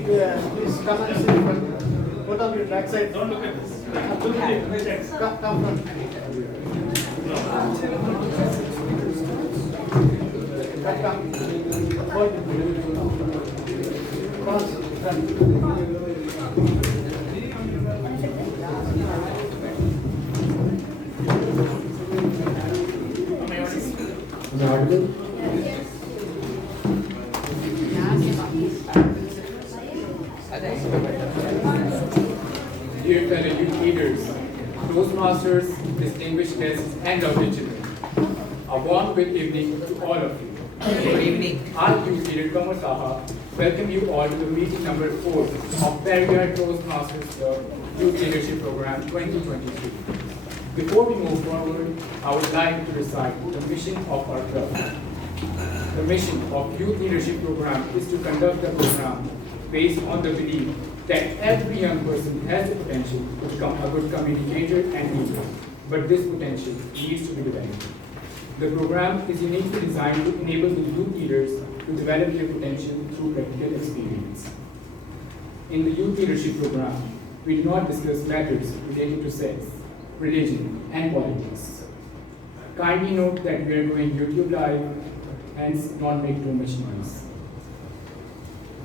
please come and sit in front. Both of you backside. Don't look at this. Come front. Come. Dear fellow youth leaders, Toastmasters, distinguished guests, and lovely children, a warm good evening to all of you. Good evening. I, youth leader Kamar Saha, welcome you all to the meeting number 4 of Periyar Toastmasters Youth Leadership Program 2023. Before we move forward, I would like to recite the mission of our club. The mission of Youth Leadership Program is to conduct the program based on the belief that every young person has the potential to become a good communicator and leader, but this potential needs to be developed. The program is uniquely designed to enable the youth leaders to develop their potential through practical experience. In the Youth Leadership Program, we do not discuss matters related to sex, religion, and politics. Kindly note that we are going YouTube Live, hence not make too much noise.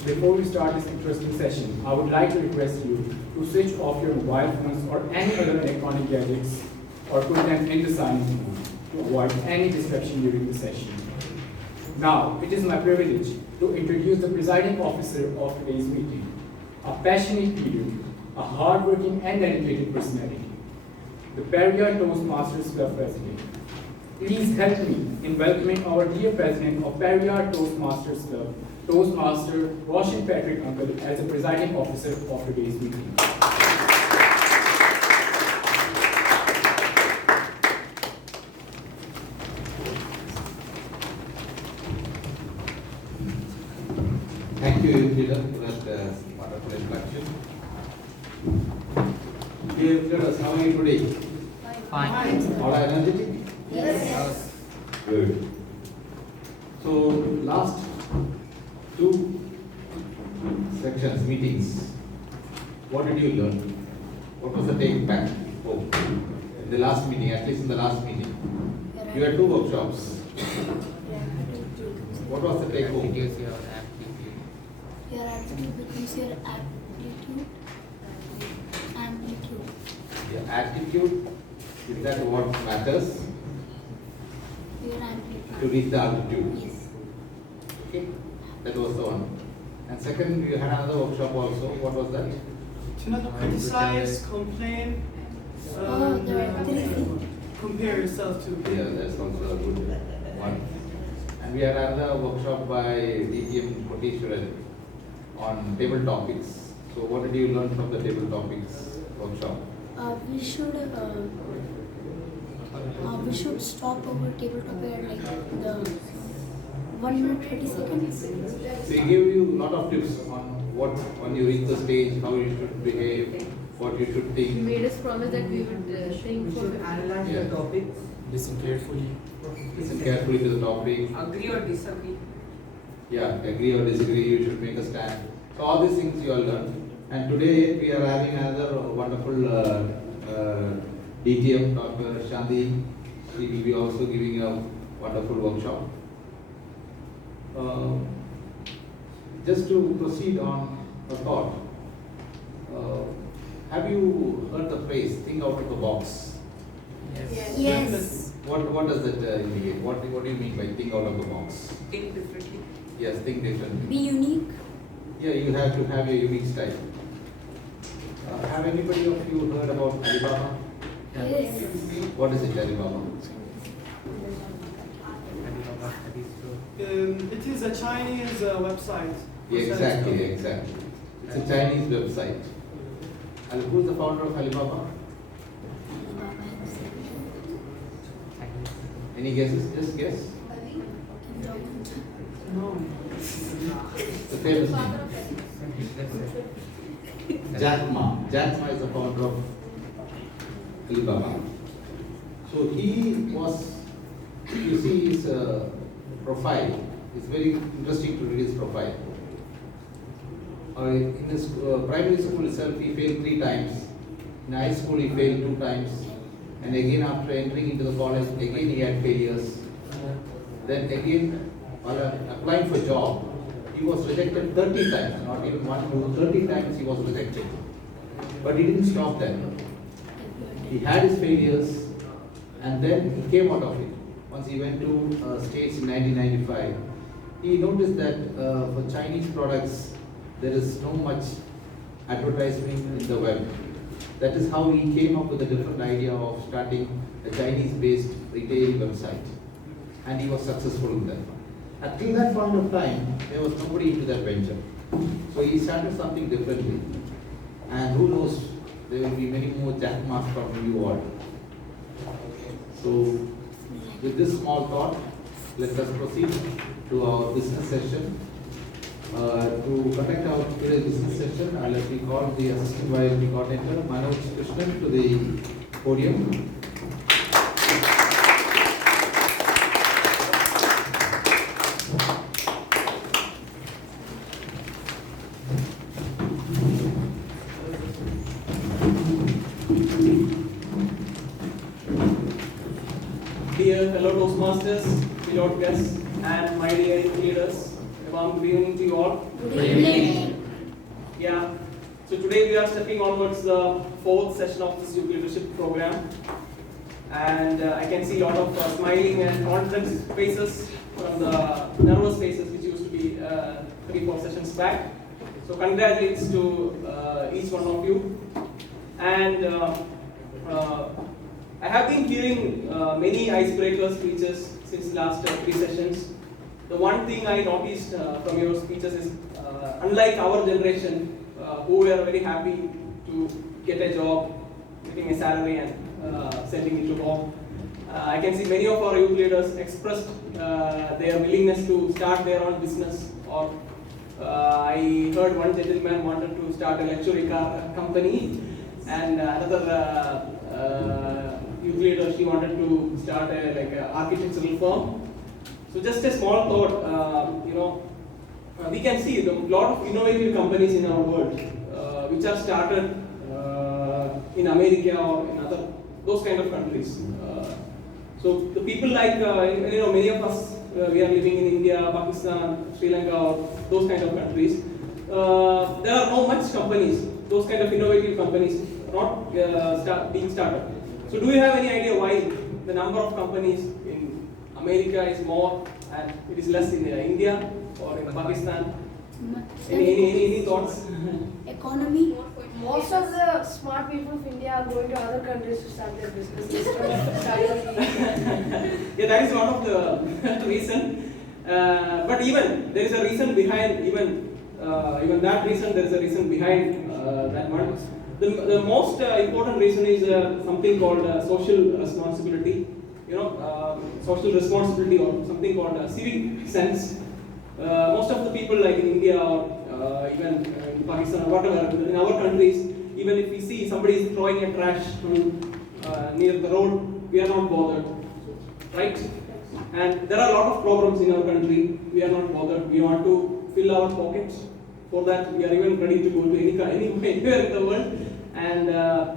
Before we start this interesting session, I would like to request you to switch off your mobile phones or any other electronic gadgets or put them in the silent mode to avoid any distraction during the session. Now, it is my privilege to introduce the presiding officer of today's meeting, a passionate leader, a hardworking and dedicated personality, the Periyar Toastmasters Club President. Please help me in welcoming our dear President of Periyar Toastmasters Club, Toastmaster Roshan Patrick Uncle, as the presiding officer of today's meeting. Thank you, leader, for that wonderful introduction. Dear leaders, how are you today? Fine. All are energetic? Yes. Good. So, last two sections, meetings, what did you learn? What was the take back home? In the last meeting, at least in the last meeting, you had 2 workshops. What was the take home? Reduce your aptitude. Your attitude becomes your aptitude. Amplitude. Your attitude, is that what matters Your amplitude. to reach the altitude? Yes. Okay, that was the one. And second, you had another workshop also. What was that? To not criticize, complain, There are 3 things. compare yourself to. Yeah, that's also a good one. And we had another workshop by DTM Koteshwaran on table topics. So what did you learn from the table topics workshop? We should stop our tabletop at like the 1 minute 30 seconds. So he gave you a lot of tips on what, when you reach the stage, how you should behave, what you should We think. made us promise that we would think for analyze Yeah. the topics, Listen carefully. Listen carefully to the topic. agree or disagree. Yeah, agree or disagree, you should make a stand. So all these things you all learned. And today we are having another wonderful DTM, Dr. Shanti. She will be also giving a wonderful workshop. Just to proceed on a thought, have you heard the phrase, think out of the box? Yes. What does that indicate? What do you mean by think out of the box? Think differently. Yes, think differently. Be unique. Yeah, you have to have a unique style. Have anybody of you heard about Alibaba? Yes. What is it, Alibaba? It is a Chinese website. Yeah, exactly. It's a Chinese website. And who's the founder of Alibaba? Any guesses? Just guess. No. The famous name. Jack Ma. Jack Ma is the founder of Alibaba. So he was, if you see his profile, it's very interesting to read his profile. in his primary school itself, he failed 3 times. In high school, he failed 2 times. And again, after entering into the college, again he had failures. Then again, while applying for job, he was rejected 30 times, not even 1, 2, 30 times he was rejected. But he didn't stop there. He had his failures and then he came out of it. Once he went to States in 1995, he noticed that for Chinese products, there is no much advertisement in the web. That is how he came up with a different idea of starting a Chinese-based retail website. And he was successful in that. Until that point of time, there was nobody into that venture. So he started something differently. And who knows, there will be many more Jack Ma's from you all. So, with this small thought, let us proceed to our business session. To conduct our today's business session, let me call the Assistant YLP Coordinator, Manoj Krishnan, to the podium. Dear fellow Toastmasters, beloved guests, and my dear leaders, a warm good evening to you all. Good evening. Yeah, so today we are stepping onwards the 4th session of this youth leadership program. And I can see a lot of smiling and confident faces from the nervous faces which used to be 3-4 sessions back. So congratulations to each one of you. And I have been hearing many icebreaker speeches since last 3 sessions. The one thing I noticed from your speeches is, unlike our generation, who were very happy to get a job, getting a salary and sending it to home, I can see many of our youth leaders expressed their willingness to start their own business. Or I heard one gentleman wanted to start a luxury car company, and another youth leader, she wanted to start a architectural firm. So just a small thought, we can see a lot of innovative companies in our world, which are started in America or in other those kind of countries. So the people like many of us, we are living in India, Pakistan, Sri Lanka, or those kind of countries. There are no much companies, those kind of innovative companies, not being started. So do you have any idea why the number of companies in America is more and it is less in India or in Pakistan? Any thoughts? Economy. Most of the smart people of India are going to other countries to start their business instead of starting Yeah, that is one of the reason. But even there is a reason behind even that reason. There is a reason behind that one. The most important reason is something called social responsibility. Social responsibility or something called civic sense. Most of the people like in India or even in Pakistan or whatever, in our countries, even if we see somebody is throwing a trash near the road, we are not bothered, right? And there are a lot of problems in our country, we are not bothered. We want to fill our pockets. For that, we are even ready to go to anywhere in the world. And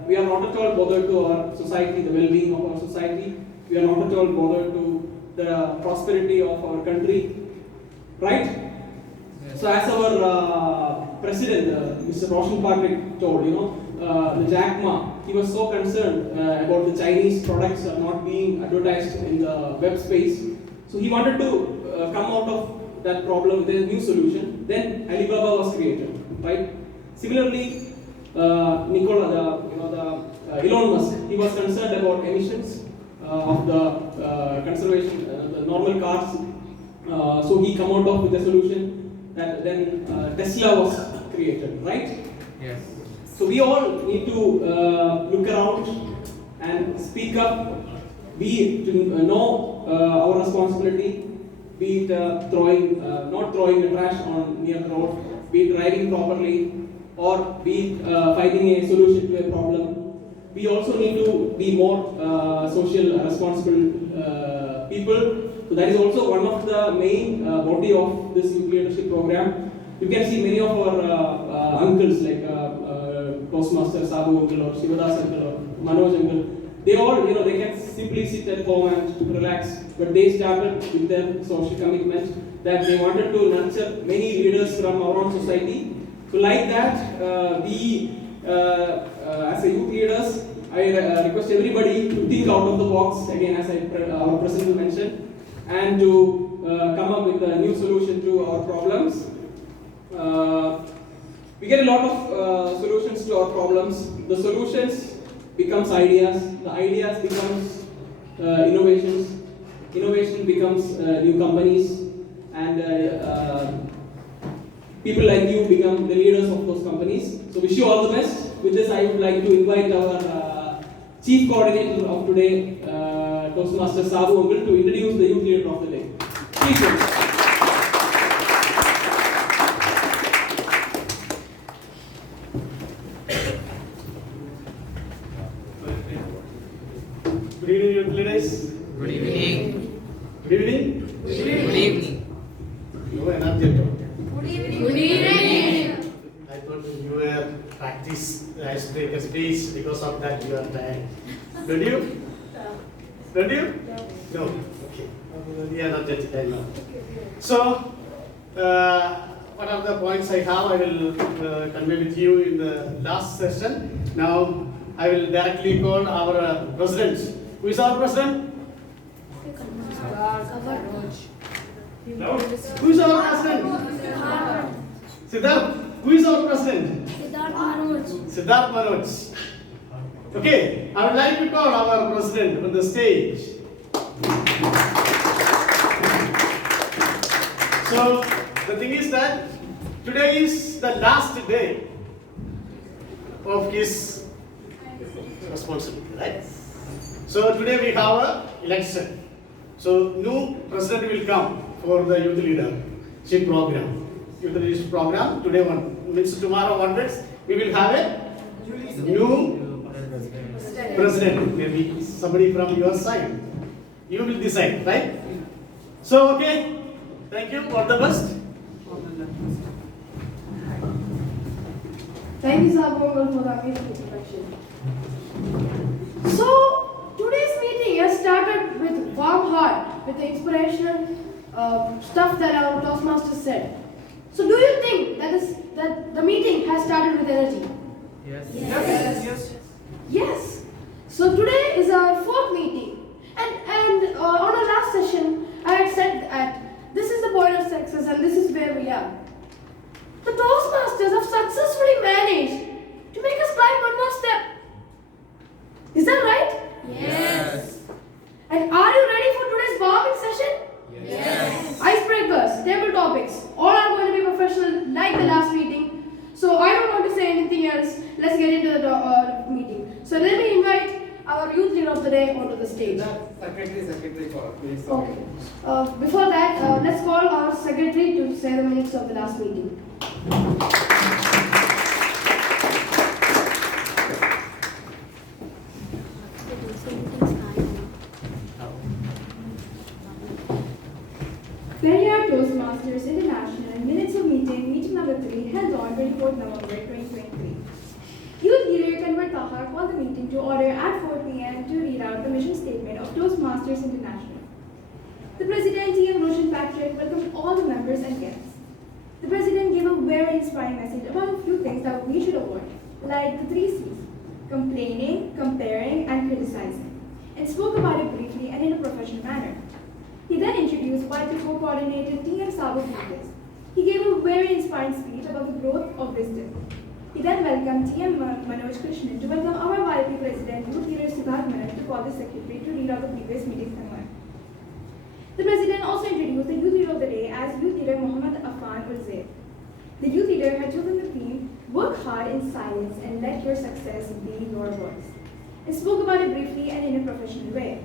we are not at all bothered to our society, the well-being of our society. We are not at all bothered to the prosperity of our country, right? So as our president, Mr. Roshan Patrick told, the Jack Ma, he was so concerned about the Chinese products not being advertised in the web space. So he wanted to come out of that problem with a new solution. Then Alibaba was created, right? Similarly, Elon Musk, he was concerned about emissions of the conservation, the normal cars. So he come out with a solution that then Tesla was created, right? Yes. So we all need to look around and speak up, be it to know our responsibility, be it not throwing the trash on near the road, be it driving properly, or be it finding a solution to a problem. We also need to be more social responsible people. So that is also one of the main body of this youth leadership program. you can see many of our uncles like Toastmaster Sabu uncle or Shivadas uncle or Manoj uncle. They all, they can simply sit at home and relax, but they started with their social commitment that they wanted to nurture many leaders from our own society. So like that, we as a youth leaders, I request everybody to think out of the box again, as our president mentioned, and to come up with a new solution to our problems. We get a lot of solutions to our problems. The solutions becomes ideas. The ideas becomes innovations. Innovation becomes new companies, and people like you become the leaders of those companies. So wish you all the best. With this, I would like to invite our chief coordinator of today, Toastmaster Sabu Uncle, to introduce the youth leader of the day. Please. Good evening, youth leaders. Good evening. Good evening. Good evening. You were not yet. Good evening. I thought you were practice icebreaker speech, because of that you are tired. Don't you? Don't you? No. Okay. We are not yet tired now. So, what are the points I have? I will convey with you in the last session. Now, I will directly call our president. Who is our president? Who is our president? Siddharth. Who is our president? Siddharth Manoj. Okay, I would like to call our president on the stage. So, the thing is that today is the last day of his responsibility, right? So, today we have an election. So, new president will come for the youth leadership program. Youth leadership program, today one, means tomorrow onwards, we will have a new president, maybe somebody from your side. You will decide, right? So, okay, thank you, all the best. Thank you, Sabu Uncle, for the amazing introduction. So, today's meeting has started with warm heart, with the inspirational stuff that our Toastmasters said. So, do you think that the meeting has started with energy? Yes. Yes. So today is our fourth meeting, and on our last session, I had said that this is the point of success and this is where we are. The Toastmasters have successfully managed to make us climb one more step. Is that right? Yes. And are you ready for today's warming session? Yes. Icebreakers, table topics, all are going to be professional like the last meeting. So I don't want to say anything else. Let's get into the meeting. So let me invite our youth leader of the day onto the stage. Secretary, please. Okay. Before that, let's call our secretary to say the minutes of the last meeting. Periyar Toastmasters International Minutes of meeting number 3, held on 24th November 2023. Youth leader Kanwar Tahar called the meeting to order at 4 p.m. to read out the mission statement of Toastmasters International. The President, T.M. Roshan Patrick, welcomed all the members and guests. The President gave a very inspiring message about a few things that we should avoid, like the 3 C's: complaining, comparing, and criticizing, and spoke about it briefly and in a professional manner. He then introduced why the co-coordinated T.M. Sabu did this. He gave a very inspiring speech about the growth of wisdom. He then welcomed T.M. Manoj Krishnan to welcome our YLP President, Youth Leader Siddharth Manoj, to call the Secretary to read out the previous meeting's convent. The President also introduced the Youth Leader of the Day as Youth Leader Mohammad Afan Ulzair. The Youth Leader had chosen the theme, Work Hard in Silence and Let Your Success Be Your Voice, and spoke about it briefly and in a professional way.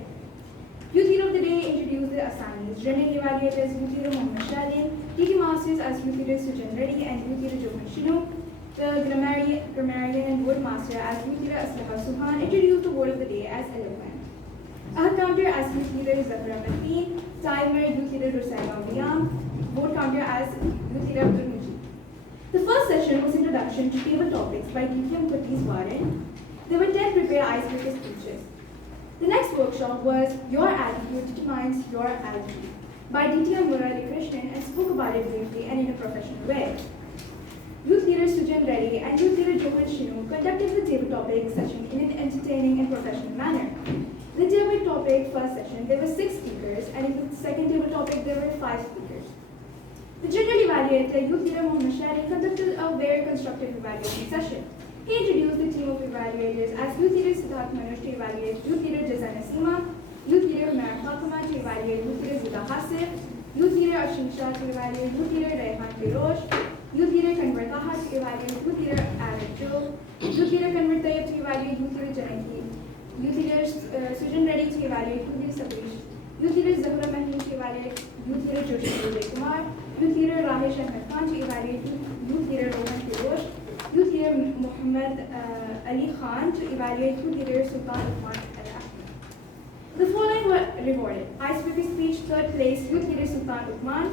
Youth Leader of the Day introduced the assignees, generally evaluated as Youth Leader Mohammad Shadin, TT Masters as Youth Leader Sujan Reddy and Youth Leader Johan Shinu, the grammarian and word master as Youth Leader Aslaha Suhan introduced the word of the day as eloquent. Ahad counter as Youth Leader Zafar Ahmed, timer Youth Leader Rusaina Liam, vote counter as Youth Leader Abdul Majid. The first session was Introduction to Table Topics by DTM Kurtis Warren. There were 10 prepared icebreaker speeches. The next workshop was Your Attitude Determines Your Attitude by DTM Murali Krishnan and spoke about it briefly and in a professional way. Youth leader Sujan Reddy and youth leader Johan Shinu conducted the table topic session in an entertaining and professional manner. In the table topic first session, there were 6 speakers, and in the second table topic, there were 5 speakers. The general evaluator, youth leader Mohammed Shari, conducted a very constructive evaluation session. He introduced the team of evaluators as youth leader Siddharth Manoj to evaluate youth leader Jazana Seema, youth leader Umar Fatima to evaluate youth leader Zida Hasif, youth leader Ashim Shah to evaluate youth leader Rayhan Firoz, youth leader Kanwar Taha to evaluate youth leader Arif Jo, youth leader Kanwar Tayyib to evaluate youth leader Janaki, youth leader Sujan Reddy to evaluate youth leader Sabrish, youth leader Zahra Maheen to evaluate youth leader Joshi Vijay Kumar, youth leader Rahesh Ahmed Khan to evaluate youth leader Rohan Firoz, youth leader Muhammad Ali Khan to evaluate youth leader Sultan Uthman Al Ahmed. The following were rewarded: icebreaker speech, 3rd place, youth leader Sultan Uthman;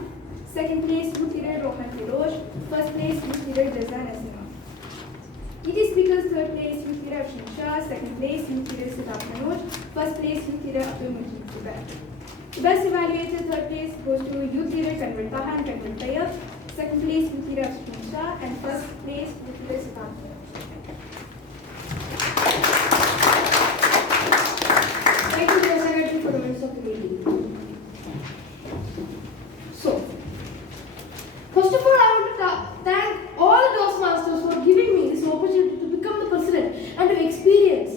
2nd place, youth leader Rohan Firoz; 1st place, youth leader Jazan Asima. ET speakers, 3rd place, youth leader Ashim Shah; 2nd place, youth leader Siddharth Manoj; 1st place, youth leader Abdul Majid Zubair. The best evaluator, 3rd place, goes to youth leader Kanwar Taha and Kanwar Tayyab; 2nd place, youth leader Ashim Shah; and 1st place, youth leader Siddharth Manoj. Thank you, Dear Secretary, for the minutes of the meeting. So, first of all, I want to thank all the Toastmasters for giving me this opportunity to become the president and to experience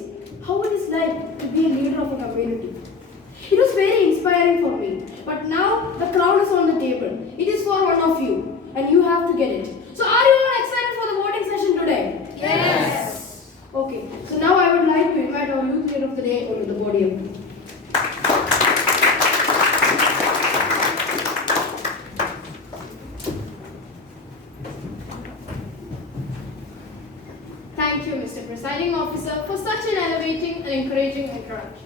how it is like to be a leader of a community. It was very inspiring for me. But now the crown is on the table. It is for one of you, and you have to get it. So, are you all excited for the voting session today? Yes. Okay. So now I would like to invite our youth leader of the day onto the podium. Thank you, Mr. Presiding Officer, for such an elevating and encouraging introduction.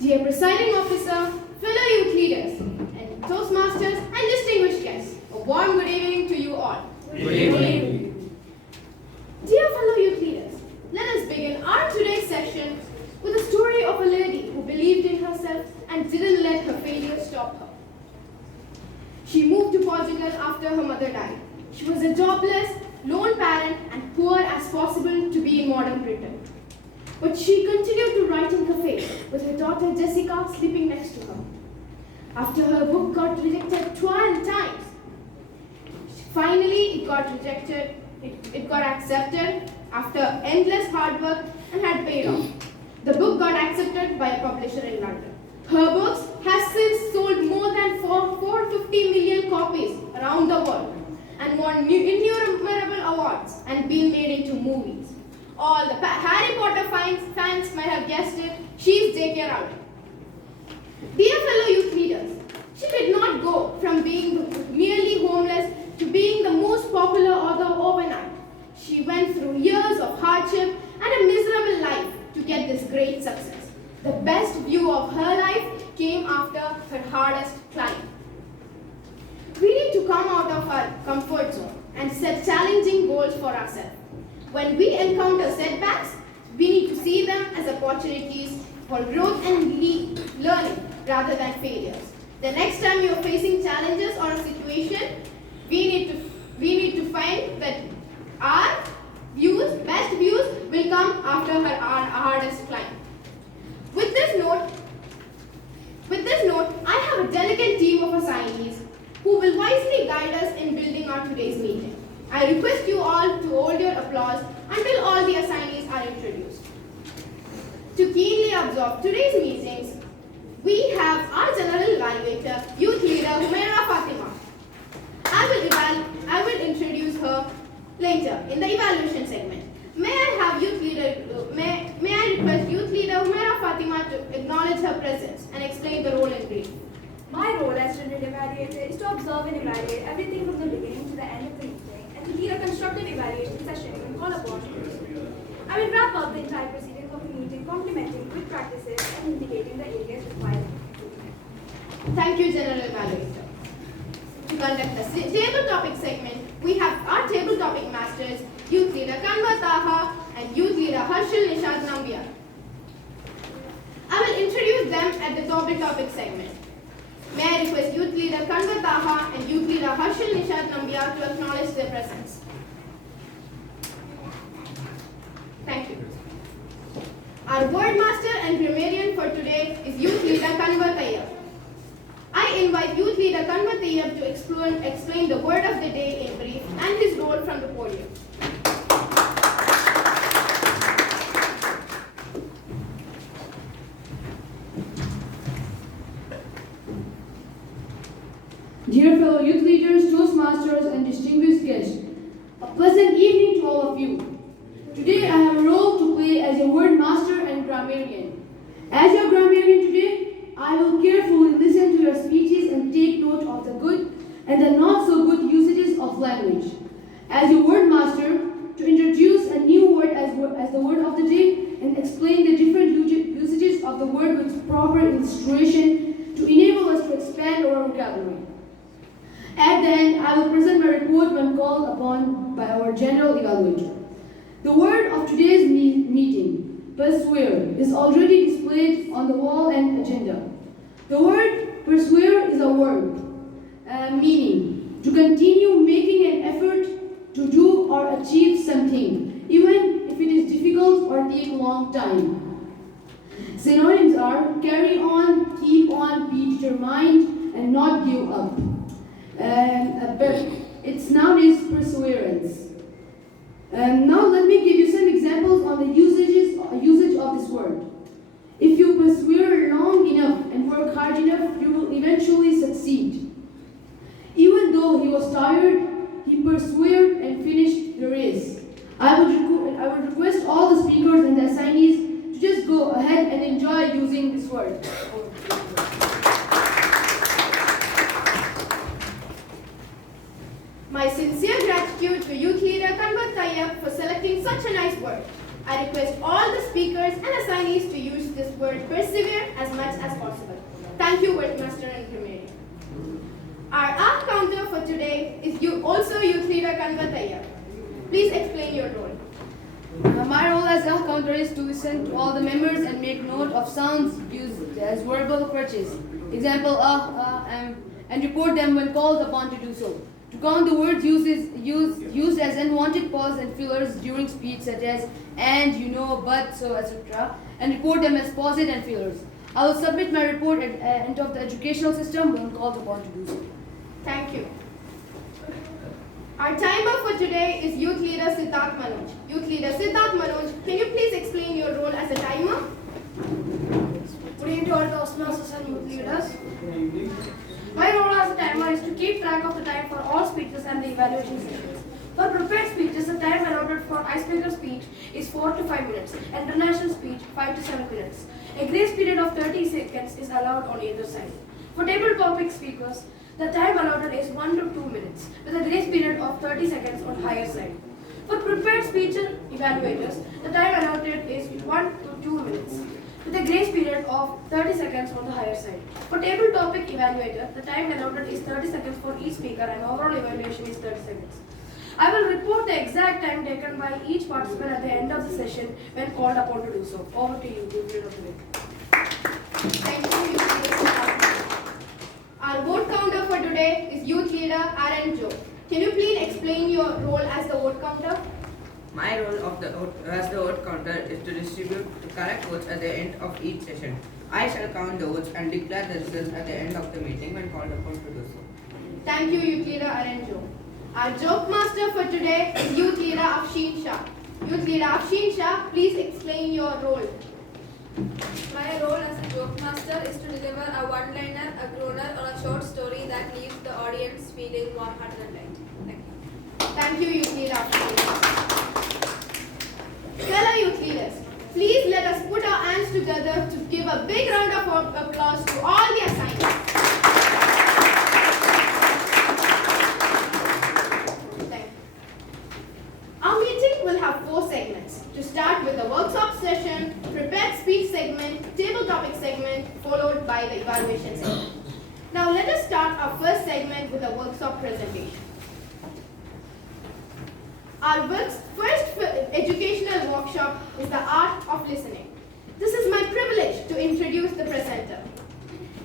Dear Presiding Officer, fellow youth leaders, and Toastmasters, and distinguished guests, a warm good evening to you all. Good evening. Dear fellow youth leaders, let us begin our today's session with a story of a lady who believed in herself and didn't let her failure stop her. She moved to Portugal after her mother died. She was a jobless, lone parent and poor as possible to be in modern Britain. But she continued to write in cafes with her daughter Jessica sleeping next to her. After her book got rejected 12 times, finally it got rejected, it got accepted after endless hard work and had paid off. The book got accepted by a publisher in London. Her books have since sold more than 450 million copies around the world and won innumerable awards and been made into movies. All the Harry Potter fans might have guessed it, she's J.K. Rowling. Dear fellow youth leaders, she did not go from being merely homeless to being the most popular author overnight. She went through years of hardship and a miserable life to get this great success. The best view of her life came after her hardest climb. We need to come out of our comfort zone and set challenging goals for ourselves. When we encounter setbacks, we need to see them as opportunities for growth and learning rather than failures. The next time you are facing challenges or a situation, we need to find that our best views will come after our hardest climb. With this note, I have a delicate team of assignees who will wisely guide us in building our today's meeting. I request you all to hold your applause until all the assignees are introduced. To keenly observe today's meetings, we have our general evaluator, youth leader Humaira Fatima. I will introduce her later in the evaluation segment. May I request youth leader Humaira Fatima to acknowledge her presence and explain the role in brief. My role as general evaluator is to observe and evaluate everything from the beginning to the end of the meeting and to lead a constructive evaluation session when called upon. I will wrap up the entire proceedings of the meeting, complementing good practices and indicating the areas required for improvement. Thank you, General Evaluator. To conduct the table topic segment, we have our table topic masters, Youth Leader Kanva Taha and Youth Leader Harshal Nishad Nambiar. I will introduce them at the topic segment. May I request Youth Leader Kanva Taha and Youth Leader Harshal Nishad Nambiar to acknowledge their presence. Thank you. Our word master and grammarian for today is Youth Leader Kanva Tayyab. I invite Youth Leader Kanva Tayyab to explain the word of the day in brief and his role from the podium. Dear fellow youth leaders, Toastmasters, and distinguished guests, a pleasant evening to all of you. Today I have a role to play as your word master and grammarian. As your grammarian today, I will carefully listen to your speeches and take note of the good and the not so good usages of language. As your word master, to introduce a new word as the word of the day and explain the different usages of the word with proper illustration to enable us to expand our vocabulary. At the end, I will present my report when called upon by our general evaluator. The word of today's meeting, persuade, is already displayed on the wall and agenda. The word persuade is a word, meaning to continue making an effort to do or achieve something, even if it is difficult or take a long time. Synonyms are carry on, keep on, be determined, and not give up. Its noun is perseverance. Now let me give you some examples on the usage of this word. If you persevere long enough and work hard enough, you will eventually succeed. Even though he was tired, he persevered and finished the race. I would request all the speakers and the assignees to just go ahead and enjoy using this word. My sincere gratitude to Youth Leader Kanva Tayyab for selecting such a nice word. I request all the speakers and assignees to use this word persevere as much as possible. Thank you, Wordmaster and Grammarian. Our art counter for today is also Youth Leader Kanva Tayyab. Please explain your role. My role as art counter is to listen to all the members and make note of sounds used as verbal crutches. Example, and report them when called upon to do so. To count the words used as unwanted pause and fillers during speech, such as and, you know, but, so, etc., and report them as pauses and fillers. I will submit my report at the end of the educational system when called upon to do so. Thank you. Our timer for today is Youth Leader Siddharth Manoj. Youth Leader Siddharth Manoj, can you please explain your role as a timer? Good evening to all the Toastmasters and youth leaders. My role as a timer is to keep track of the time for all speeches and the evaluation sessions. For prepared speeches, the time allotted for icebreaker speech is 4 to 5 minutes, and international speech 5 to 7 minutes. A grace period of 30 seconds is allowed on either side. For table topic speakers, the time allotted is 1 to 2 minutes, with a grace period of 30 seconds on higher side. For prepared speech evaluators, the time allotted is 1 to 2 minutes, with a grace period of 30 seconds on the higher side. For table topic evaluator, the time allotted is 30 seconds for each speaker and overall evaluation is 30 seconds. I will report the exact time taken by each participant at the end of the session when called upon to do so. Over to you, Youth Leader of the Week. Thank you, Youth Leader. Our vote counter for today is Youth Leader R.N. Joe. Can you please explain your role as the vote counter? My role as the vote counter is to distribute the correct votes at the end of each session. I shall count the votes and declare the results at the end of the meeting when called upon to do so. Thank you, Youth Leader R.N. Joe. Our joke master for today is Youth Leader Afshin Shah. Youth Leader Afshin Shah, please explain your role. My role as a joke master is to deliver a one-liner, a groaner, or a short story that leaves the audience feeling warm-hearted and light. Thank you. Thank you, Youth Leader Afshin Shah. Fellow youth leaders, please let us put our hands together to give a big round of applause to all the assignments. Our meeting will have 4 segments. To start with the workshop session, prepared speech segment, table topic segment, followed by the evaluation segment. Now let us start our first segment with a workshop presentation. Our first educational workshop is the art of listening. This is my privilege to introduce the presenter.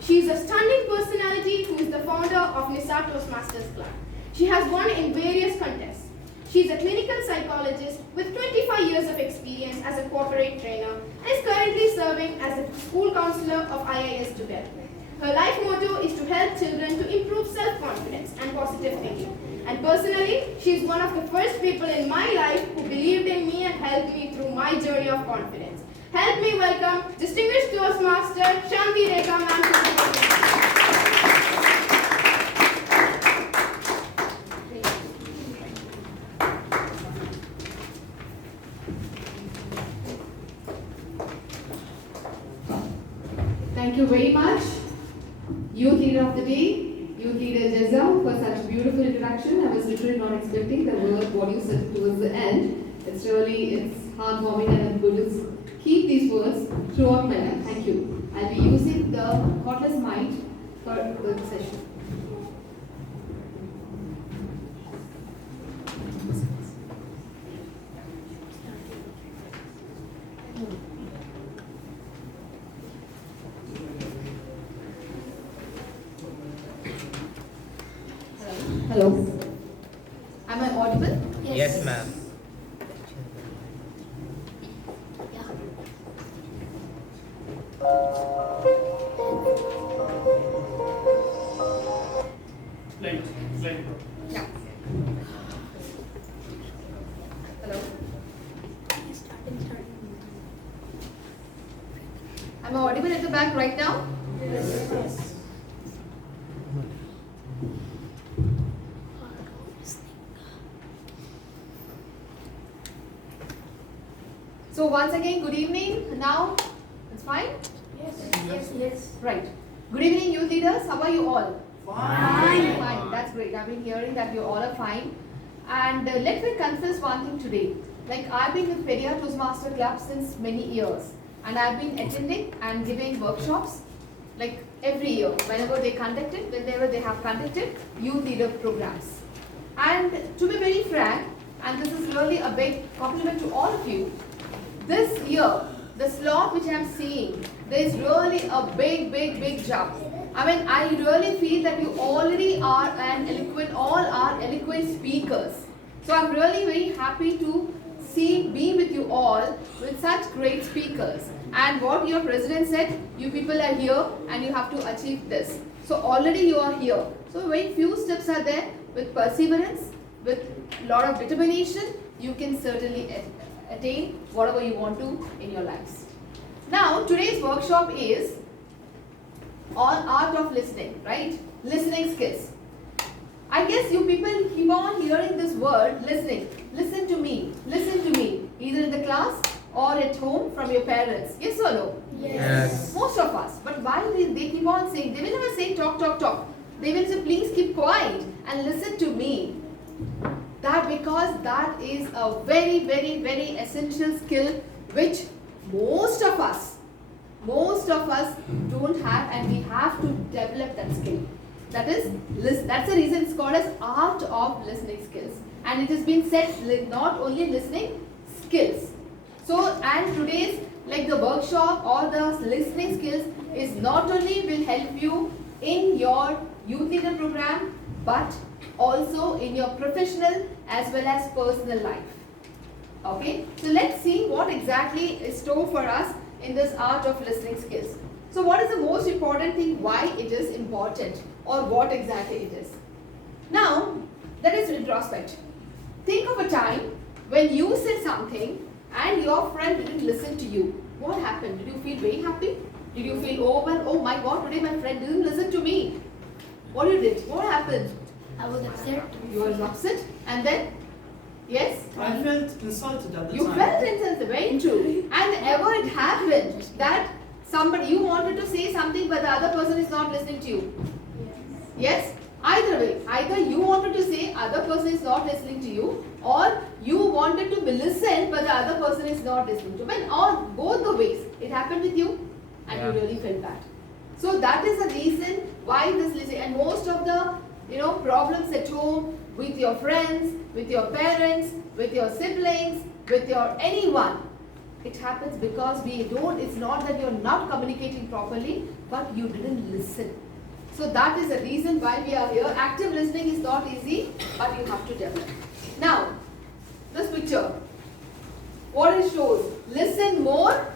She is a stunning personality who is the founder of NISA Toastmasters Club. She has won in various contests. She is a clinical psychologist with 25 years of experience as a corporate trainer and is currently serving as a school counselor of IIS Dubai. Her life motto is to help children to improve self-confidence and positive thinking. And personally, she is one of the first people in my life who believed in me and helped me through my journey of confidence. Help me welcome distinguished Toastmaster Shanti Rekha ma'am. Thank you very much, Youth Leader of the Day, Youth Leader Jezza, for such a beautiful introduction. I was literally not expecting the word what you said towards the end. It's heartwarming, and I'm going to keep these words throughout my life. Thank you. I'll be using the cordless mic for the session. Hello. Am I audible? Yes, ma'am. Yeah. Hello. Am I audible at the back right now? Yes. So once again, good evening. Now, it's fine? Yes. Right. Good evening, youth leaders. How are you all? Fine. Fine. That's great. I've been hearing that you all are fine. And let me confess one thing today. Like, I've been with Periyar Toastmaster Club since many years. And I've been attending and giving workshops like every year, whenever they have conducted youth leader programs. And to be very frank, and this is really a big compliment to all of you, this year, the slot which I'm seeing, there is really a big jump. I mean, I really feel that you already are all are eloquent speakers. So I'm really very happy to be with you all with such great speakers. And what your president said, you people are here and you have to achieve this. So already you are here. So very few steps are there. With perseverance, with a lot of determination, you can certainly attain whatever you want to in your lives. Now, today's workshop is on art of listening, right? Listening skills. I guess you people keep on hearing this word, listening. Listen to me, either in the class or at home from your parents. Yes or no? Yes. Most of us. But why they keep on saying, they will never say talk. They will say, please keep quiet and listen to me. Because that is a very essential skill which most of us don't have, and we have to develop that skill. That's the reason it's called as art of listening skills. And it has been said not only listening skills. So, and today's the workshop or the listening skills is not only will help you in your youth leader program, but also in your professional as well as personal life. Okay, so let's see what exactly is store for us in this art of listening skills. So what is the most important thing, why it is important, or what exactly it is? Now, that is retrospect. Think of a time when you said something and your friend didn't listen to you. What happened? Did you feel very happy? Did you feel overwhelmed? Oh my God, today my friend didn't listen to me. What you did? What happened? I was upset. You were upset, and then? Yes? I felt insulted at the You time. felt insulted, very true. And ever it happened that you wanted to say something but the other person is not listening to you? Yes? Either way, either you wanted to say other person is not listening to you, or you wanted to be listened but the other person is not listening to you. Or both the ways. It happened with you and you really felt bad. So that is the reason why this listening, and most of the problems at home with your friends, with your parents, with your siblings, with your anyone. It happens because it's not that you're not communicating properly, but you didn't listen. So that is the reason why we are here. Active listening is not easy, but you have to develop. Now, this picture, what it shows, listen more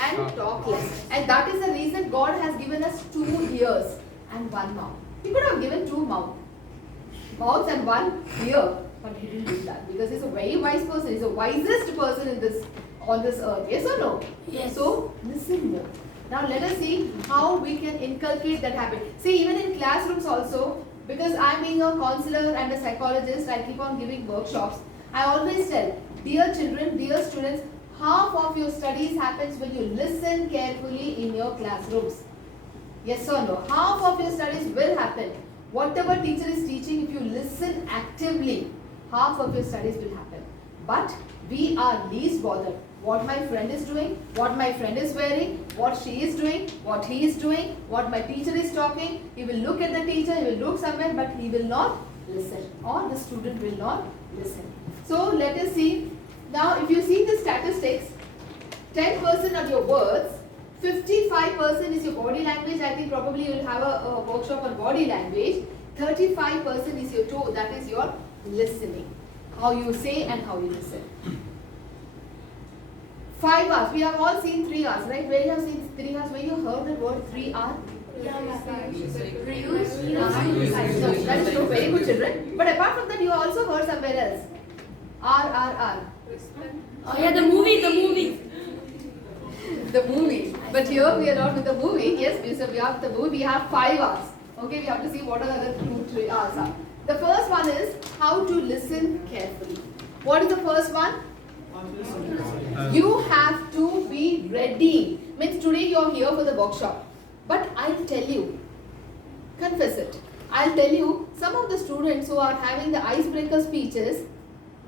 and talk less. And that is the reason God has given us 2 ears and 1 mouth. He could have given 2 mouths and 1 ear, but he didn't do that because he's a very wise person. He's the wisest person on this earth. Yes or no? Yes. So listen more. Now let us see how we can inculcate that habit. See, even in classrooms also, because I'm being a counselor and a psychologist, I keep on giving workshops. I always tell, dear children, dear students, half of your studies happens when you listen carefully in your classrooms. Yes or no? Half of your studies will happen. Whatever teacher is teaching, if you listen actively, half of your studies will happen. But we are least bothered. What my friend is doing, what my friend is wearing, what she is doing, what he is doing, what my teacher is talking. He will look at the teacher, he will look somewhere, but he will not listen. Or the student will not listen. So let us see. Now if you see the statistics, 10% of your words, 55% is your body language. I think probably you will have a workshop on body language. 35% is your tone, that is your listening. How you say and how you listen. 5 hours. We have all seen 3 hours, right? Where you have seen 3 hours? Where you heard the word 3 hours? Reuse. So that is true. Very good, children. But apart from that, you also heard somewhere else. R. Oh yeah, the movie. The movie. But here we are not with the movie. Yes, we have the movie. We have 5 hours. Okay, we have to see what are the other 2-3 hours are. The first one is how to listen carefully. What is the first one? You have to be ready. Means today you are here for the workshop. But I'll tell you, confess it, I'll tell you, some of the students who are having the icebreaker speeches,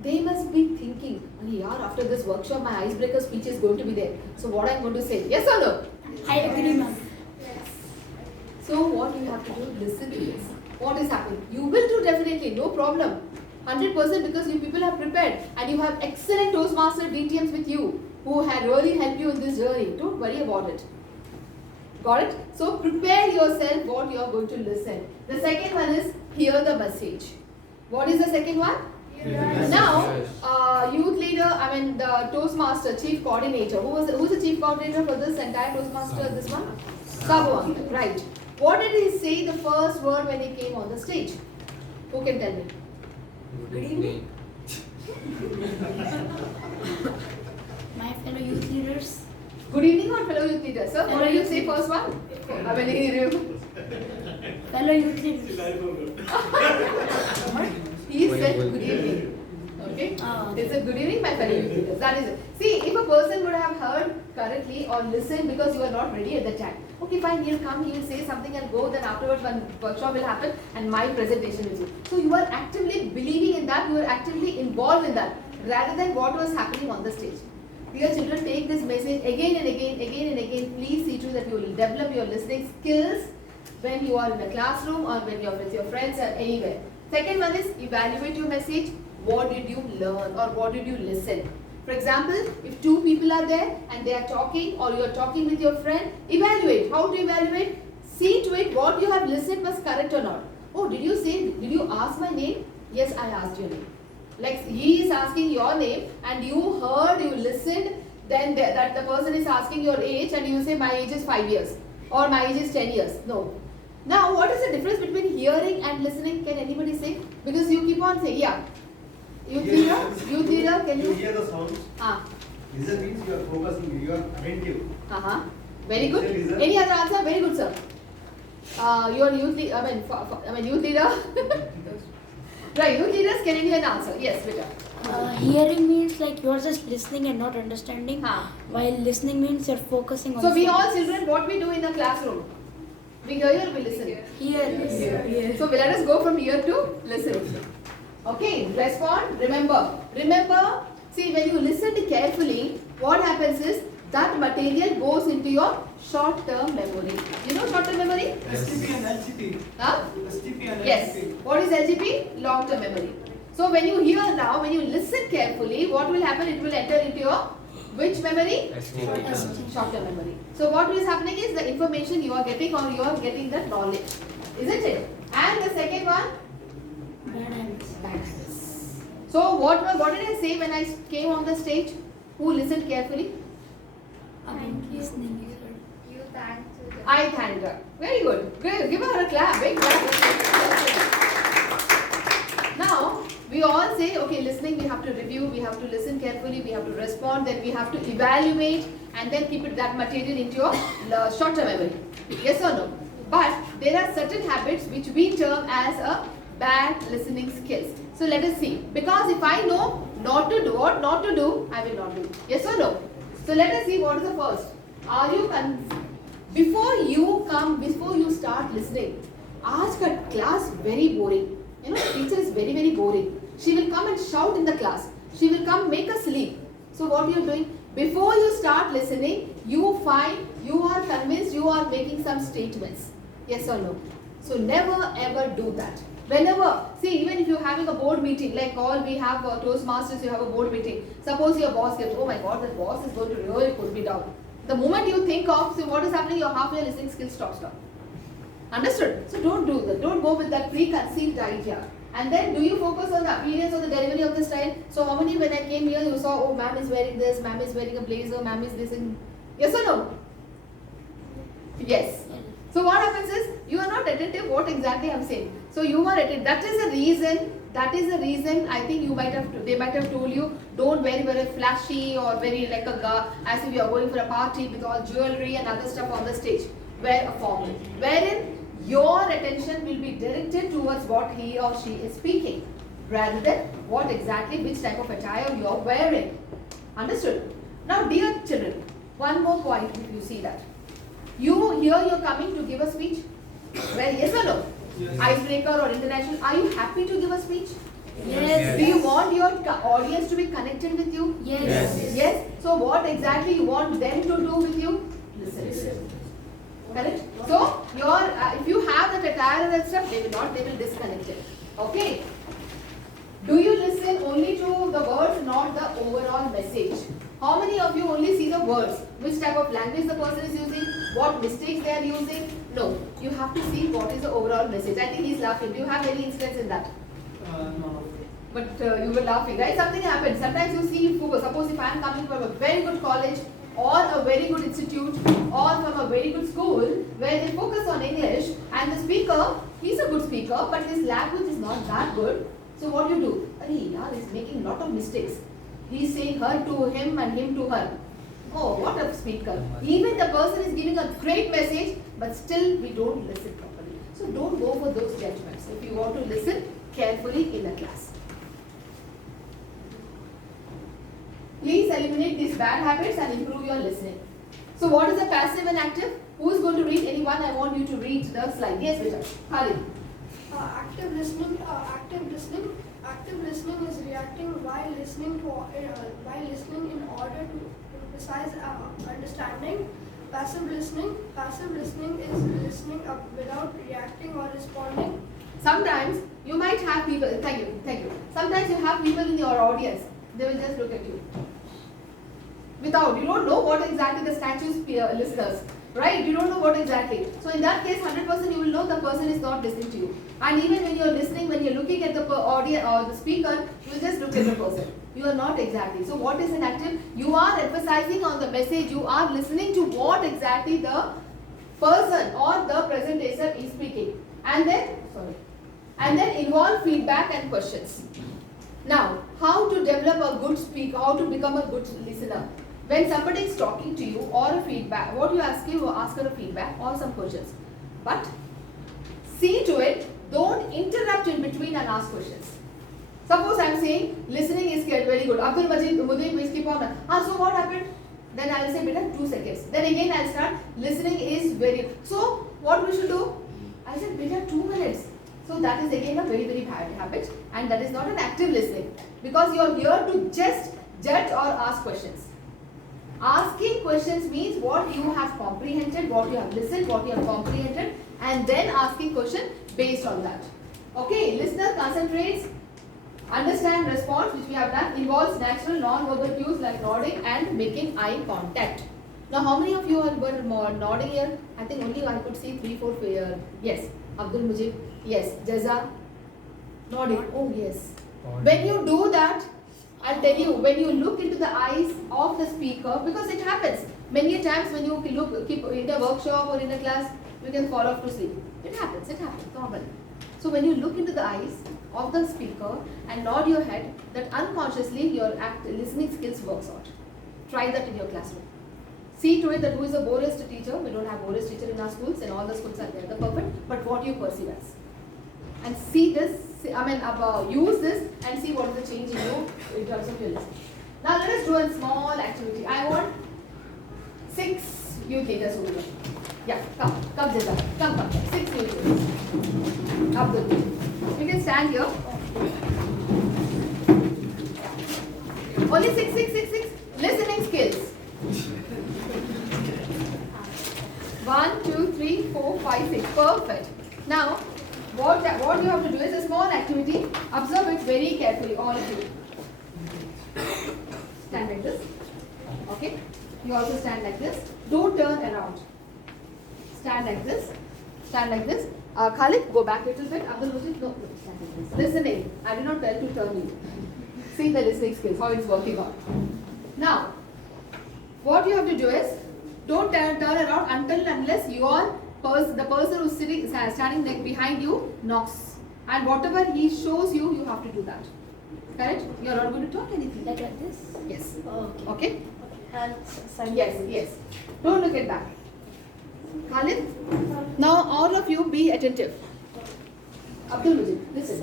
they must be thinking, after this workshop my icebreaker speech is going to be there. So what I'm going to say, yes or no? I agree, ma'am. So what you have to do, listen to this. What is happening? You will do definitely, no problem. 100% because you people have prepared and you have excellent Toastmaster DTMs with you who had really helped you in this journey. Don't worry about it. Got it? So prepare yourself what you are going to listen. The second one is hear the message. What is the second one? Now, youth leader, the Toastmaster, chief coordinator. Who's the chief coordinator for this entire Toastmaster, this one? Sabu uncle, right. What did he say the first word when he came on the stage? Who can tell me? Good evening. My fellow youth leaders. Good evening or fellow youth leaders? Sir, what did you say first one? Fellow youth leaders. He said good evening. Okay? He said good evening, my fellow youth leaders. That is it. See, if a person would have heard correctly or listened because you are not ready at the time. Okay, fine, he'll come, he will say something and go, then afterwards one workshop will happen and my presentation will be. So you are actively believing in that, you are actively involved in that, rather than what was happening on the stage. Dear children, take this message again and again. Please see to that you will develop your listening skills when you are in a classroom or when you are with your friends or anywhere. Second one is evaluate your message. What did you learn or what did you listen? For example, if 2 people are there and they are talking or you are talking with your friend, evaluate. How to evaluate? See to it what you have listened was correct or not. Oh, did you ask my name? Yes, I asked your name. Like he is asking your name and you heard, you listened, then that the person is asking your age and you say my age is 5 years or my age is 10 years. No. Now, what is the difference between hearing and listening? Can anybody say? Because you keep on saying, yeah. Youth leader, can you? Hear the sounds. Listen means you are focusing, you are attentive. Very good. Any other answer? Very good, sir. You are youth leader, youth leader. Right, youth leaders, can anyone answer? Yes, better. Hearing means like you are just listening and not understanding. While listening means you are focusing on. So we all children, what we do in the classroom? We hear or we listen? Hear. So let us go from hear to listen. Okay, respond, remember. Remember, see when you listen carefully, what happens is that material goes into your short-term memory. You know short-term memory? STP and LGP. Huh? STP and yes. LGP. What is LGP? Long-term memory. So when you hear now, when you listen carefully, what will happen? It will enter into your which memory? Short-term memory. So what is happening is the information you are getting, or you are getting the knowledge, isn't it? And the second one? Bad habits. Bad habits. So what did I say when I came on the stage? Who listened carefully? Listening. You thanked her. I thanked her. Very good. Good. Give her a clap. Big clap. Now, we all say, okay, listening, we have to review, we have to listen carefully, we have to respond, then we have to evaluate, and then keep that material into your short-term memory. Yes or no? But there are certain habits which we term as a bad listening skills. So let us see. Because if I know not to do what not to do, I will not do. Yes or no? So let us see what is the first. Are you before you start listening, ask a class very boring. You know, teacher is very, very boring. She will come and shout in the class. She will come make us sleep. So what you are doing? Before you start listening, you find, you are convinced you are making some statements. Yes or no? So never ever do that. Whenever, see, even if you're having a board meeting, like all we have Toastmasters, you have a board meeting. Suppose your boss gets, oh my God, that boss is going to really put me down. The moment you think of, so what is happening, your half your listening skills stops down. Understood? So don't do that. Don't go with that preconceived idea. And then do you focus on the appearance or the delivery of the style? So how many when I came here you saw, oh ma'am is wearing this, ma'am is wearing a blazer, ma'am is this and yes or no? Yes. So what happens is you are not attentive what exactly I am saying. So you are attentive. That is the reason I think they might have told you don't very very flashy or very like as if you are going for a party with all jewelry and other stuff on the stage. Wear a formal. Wherein your attention will be directed towards what he or she is speaking rather than what exactly, which type of attire you are wearing. Understood? Now dear children, one more point if you see that. You're coming to give a speech? Well, yes or no? Yes. Icebreaker or international, are you happy to give a speech? Yes. Do you want your audience to be connected with you? Yes. Yes. So what exactly you want them to do with you? Listen. Correct? So if you have that attire and that stuff, they will disconnect it. Okay? Do you listen only to the words, not the overall message? How many of you only see the words? Which type of language the person is using? What mistakes they are using? No. You have to see what is the overall message. I think he's laughing. Do you have any instance in that? No. But you were laughing, right? Something happens. Sometimes you see focus. Suppose if I am coming from a very good college or a very good institute or from a very good school where they focus on English and the speaker, he's a good speaker but his language is not that good. So what do you do? He's making a lot of mistakes. He's saying her to him and him to her. Oh, what a speaker. Even the person is giving a great message but still we don't listen properly. So don't go for those judgments. If you want to listen carefully in the class. Please eliminate these bad habits and improve your listening. So what is a passive and active? Who is going to read? Anyone? I want you to read the slide. Yes, Vijay. Hari. Active listening. Active listening is reacting while listening in order to emphasize understanding. Passive listening is listening without reacting or responding. Sometimes you might have people. Thank you. Sometimes you have people in your audience. They will just look at you. You don't know what exactly the statue's listeners, right? You don't know what exactly. So in that case, 100% you will know the person is not listening to you. And even when you're listening, when you're looking at the audience or the speaker, you will just look at the person. You are not exactly. So what is an active? You are emphasizing on the message. You are listening to what exactly the person or the presenter is speaking. And then involve feedback and questions. Now, how to develop a good speaker, how to become a good listener. When somebody is talking to you or a feedback, what you ask her a feedback or some questions. But see to it, don't interrupt in between and ask questions. Suppose I am saying, listening is very good. Abdul Majid, please keep on. So what happened? Then I will say, beta, 2 seconds. Then again I will start, listening is very good. So what we should do? I said, beta, 2 minutes. So that is again a very, very bad habit and that is not an active listening because you are here to just judge or ask questions. Asking questions means what you have comprehended, what you have listened, what you have comprehended and then asking question based on that. Okay, listener concentrates Understand response, which we have done, involves natural non-verbal cues like nodding and making eye contact. Now, how many of you were nodding here? I think only I could see 3, 4 here. Yes. Abdul Mujib. Yes. Jaza. Nodding. Oh, yes. When you do that, I'll tell you, when you look into the eyes of the speaker, because it happens. Many a times when you keep in a workshop or in a class, you can fall off to sleep. It happens, normally. So when you look into the eyes of the speaker and nod your head, that unconsciously your listening skills works out. Try that in your classroom. See to it that who is a Boris teacher. We don't have Boris teacher in our schools, and all the schools are there, the perfect, but what you perceive as. And see this, use this and see what is the change in you in terms of your listening. Now let us do a small activity. I want 6 youth leaders over here. Yeah, come Jaza, come. 6 youth leaders. Abdul, you can stand here. Only 6. Listening skills. 1, 2, 3, 4, 5, 6. Perfect. Now, what you have to do is a small activity. Observe it very carefully, all of you. Stand like this. Okay. You also stand like this. Don't turn around. Stand like this. Stand like this. Khalid, go back a little bit. Abdul Mujib, no, stand like this. Listening. I did not tell to turn you. See the listening skills, how it's working out. Now, what you have to do is, don't turn around until unless the person who's standing behind you knocks. And whatever he shows you, you have to do that. Correct? You are not going to talk anything. Like this? Yes. Oh, Okay? And Yes. Don't look at back. Khalid, now all of you be attentive. Abdul Mujib, listen.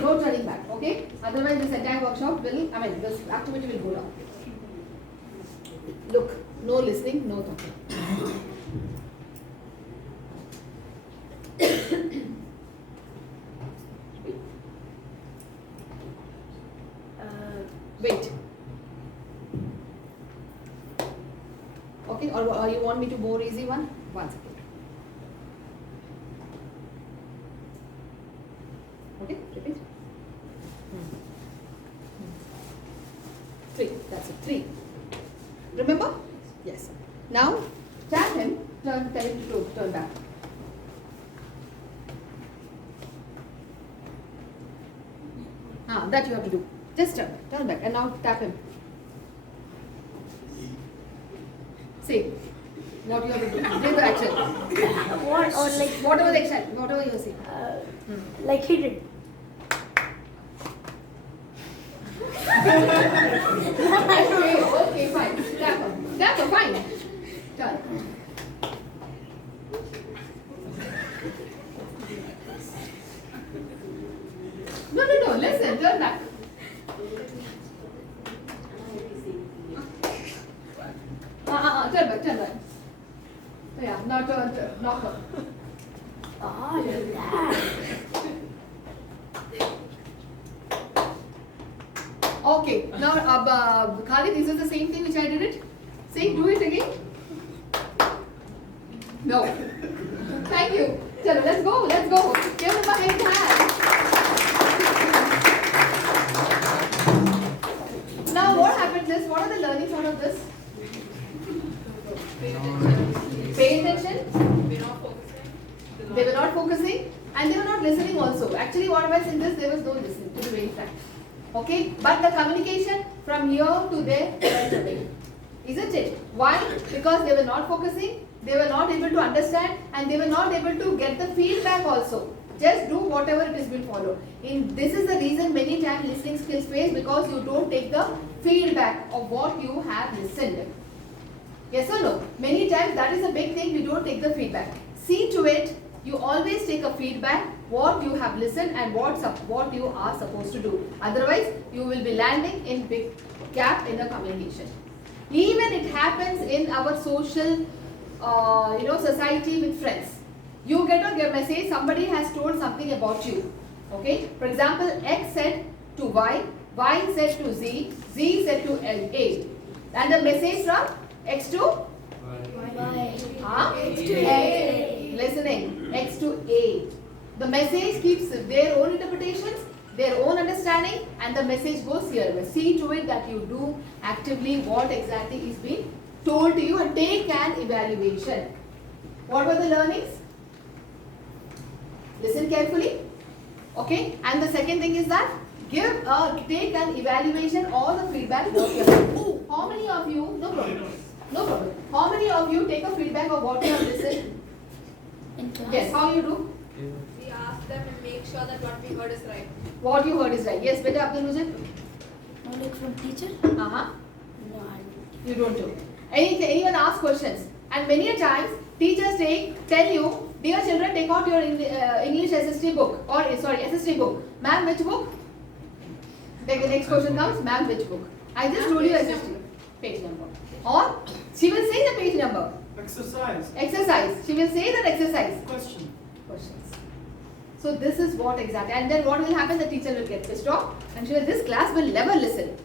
No turning back, okay? Otherwise this entire workshop this activity will go down. Look, no listening, no talking. Wait. Okay, or you want me to more easy one? 1 second. Okay, repeat. 3, that's it, 3. Remember? Yes. Now, tap him, tell him to turn back. That you have to do. Just turn back, and now tap him. See, what you have to do. Give the action. What? Or like whatever the action, whatever you see. Like he did. Okay, fine. Tap him, fine. Turn. No, listen, turn back. Turn back. Yeah, now turn, knock her. Like that. Okay, now Khalid, is it the same thing which I did it? See, do it again. No. Thank you. Chalo, let's go. Give him a big hand. Now what happened is, what are the learnings out of this? Pay attention. They were not focusing and they were not listening also. Actually what was in this, there was no listening, to be very frank. Okay, but the communication from here to there went away. Isn't it? Why? Because they were not focusing, they were not able to understand, and they were not able to get the feedback also. Just do whatever it has been followed. This is the reason many times listening skills fail, because you don't take the feedback of what you have listened. Yes or no? Many times that is a big thing, we don't take the feedback. See to it, you always take a feedback, what you have listened and what you are supposed to do. Otherwise, you will be landing in big gap in the communication. Even it happens in our social, society with friends. You get a message, somebody has told something about you. Okay? For example, X said to Y, Y said to Z, Z said to A. And the message from X to Y. X to A. Listening. X to A. The message keeps their own interpretations their own understanding, and the message goes here. See to it that you do actively what exactly is being told to you and take an evaluation. What were the learnings? Listen carefully. Okay, and the second thing is that take an evaluation or the feedback what you have. How many of you, no problem, no problem. How many of you take a feedback of what you have listened? In class. Yes, how you do? We ask them and make sure that what we heard is right. What you heard is right. Yes, better Abdul Mujib? Knowledge from teacher? Uh-huh. No, I don't. You don't do. Anyone ask questions? And many a times, teachers tell you, dear children, take out your English SST book, or SST book. Ma'am, which book? Then the next question comes, ma'am, which book? I just told you SST. Page number. Or, she will say the page number. Exercise. Exercise. She will say that exercise. Question. Questions. So this is what exactly. And then what will happen? The teacher will get pissed off and she will, this class will never listen.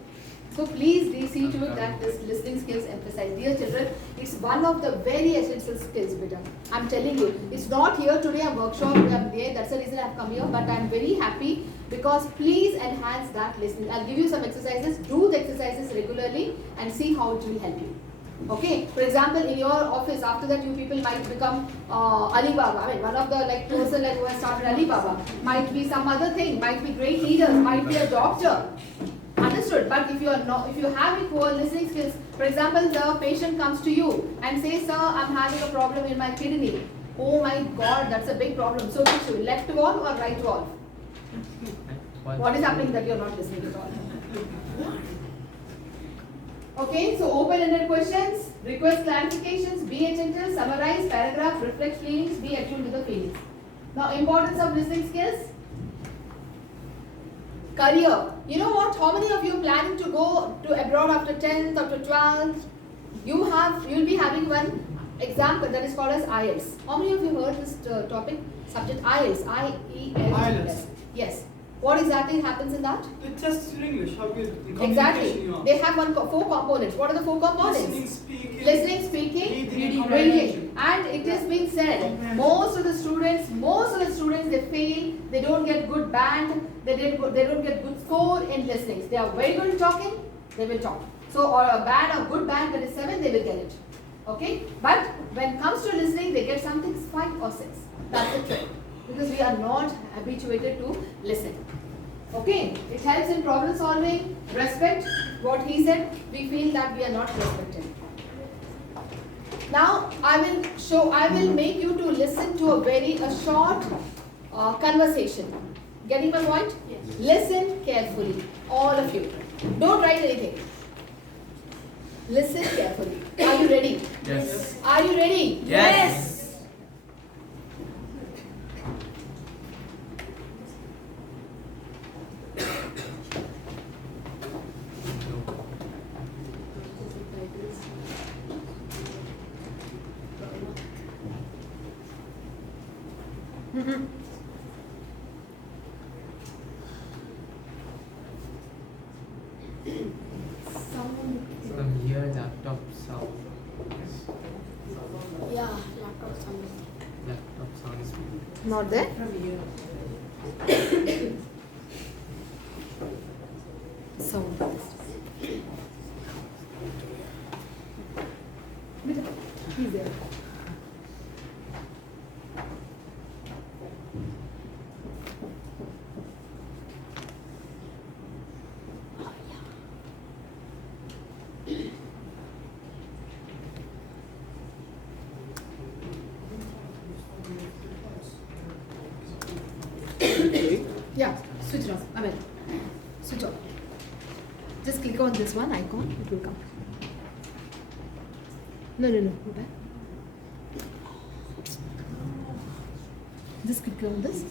So please see to it that this listening skills emphasize. Dear children, it's one of the very essential skills, beta. I'm telling you, it's not here today a workshop, I'm there, that's the reason I've come here, but I'm very happy because please enhance that listening. I'll give you some exercises, do the exercises regularly and see how it will help you. Okay, for example, in your office, after that you people might become Alibaba. I mean, one of the person who has started Alibaba, might be some other thing, might be great leaders, might be a doctor. Understood? But if you are not, if you have poor listening skills, for example, the patient comes to you and says, "Sir, I'm having a problem in my kidney." Oh my God, that's a big problem. So which way, left wall or right wall? What is happening that you're not listening at all? Okay, so open-ended questions, request clarifications, be attentive, summarize, paragraph, reflect feelings, be attuned to the feelings. Now, importance of listening skills. Career. You know what? How many of you planning to go to abroad after 10th or to 12th? You'll be having one exam that is called as IELTS. How many of you heard this topic? Subject IELTS. IELTS. Yes. What exactly happens in that? It tests your English, how good in communication Exactly. you are. They have four components. What are the four components? Listening, speaking, reading. And it has been said, most of the students, they fail. They don't get good band. They don't get good score in listening. They are very good in talking. They will talk. So, or a bad or good band that is 7, they will get it. Okay. But when it comes to listening, they get something 5 or 6. That's the trick. Because we are not habituated to listen. Okay, it helps in problem solving, respect, what he said, we feel that we are not respected. Now, I will make you to listen to a short conversation. Getting my point? Yes. Listen carefully, all of you. Don't write anything. Listen carefully. Are you ready? Yes. Are you ready? Yes. From here, laptop sound. Yeah, laptop sound. Laptop sound is Not there? Sound. He's there. Yeah, switch it off. I mean, switch off. Just click on this one icon, it will come. No, go back. Just click on this.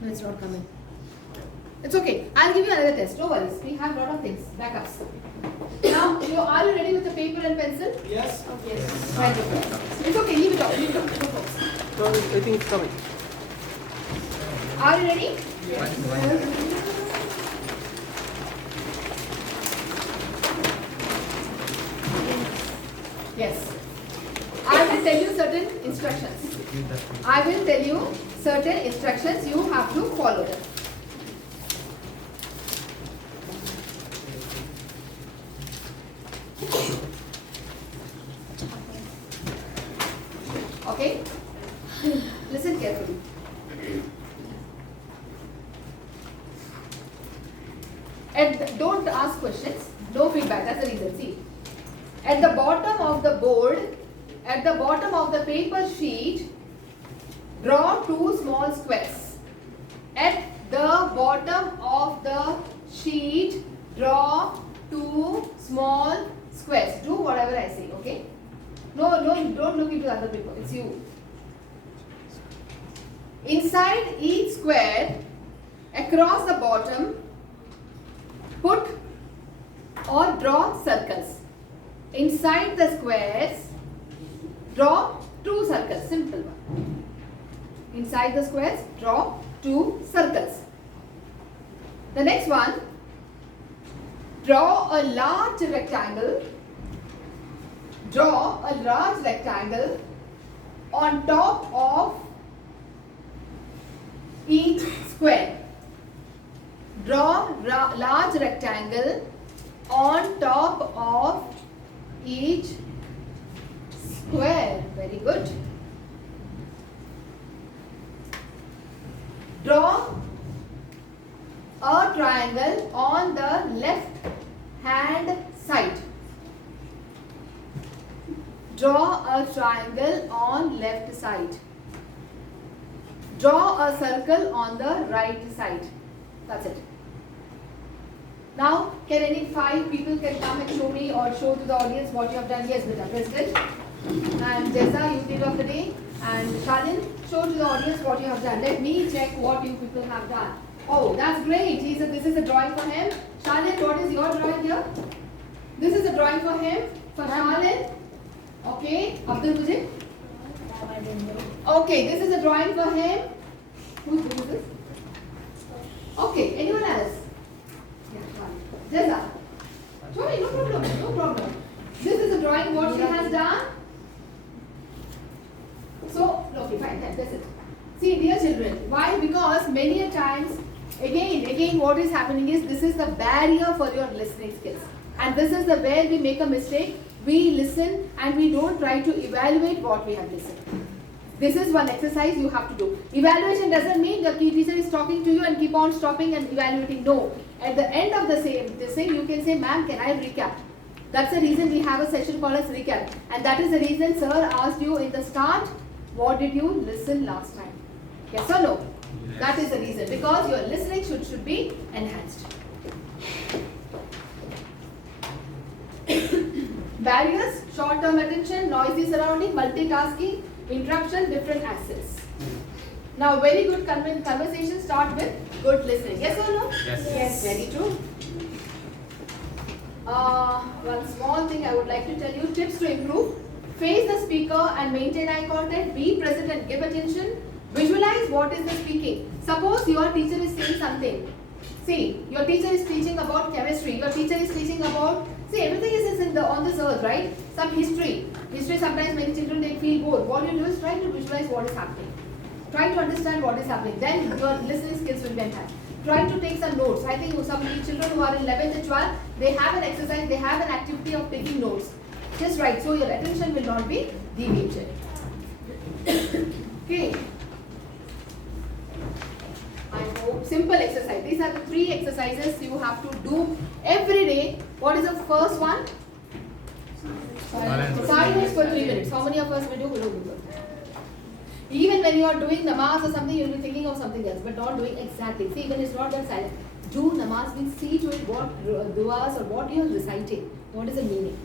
No, it's not coming. It's okay. I'll give you another test. No worries. We have a lot of things, backups. Now, are you ready with the paper and pencil? Yes. Yes. Wonderful. It's okay. Leave it off. Leave it off. No problem. I think it's coming. Are you ready? Yes. I will tell you certain instructions. I will tell you certain instructions. You have to follow them. Okay? Listen carefully. And don't ask questions. No feedback. That's the reason. See. At the bottom of the board, at the bottom of the paper sheet, draw 2 small squares. At the bottom of the sheet, draw 2 small squares. Do whatever I say, okay? No, don't look into other people. It's you. Inside each square, across the bottom, put or draw circles. Inside the squares, draw 2 circles. Simple one. Inside the squares, draw 2 circles. The next one, draw a large rectangle. Draw a large rectangle on top of each square. Draw large rectangle on top of each square. Very good. Draw a triangle on the left hand side. Draw a triangle on left side. Draw a circle on the right side. That's it. Now, can any 5 people can come and show me or show to the audience what you have done? Yes, Beta, President. And Jessa, youth leader of the day. And Shalin, show to the audience what you have done. Let me check what you people have done. Oh, that's great. This is a drawing for him. Shalin, what is your drawing here? This is a drawing for him. For Shalin. Okay. Abdul Mujib. Okay, this is a drawing for him. Whose book is this? Okay, anyone else? Jessa. Sorry, no problem, no problem. This is a drawing what she has done. So, okay, fine, that's it. See, dear children, why? Because many a times, again, what is happening is this is the barrier for your listening skills. And this is the where we make a mistake. We listen and we don't try to evaluate what we have listened. This is one exercise you have to do. Evaluation doesn't mean the teacher is talking to you and keep on stopping and evaluating. No. At the end of the same, you can say, ma'am, can I recap? That's the reason we have a session called as recap. And that is the reason sir asked you in the start, what did you listen last time? Yes or no? Yes. That is the reason. Because your listening should be enhanced. Barriers, short-term attention, noisy surrounding, multitasking, interruption, different access. Now, very good conversation start with good listening. Yes or no? Yes. Yes. Very true. One small thing I would like to tell you, tips to improve. Face the speaker and maintain eye contact. Be present and give attention. Visualize what is the speaking. Suppose your teacher is saying something. See, your teacher is teaching about chemistry. Your teacher is teaching about, see, everything is on this earth, right? Some history. History, sometimes many children, they feel bored. What you do is try to visualize what is happening. Try to understand what is happening. Then your listening skills will be enhanced. Try to take some notes. I think some children who are in 11th and 12th, they have an exercise, they have an activity of taking notes. Just write, so your attention will not be deviated. Okay. I hope, simple exercise. These are the 3 exercises you have to do every day. What is the first one? Silence for 3 minutes. How many of us will do? Will do. Even when you are doing namaz or something, you will be thinking of something else, but not doing exactly. See, when it's not that silent. Do namaz, means see to it what duas or what you are reciting. What is the meaning?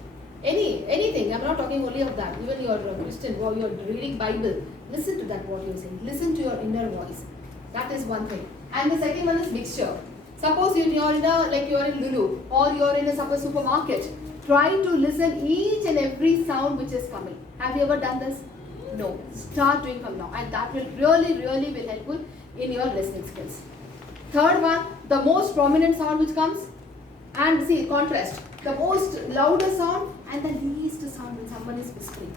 Anything. I'm not talking only of that. Even your Christian, or you're reading Bible, listen to that what you're saying. Listen to your inner voice. That is one thing. And the second one is mixture. Suppose you're in Lulu or you're in a supermarket. Try to listen each and every sound which is coming. Have you ever done this? No. Start doing from now, and that will really will helpful in your listening skills. Third one, the most prominent sound which comes, and see contrast. The most loudest sound and the least sound when someone is whispering.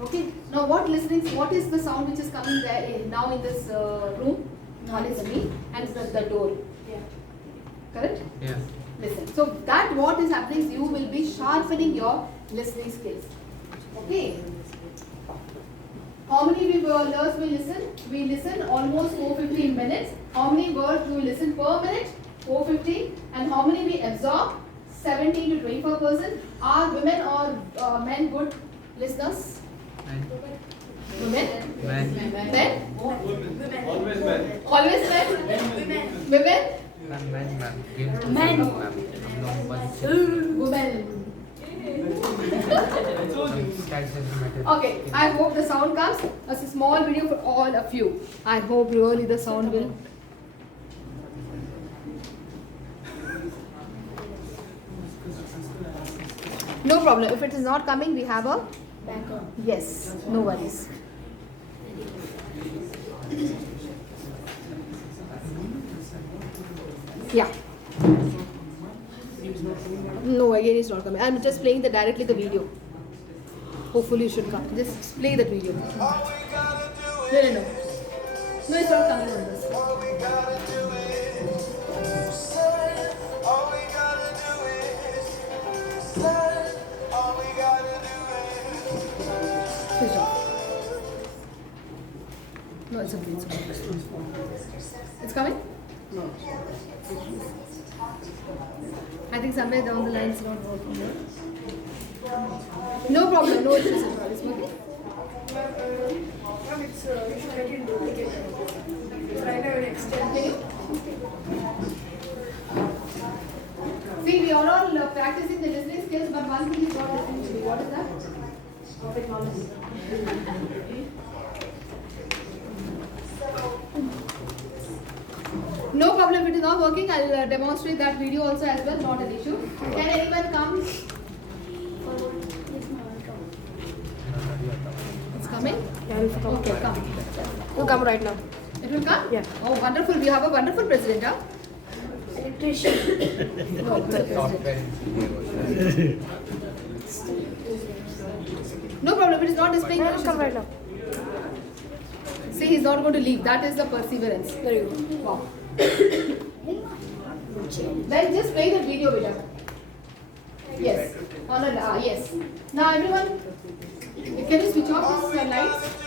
Okay. Now what listening? What is the sound which is coming there now in this room? One is me and the door. Yeah. Correct? Yes. Listen. So that what is happening is you will be sharpening your listening skills. Okay. How many words we listen? We listen almost 450 minutes. How many words do we listen per minute? 450. And how many we absorb? 17 to 25%. Are women or men good listeners? Men. Women? Men. Men? Always men. Always men? Women. Women? Men. Give to Men. some, no one. Women. Slight sentimental. Okay, I hope the sound comes. It's a small video for all of you. I hope really the sound will. No problem. If it is not coming, we have a Backup. yes. No worries. Yeah. No, again it's not coming. I'm just playing directly the video. Hopefully it should come. Just play that video. No. No, it's not coming on this. Switch off. No, it's okay. It's okay. It's coming? No. I think somewhere down the line it's not working. No problem. No issues at all. It's working. It's you should get it duplicate. Right now it extend. See, we are all practicing the listening skills, but one thing is not listening to me. What is that? Technology. No problem. If it is not working, I'll demonstrate that video also as well. Not an issue. Can anyone come? It's coming? Yeah, Okay, come. it will come right now. It will come? Yeah. Oh, wonderful. We have a wonderful president, huh? Electrician. No, the president. No problem. It is not displaying. It will come right now. See, he's not going to leave. That is the perseverance. Very good. Wow. Then just play the video, Vijay. Yes. Yes. Now everyone, can you switch off this lights?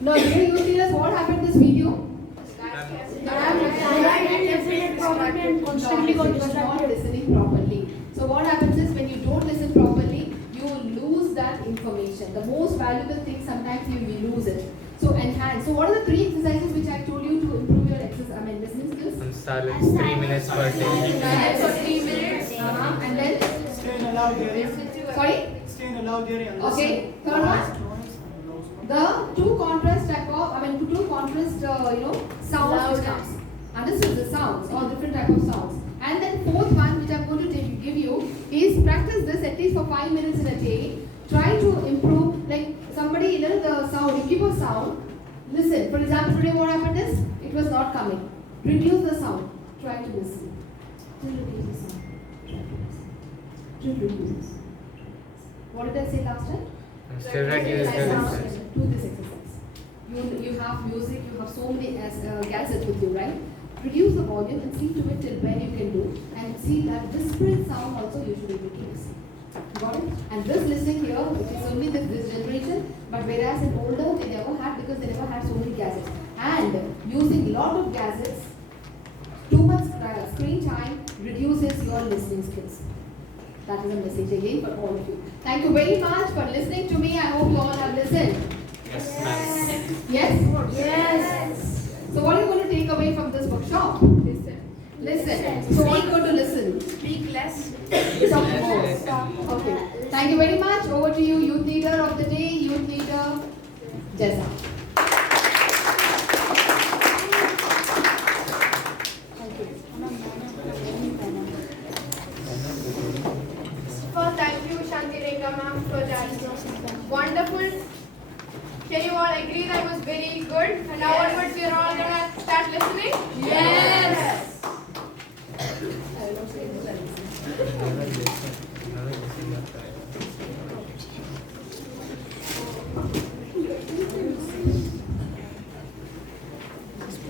Now, dear youth leaders, what happened in this video? Constantly not listening properly. So what happens is when use that information. The most valuable thing, sometimes we lose it. So enhance. So what are the 3 exercises which I told you to improve your listening skills? And silence 3 minutes per day. Silence for 3 minutes. And then? Stay in a loud area. Sorry? Stay in a loud area and listen. Okay. Third one? The two contrast type of, two contrast, sounds which comes. Understood, the sounds or different type of sounds. And then fourth one which I'm going to give you is practice this at least for 5 minutes in a day. Try to improve, like somebody, the sound, you keep a sound, listen. For example, today what happened is, it was not coming. Reduce the sound. Try to listen. Reduce the sound. Try to listen. What did I say last time? Still reduce the distance. Do this exercise. You have music, you have so many gadgets with you, right? Reduce the volume and see to it till when you can do, and see that whispering sound also you should be able to listen. Got it? And this listening here, it is only this generation, but whereas in older they never had, because they never had so many gadgets. And using lot of gadgets, too much screen time reduces your listening skills. That is a message again for all of you. Thank you very much for listening to me. I hope you all have listened. Yes, ma'am. Yes? Yes. So what are you going to take away from this workshop? Listen. So what are you going to listen? Speak less. Talk more. Okay. Thank you very much. Over to you, youth leader of the day, youth leader Jessa. First, thank you, Shanti Rekha ma'am, for that. Wonderful. Can you all agree that was very good? And now onwards, you're all gonna start listening? Yes.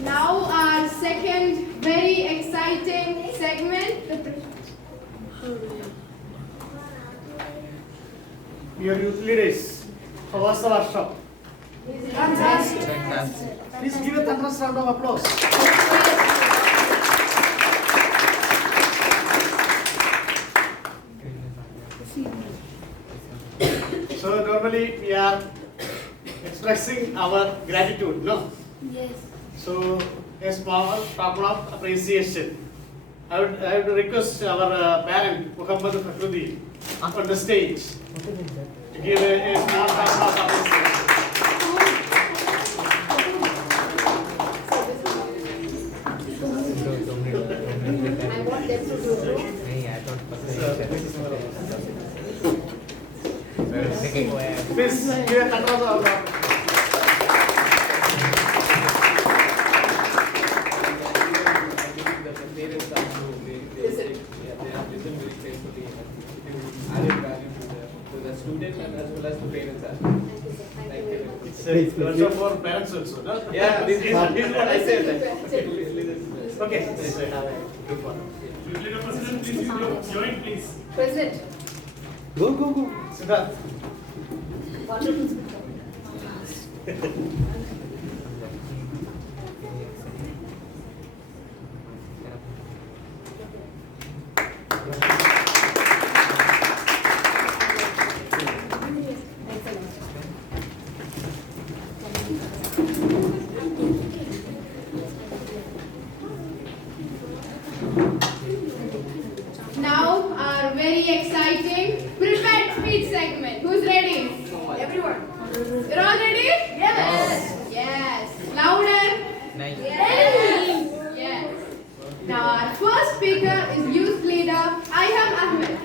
Now our second very exciting segment. Your youth leaders, how was the workshop? Fantastic. Please give a thunderous round of applause. So normally we are expressing our gratitude, no? Yes. So a small token of appreciation. I would request our parent Muhammad Fakrudi on the stage to give a small token of appreciation. I want them to do it. नहीं, I don't Please give a thunderous round of applause. Students and as well as the parents are. Thank you. It's also for parents also, no? Yeah, this is what I said. Okay. Good one. President, please join, please. President. Go. Siddharth. Now our very exciting prepared speech segment. Who's ready? Everyone. You're all ready? Yes. Yes. Louder. Nice. Yes. Now our first speaker is youth leader Ayham Ahmed.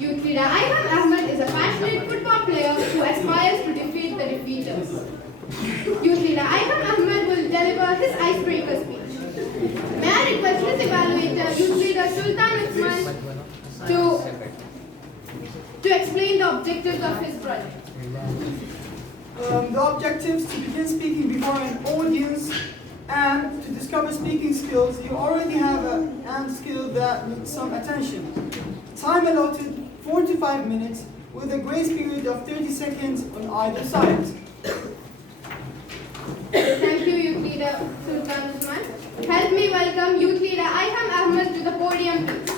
Youth leader Ayham Ahmed is a passionate football player who aspires to defeat the defeaters. Youth leader Ayham Ahmed will deliver his icebreaker speech. May I request his evaluator, youth leader Sultan Usman, to explain the objectives of his project. The objectives to begin speaking before an audience and to discover speaking skills. You already have a skill that needs some attention. Time allotted 45 minutes with a grace period of 30 seconds on either side. Thank you, youth leader Sultan Usman. Help me welcome youth leader Ayham Ahmed to the podium, please.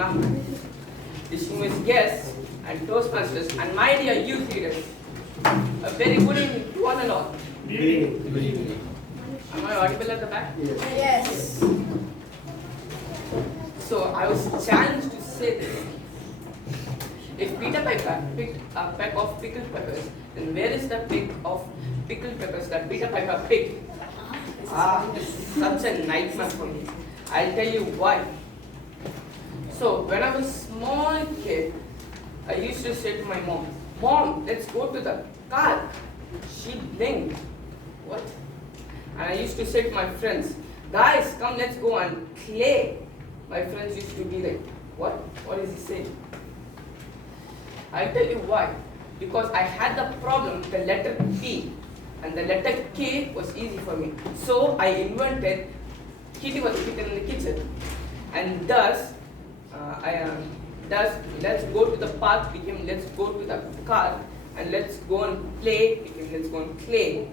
am Ahmed. Distinguished guests and Toastmasters and my dear youth leaders, a very good evening to one and all. Good evening. Am I audible at the back? Yes. So I was challenged to say this. If Peter Piper picked a peck of pickled peppers, then where is the peck of pickled peppers that Peter Piper picked? This is such a nightmare for me. I'll tell you why. So when I was a small kid, I used to say to my mom, "Mom, let's go to the car." She blinked. What? And I used to say to my friends, "Guys, come, let's go and play." My friends used to be like, "What? What is he saying?" I'll tell you why. Because I had the problem with the letter P, and the letter K was easy for me. So I invented Kitty was kitten in the kitchen, and thus let's go to the park became let's go to the car, and let's go and play became let's go and play.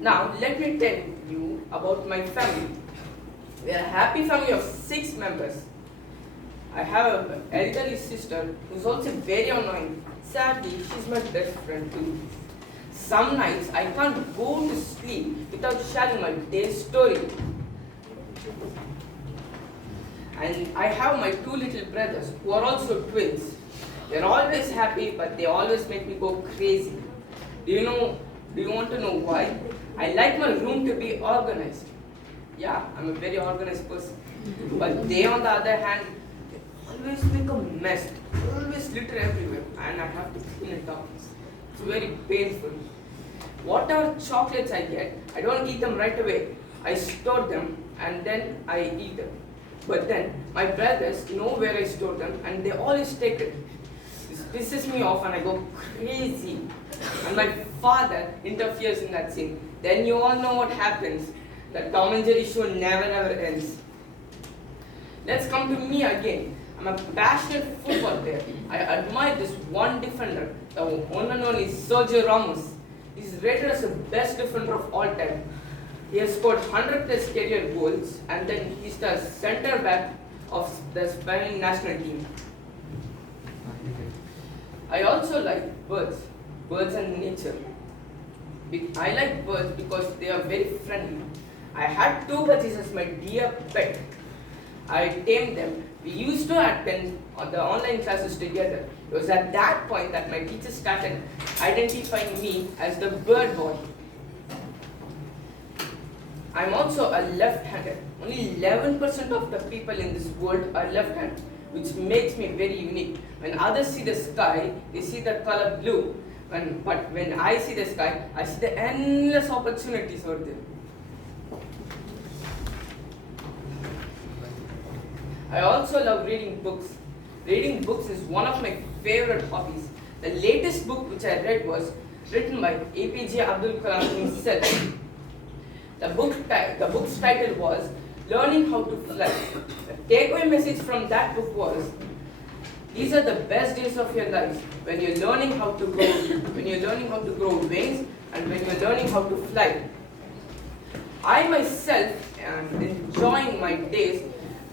Now let me tell you about my family. We are a happy family of 6 members. I have an elderly sister who's also very annoying. Sadly, she's my best friend too. Some nights I can't go to sleep without sharing my day's story. And I have my 2 little brothers who are also twins. They're always happy, but they always make me go crazy. Do you want to know why? I like my room to be organized. Yeah, I'm a very organized person. But they, on the other hand, they always make a mess. They always litter everywhere, and I have to clean it up. It's very painful. Whatever chocolates I get, I don't eat them right away. I store them, and then I eat them. But then, my brothers know where I store them, and they always take it. This pisses me off, and I go crazy. And my father interferes in that scene. Then you all know what happens. The Tom and Jerry show never ends. Let's come to me again. I'm a passionate football player. I admire this one defender, the one and only Sergio Ramos. He's rated as the best defender of all time. He has scored 100 plus career goals, and then he's the center back of the Spanish national team. I also like birds and nature. I like birds because they are very friendly. I had 2 budgies as my dear pet. I tamed them. We used to attend the online classes together. It was at that point that my teacher started identifying me as the bird boy. I'm also a left-hander. Only 11% of the people in this world are left-handed, which makes me very unique. When others see the sky, they see the color blue. But when I see the sky, I see the endless opportunities over there. I also love reading books. Reading books is one of my favorite hobbies. The latest book which I read was written by APJ Abdul Kalam himself. The book's title was Learning How to Fly. The takeaway message from that book was, these are the best days of your life when you're learning how to grow wings, and when you're learning how to fly. I myself am enjoying my days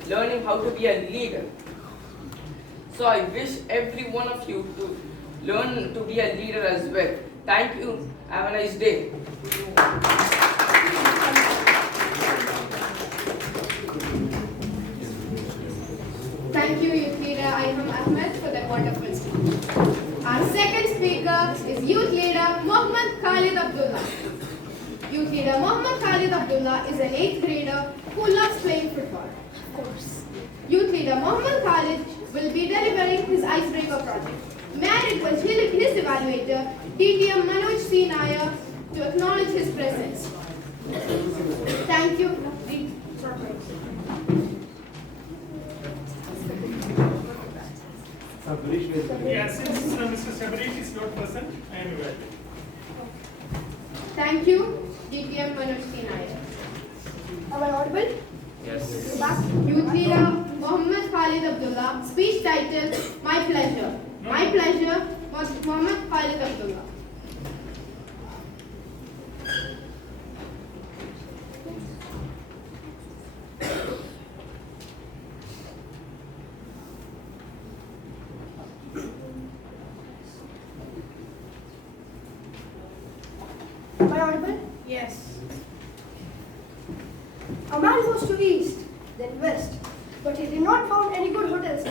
learning how to be a leader. So I wish every one of you to learn to be a leader as well. Thank you. Have a nice day. Thank you, Youth Leader Ayham Ahmed, for that wonderful speech. Our second speaker is Youth Leader Mohammad Khalid Abdullah. Youth Leader Mohammad Khalid Abdullah is an 8th grader who loves playing football. Of course. Youth Leader Mohammad Khalid will be delivering his icebreaker project. May I request his evaluator, DTM Manoj C. Nair, to acknowledge his presence. Thank you. Yeah, since Mr. Sabarish is not present, I am evaluating. Thank you, DTM Manoj C. Nair. Am I audible? Yes. Youth Leader Mohammad Khalid Abdullah, speech title, My Pleasure. My Pleasure, Mohammad Khalid Abdullah. Yes. A man goes to east, then west, but he did not find any good hotels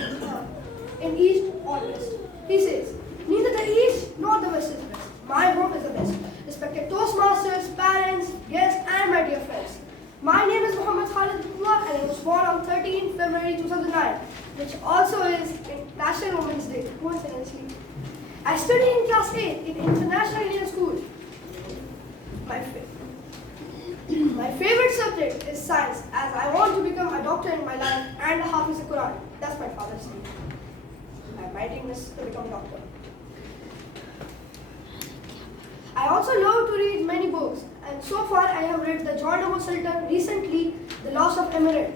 in east or west. He says, neither the east nor the west is best. My home is the best. Respected Toastmasters, parents, guests, and my dear friends. My name is Muhammad Khalid Abdullah, and I was born on 13 February 2009, which also is National Women's Day, coincidentally. I study in class 8 in International Indian School. My favorite subject is science, as I want to become a doctor in my life and a Hafiz Quran. That's my father's name. I'm writing this to become a doctor. I also love to read many books, and so far I have read the John Abu Sultan, recently The Loss of Emirate.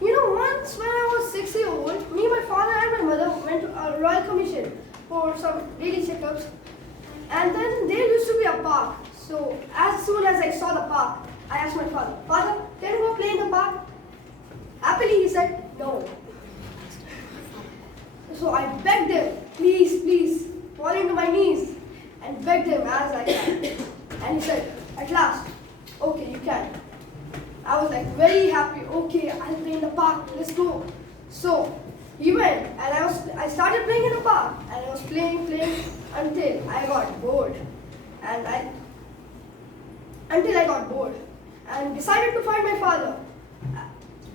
You know, once when I was 6 years old, me, my father and my mother went to a Royal Commission for some daily checkups, and then there used to be a park. So as soon as I saw the park, I asked my father, Father, can we go play in the park? Happily he said, no. So I begged him, please, please, falling to my knees, and begged him as I can. And he said, at last, okay, you can. I was like very happy, okay, I'll play in the park, let's go. So he went, and I started playing in the park, and I was playing until I got bored. Until I got bored and decided to find my father.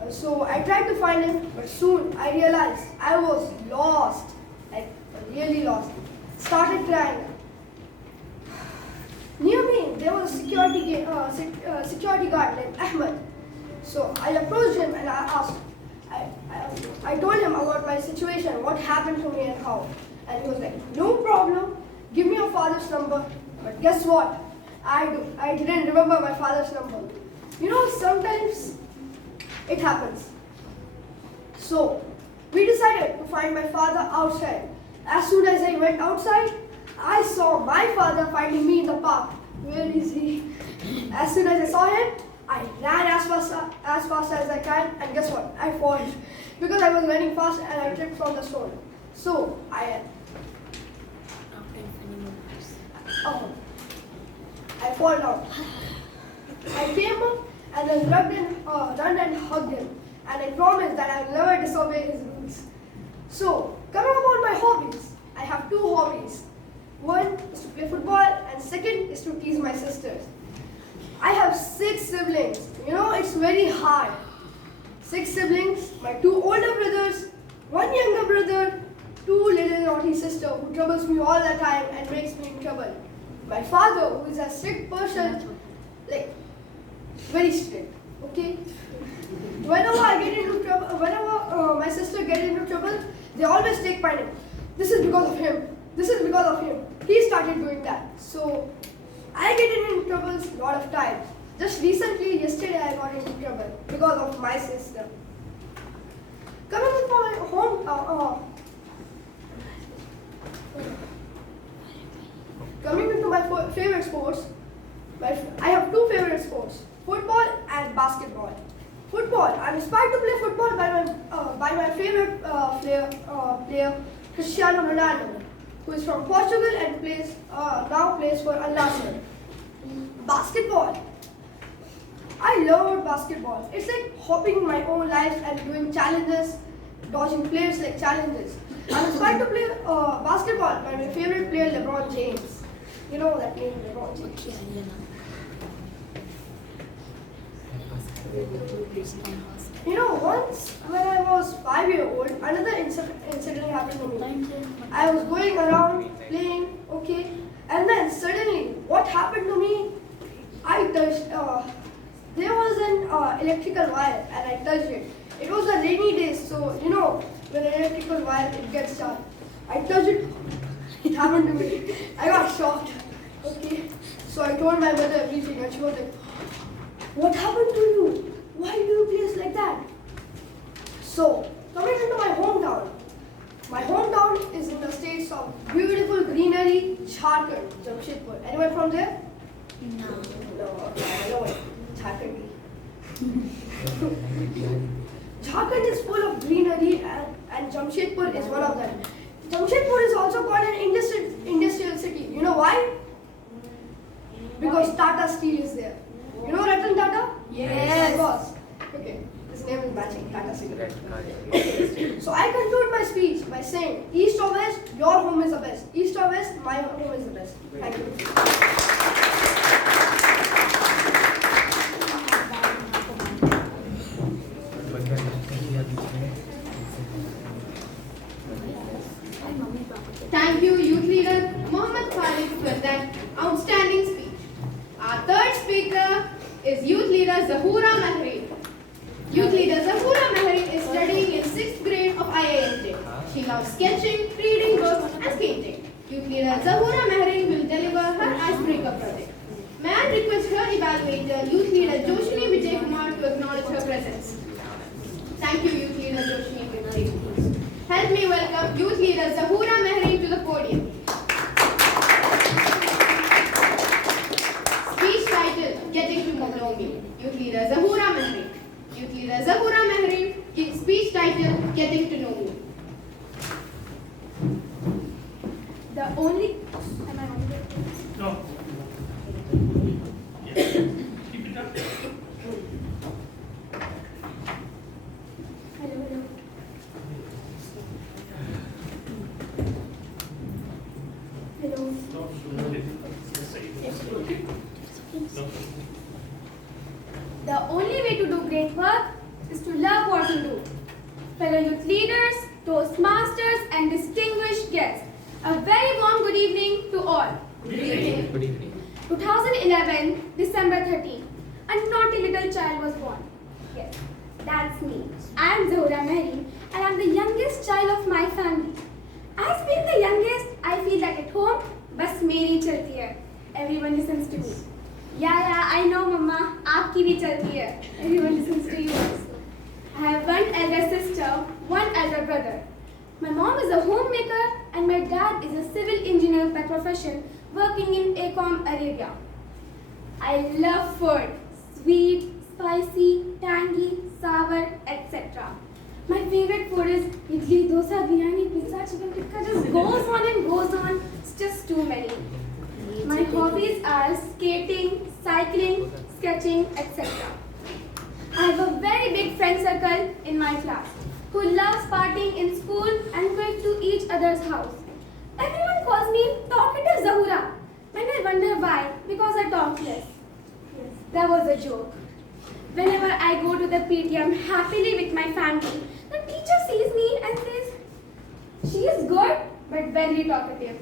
So I tried to find him, but soon I realized I was lost, like really lost. Started crying. Near me, there was a security guard named Ahmed. So I approached him and I asked, I told him about my situation, what happened to me and how. And he was like, no problem, give me your father's number. But guess what? I didn't remember my father's number. You know, sometimes it happens. So we decided to find my father outside. As soon as I went outside, I saw my father finding me in the park. Where is he? As soon as I saw him, I ran as fast as I can, and guess what? I fall because I was running fast and I tripped from the stone. So I fall down. I came up and then ran and hugged him, and I promised that I will never disobey his rules. So, coming about my hobbies, I have two hobbies. One is to play football, and second is to tease my sisters. I have 6 siblings. You know, it's very hard. 6 siblings, my 2 older brothers, 1 younger brother, 2 little naughty sisters who troubles me all the time and makes me in trouble. My father, who is a strict person, like very strict, okay? Whenever I get into trouble, whenever my sister gets into trouble, they always take my name. This is because of him. This is because of him. He started doing that. So I get into trouble a lot of times. Just recently, yesterday, I got into trouble because of my sister. Coming to my home, coming into my favorite sports, I have 2 favorite sports: football and basketball. Football. I'm inspired to play football by my favorite player, Cristiano Ronaldo, who is from Portugal and now plays for Al Nassr. Basketball. I love basketball. It's like hopping in my own life and doing challenges, dodging players like challenges. I'm inspired to play basketball by my favorite player, LeBron James. You know that name, LeBron James. You know, once when I was 5 years old, another incident happened to me. I was going around playing, okay, and then suddenly, what happened to me? I touched. There was an electrical wire, and I touched it. It was a rainy day, so you know when an electrical wire it gets sharp. I touched it. It happened to me. I got shocked. Okay, so I told my mother everything, and she was like, "What happened to you? Why do you place like that?" So, coming into my hometown. My hometown is in the states of beautiful greenery, Jharkhand, Jamshedpur. Anyone from there? No. No, Jharkhand. Jharkhand is full of greenery and Jamshedpur is one of them. Jamshedpur is also called an industrial city. You know why? Because Tata Steel is there. You know Ratan Tata? Yes. Of course. Okay, his name is matching, Tata Steel. Red card. So I conclude my speech by saying, East or West, your home is the best. East or West, my home is the best. Thank you. Thank you, Youth Leader Mohammed Khalid, for that outstanding speech. Our third speaker is Youth Leader Zahura Mahreen. Youth Leader Zahura Mahreen is studying in 6th grade of IIMJ. She loves sketching, reading books, and skating. Youth Leader Zahura Mahreen will deliver her icebreaker project. May I request her evaluator, Youth Leader Joshini Vijay Kumar, to acknowledge her presence. Thank you, Youth Leader Joshini Vijay. Help me welcome Youth Leader Zahura Mahreen to the podium. Speech title, Getting to Know Me. Youth Leader Zahura Mahreen. Youth Leader Zahura Mahreen, speech title, Getting to Know Me. The only... Am I on? No. Yes. Keep it up. Hello. Hello. No. The only way to do great work is to love what you do. Fellow youth leaders, Toastmasters, and distinguished guests, a very warm good evening to all. Good evening. Good evening. 2011, December 13, a naughty little child was born. Yes, that's me. I am Zohra Mahreen, and I'm the youngest child of my family. As being the youngest, I feel that at home, bas meri chalti hai. Everyone listens to me. Yeah, I know, Mama. Aapki bhi chalti hai. Everyone listens to you also. I have one elder sister, one elder brother. My mom is a homemaker, and my dad is a civil engineer by profession, working in ACOM Arabia. I love food, sweet, spicy, tangy, sour, etc. My favorite food is idli, dosa, biryani, pizza, chicken tikka. Just goes on and goes on. It's just too many. My hobbies are skating, cycling, sketching, etc. I have a very big friend circle in my class who loves partying in school and going to each other's house. Everyone calls me Talkative Zahura, and I wonder why, because I talk less. Yes, that was a joke. Whenever I go to the PTM happily with my family, the teacher sees me and says, she is good but very talkative.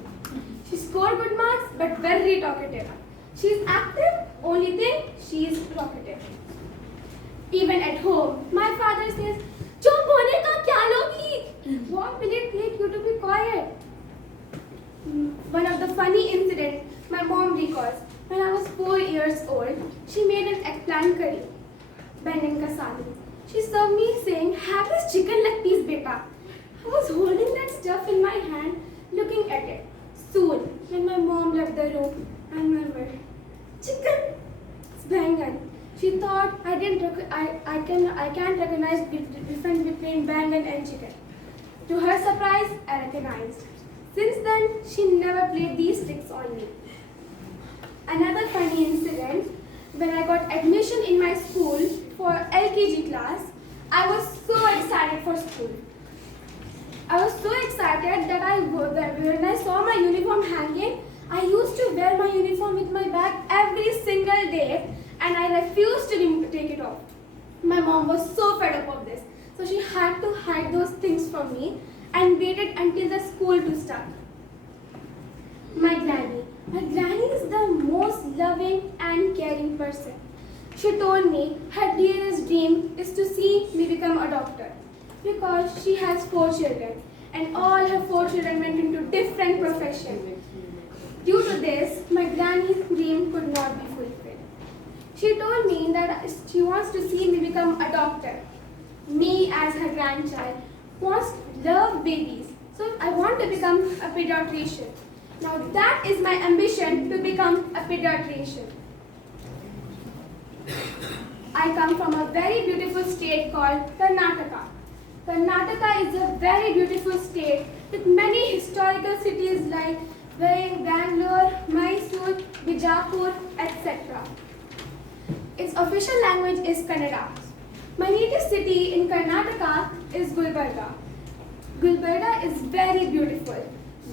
She scored good marks but very talkative. She is active, only thing, she is talkative. Even at home, my father says, "Chop hone ka kya logi? What will it take you to be quiet?" One of the funny incidents my mom recalls, when I was 4 years old, she made an eggplant curry, bangan ka salu. She served me saying, "Have this chicken leg piece, beta." I was holding that stuff in my hand, looking at it. Soon, when my mom left the room, I murmured, "Chicken, it's bangan." She thought I can't recognize the difference between bangan and chicken. To her surprise, I recognized. Since then, she never played these tricks on me. Another funny incident, when I got admission in my school for LKG class, I was so excited for school. I was so excited that when I saw my uniform hanging, I used to wear my uniform with my bag every single day, and I refused to take it off. My mom was so fed up of this, so she had to hide those things from me and waited until the school to start. My granny is the most loving and caring person. She told me her dearest dream is to see me become a doctor because she has 4 children and all her 4 children went into different professions. Due to this, my granny's dream could not be fulfilled. She told me that she wants to see me become a doctor. Me, as her grandchild, love babies. So I want to become a pediatrician. Now that is my ambition, to become a pediatrician. I come from a very beautiful state called Karnataka. Karnataka is a very beautiful state with many historical cities like wearing Bangalore, Mysore, Bijapur, etc. Its official language is Kannada. My native city in Karnataka is Gulbarga. Gulbarga is very beautiful.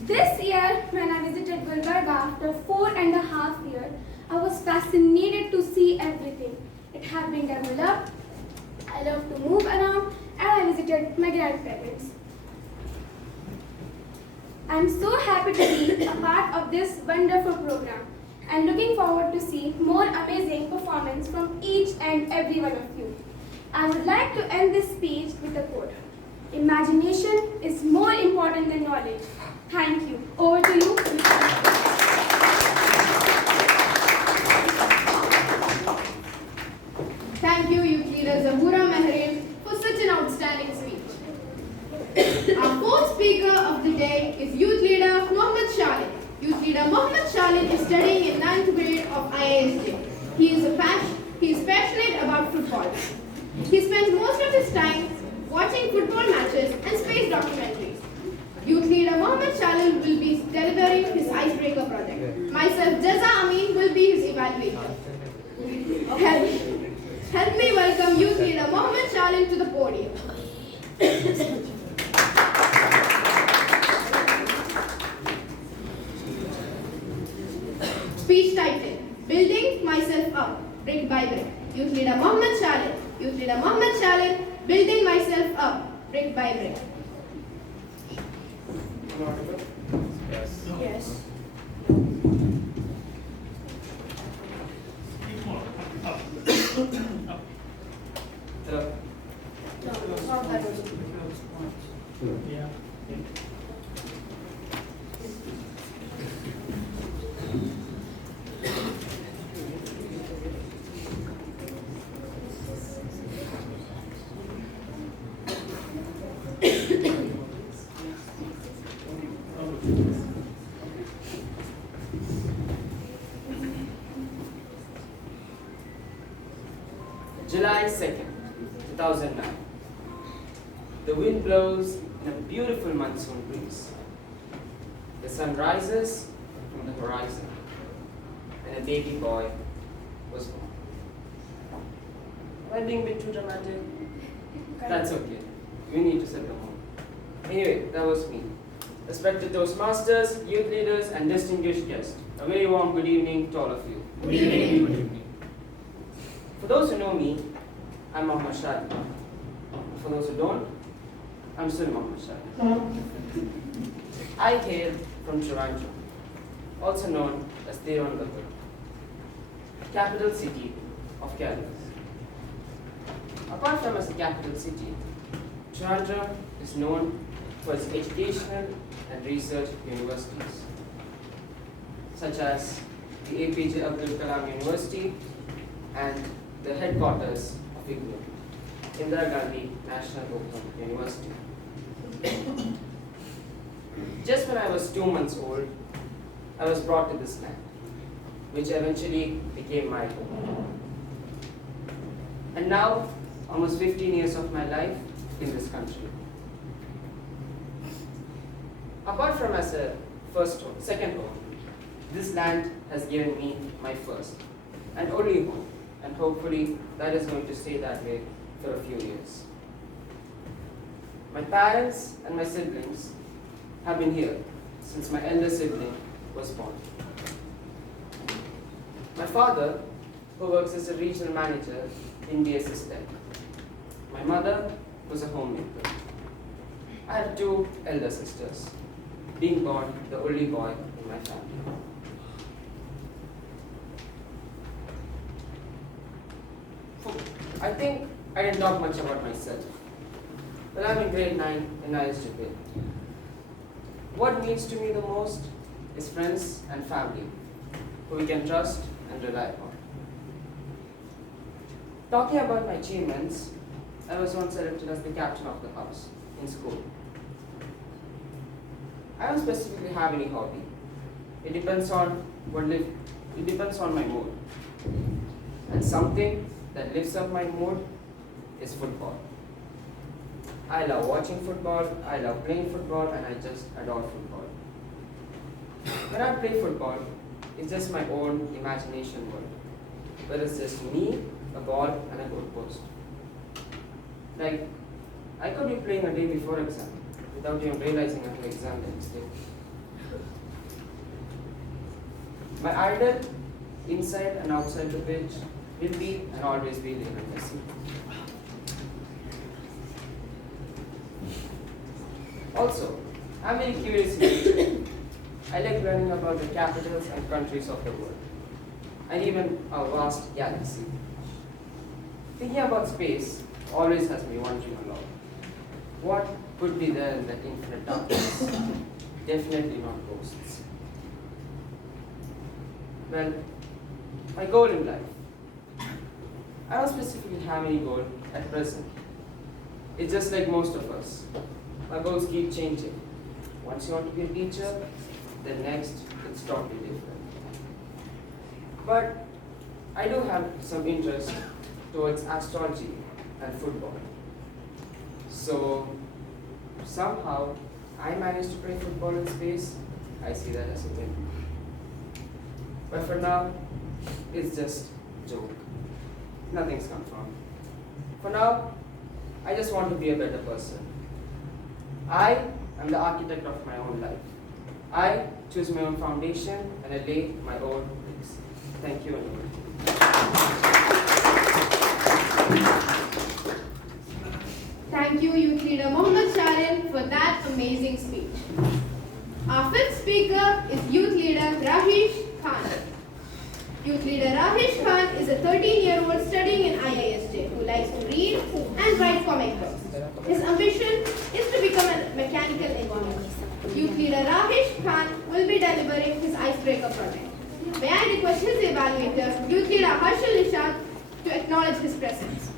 This year, when I visited Gulbarga after 4.5 years, I was fascinated to see everything. It had been developed. I love to move around, and I visited my grandparents. I am so happy to be a part of this wonderful program and looking forward to see more amazing performance from each and every one of you. I would like to end this speech with a quote. Imagination is more important than knowledge. Thank you. Over to you. Thank you, youth leader Zahura Mehrin, for such an outstanding speech. Our fourth speaker of the day is youth leader Mohammed Shalin. Youth leader Mohammed Shalin is studying in 9th grade of IISJ. He is passionate about football. He spends most of his time watching football matches and space documentaries. Youth leader Mohammed Shalin will be delivering his icebreaker project. Myself, Jaza Amin, will be his evaluator. Help me welcome youth leader Mohammed Shalin to the podium. Speech title: Building Myself Up, Brick by Brick. Youth leader Mohammed Shalin. Youth leader Mohammed Shalin, Building Myself Up, Brick by Brick. Yes. Hello. Yeah. July 2nd, 2009. The wind blows in a beautiful monsoon breeze. The sun rises from the horizon, and a baby boy was born. Am I being a bit too dramatic? That's okay. You need to set the home. Anyway, that was me. Respected Toastmasters, youth leaders, and distinguished guests. A very warm good evening to all of you. Good evening. Good evening. For those who know me, I'm Mohammed Shadi. For those who don't, I'm still Mohammed Shadi. I hail from Toronto, also known as Tirunelveli, capital city of Kerala. Apart from as a capital city, Toronto is known for its educational and research universities, such as the APJ Abdul Kalam University and the headquarters of IGNOU, Indira Gandhi National Open University. Just when I was 2 months old, I was brought to this land, which eventually became my home. And now, almost 15 years of my life in this country. Apart from as a second home, this land has given me my first and only home, and hopefully that is going to stay that way for a few years. My parents and my siblings have been here since my elder sibling was born. My father, who works as a regional manager in DSS Tech. My mother was a homemaker. I have 2 elder sisters, being born the only boy in my family. I think I didn't talk much about myself. Well, I'm in grade 9 in ISJP. What means to me the most is friends and family, who we can trust and rely upon. Talking about my achievements, I was once selected as the captain of the house in school. I don't specifically have any hobby. It depends on my mood. And something that lifts up my mood is football. I love watching football, I love playing football, and I just adore football. When I play football, it's just my own imagination world, where it's just me, a ball, and a goalpost. Like, I could be playing a day before exam, without even realizing until exam the next day. My idol, inside and outside the pitch, will be and always be Lionel Messi. Also, I'm very curious in nature. I like learning about the capitals and countries of the world, and even our vast galaxy. Thinking about space always has me wondering a lot. What could be there in that infinite darkness? Definitely not ghosts. Well, my goal in life. I don't specifically have any goal at present. It's just like most of us. My goals keep changing. Once you want to be a teacher, then next it's totally different. But I do have some interest towards astrology and football. So somehow I managed to play football in space. I see that as a win. But for now, it's just a joke. Nothing's confirmed. For now, I just want to be a better person. I am the architect of my own life. I choose my own foundation and I lay my own bricks. Thank you, everyone. Thank you, Youth Leader Mohammed Sharin, for that amazing speech. Our fifth speaker is Youth Leader Rahish Khan. Youth Leader Rahish Khan is a 13-year-old studying in IISJ who likes to read and write comic books. His ambition is to become a mechanical engineer. Youth Leader Rahish Khan will be delivering his icebreaker project. May I request his evaluator, Youth Leader Harshal Nishant, to acknowledge his presence.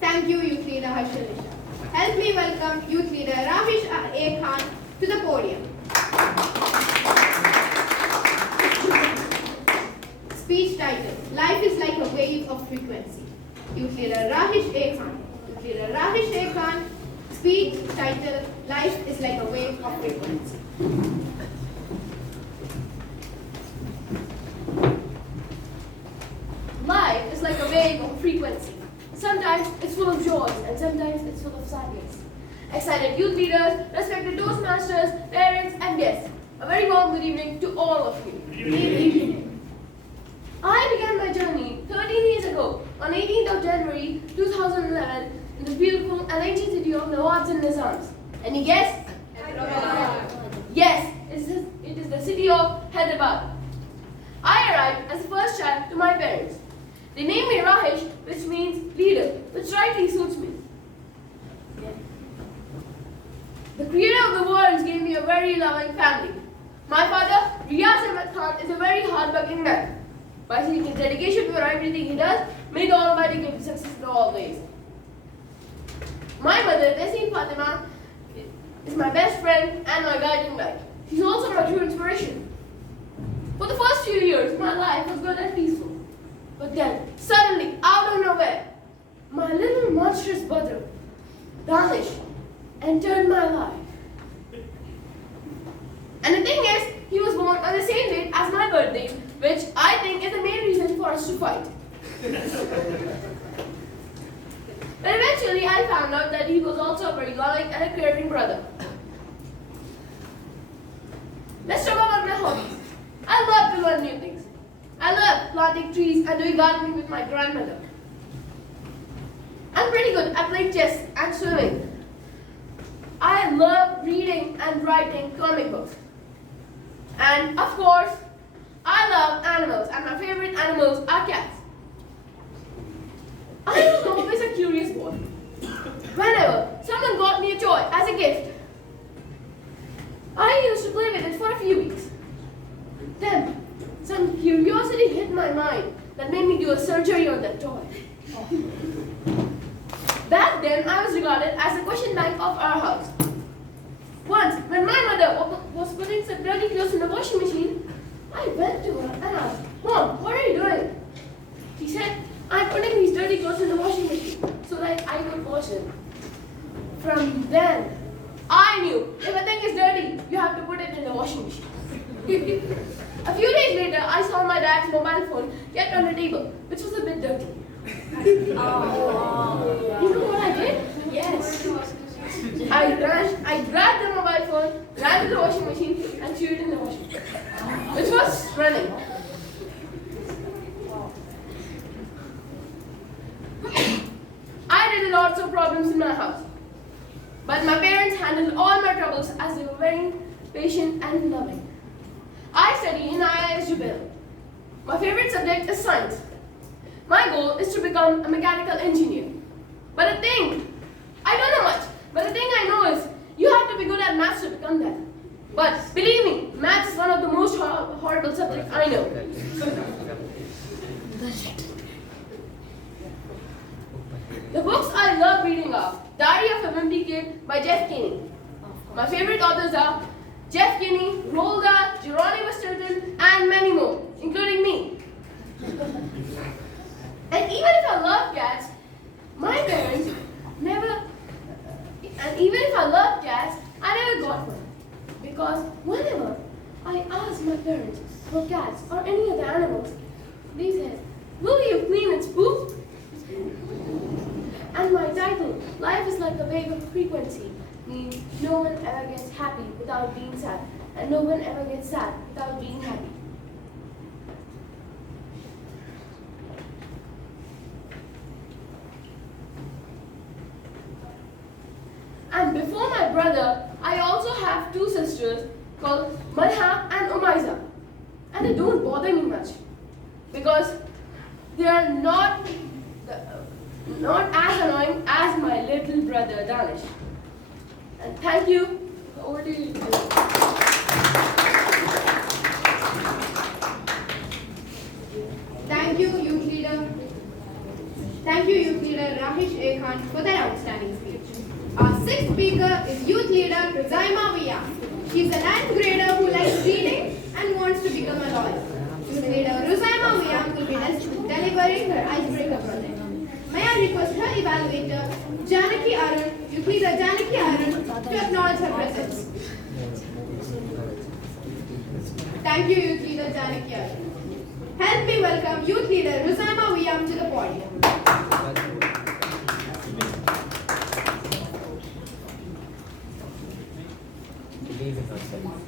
Thank you, Youth Leader Harshal Nishant. Help me welcome Youth Leader Rahish A. Khan to the podium. Speech title, Life is like a wave of frequency. Youth Leader Rahish A. Khan. Youth Leader Rahish A. Khan. Speech title, Life is like a wave of frequency. Life is like a wave of frequency. Sometimes it's full of joys and sometimes it's full of sadness. Excited youth leaders, respected Toastmasters, parents and guests, a very warm good evening to all of you. Good evening. I began my journey 13 years ago on 18th of January 2011 in the beautiful and ancient city of Nawabs and Nizams. Any guess? Yes, it is the city of Hyderabad. I arrived as the first child to my parents. They named me Rahish, which means leader, which rightly suits me. The creator of the world gave me a very loving family. My father, Riyaz Ahmed Khan, is a very hard-working man. By seeing his dedication for everything he does, may the Almighty give him success in all ways. My mother, Tessin Fatima, is my best friend and my guiding light. She's also my true inspiration. For the first few years, my life was good and peaceful. But then, suddenly, out of nowhere, my little monstrous brother, Danish, entered my life. And the thing is, he was born on the same date as my birthday, which I think is the main reason for us to fight. But eventually, I found out that he was also a very loving and a caring brother. Let's talk about my hobbies. I love to learn new things. I love planting trees and doing gardening with my grandmother. I'm pretty good at playing chess and swimming. I love reading and writing comic books. And of course, I love animals and my favorite animals are cats. I was always a curious boy. Whenever someone got me a toy as a gift, I used to play with it for a few weeks. Then, some curiosity hit my mind that made me do a surgery on that toy. Back then, I was regarded as the question bank of our house. Once, when my mother was putting some dirty clothes in the washing machine, I went to her and asked, "Mom, what are you doing?" She said, "I'm putting these dirty clothes in the washing machine so that I could wash them." From then, I knew if a thing is dirty, you have to put it in the washing machine. A few days later, I saw my dad's mobile phone kept on the table, which was a bit dirty. You know what I did? Yes. I grabbed the mobile phone, ran to the washing machine, and threw it in the washing machine, which was running. I did lots of problems in my house, but my parents handled all my troubles as they were very patient and loving. I study in IIS Jubail. My favorite subject is science. My goal is to become a mechanical engineer. But I don't know much, but the thing I know is you have to be good at maths to become that. But believe me, maths is one of the most horrible subjects I know. The books I love reading are Diary of a Wimpy Kid by Jeff Kinney. My favorite authors are Jeff Kinney, Roald Dahl, Geronimo Stilton, and many more, including me. And even if I love cats, my parents never, and even if I love cats, I never got one. Because whenever I asked my parents for cats or any other animals, they said, "Will you clean its poop?" And my title, Life is Like a Wave of Frequency, means no one ever gets happy without being sad, and no one ever gets sad without being happy. And before my brother, I also have two sisters called Malha and Umaiza. And they don't bother me much because they are not as annoying as my little brother Danish. And thank you. Over to you. Thank you, youth leader. Thank you, youth leader Rahish A. Khan, for that outstanding speech. Our sixth speaker is youth leader Ruzaima Via. She's a 9th grader who likes reading and wants to become a lawyer. Youth leader Ruzaima Via will be delivering her icebreaker project. May I request her evaluator, Janaki Arun, youth leader Janaki Arun, to acknowledge her presence. Thank you, youth leader Janaki Arun. Help me welcome youth leader Ruzaima Via to the podium. Believe in yourself.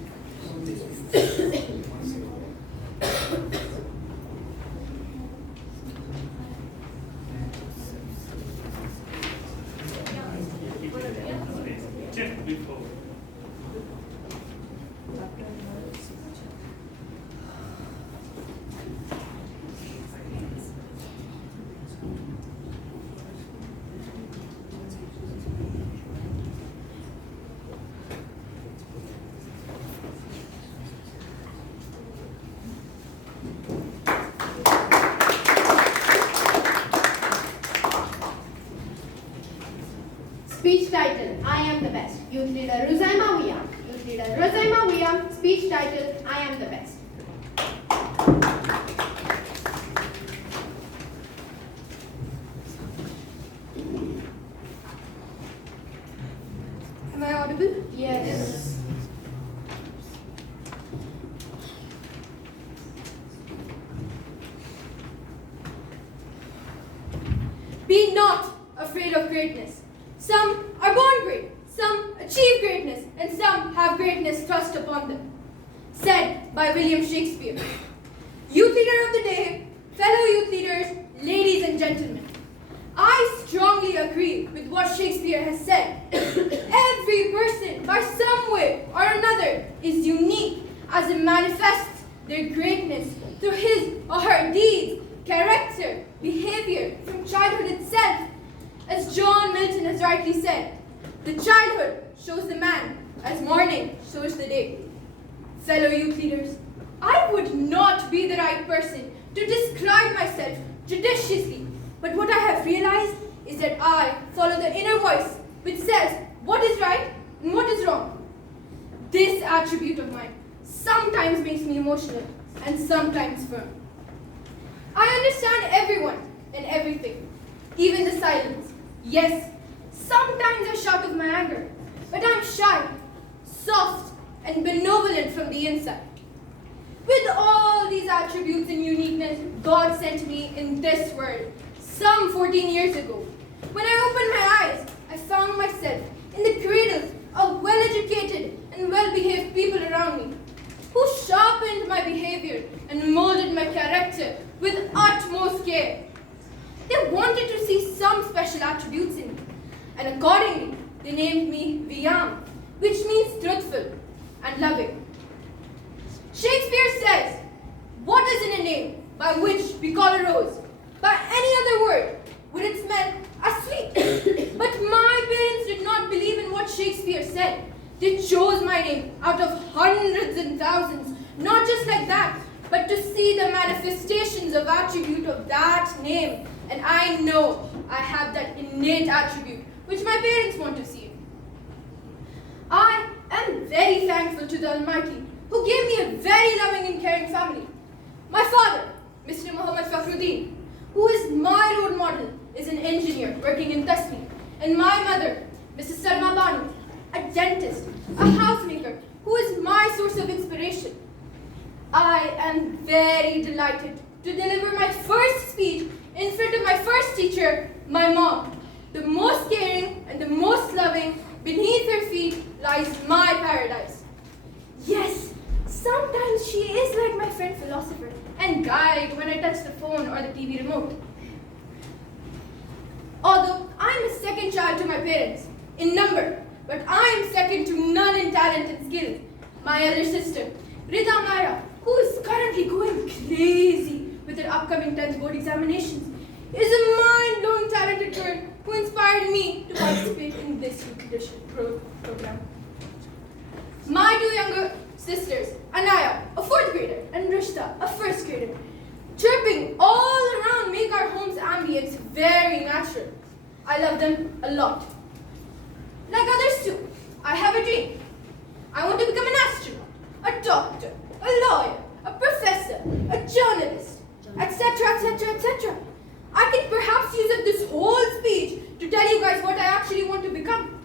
Check before. Speech title, I am the best. Youth leader Ruzaima Via. Youth leader Ruzaima Via. Speech title, I am the best. Am I audible? Yes. Be not afraid of greatness. Some are born great, some achieve greatness, and some have greatness thrust upon them. Said by William Shakespeare. Youth leader of the day, fellow youth leaders, ladies and gentlemen. I strongly agree with what Shakespeare has said. Every person, by some way or another, is unique as it manifests their greatness through his or her deeds, character, behavior from childhood itself. As John Milton has rightly said, the childhood shows the man as morning shows the day. Fellow youth leaders, I would not be the right person to describe myself judiciously, but what I have realized is that I follow the inner voice which says what is right and what is wrong. This attribute of mine sometimes makes me emotional and sometimes firm. I understand everyone and everything, even the silence. Yes, sometimes I shout with my anger, but I'm shy, soft, and benevolent from the inside. With all these attributes and uniqueness, God sent me in this world some 14 years ago. When I opened my eyes, I found myself in the cradles of well-educated and well-behaved people around me, who sharpened my behavior and molded my character with utmost care. They wanted to see some special attributes in me, and accordingly, they named me Viyam, which means truthful and loving. Shakespeare says, "What is in a name by which we call a rose? By any other word would it smell as sweet." But my parents did not believe in what Shakespeare said. They chose my name out of hundreds and thousands, not just like that, but to see the manifestations of attribute of that name. And I know I have that innate attribute, which my parents want to see. I am very thankful to the Almighty, who gave me a very loving and caring family. My father, Mr. Muhammad Fakhruddin, who is my role model, is an engineer working in Tasmi. And my mother, Mrs. Salma Banu, a dentist, a housemaker, who is my source of inspiration. I am very delighted to deliver my first speech in front of my first teacher, my mom. The most caring and the most loving, beneath her feet lies my paradise. Yes, sometimes she is like my friend philosopher and guide when I touch the phone or the TV remote. Although I am a second child to my parents in number, but I am second to none in talent and skill. My elder sister, Rita Naira, who is currently going crazy with her upcoming 10th board examinations, is a mind-blowing talented girl who inspired me to participate in this youth leadership program. My two younger sisters, Anaya, a 4th grader, and Rishta, a 1st grader, chirping all around make our home's ambience very natural. I love them a lot. Like others too, I have a dream. I want to become an astronaut, a doctor, a lawyer, a professor, a journalist, etc., etc., etc. I can perhaps use up this whole speech to tell you guys what I actually want to become.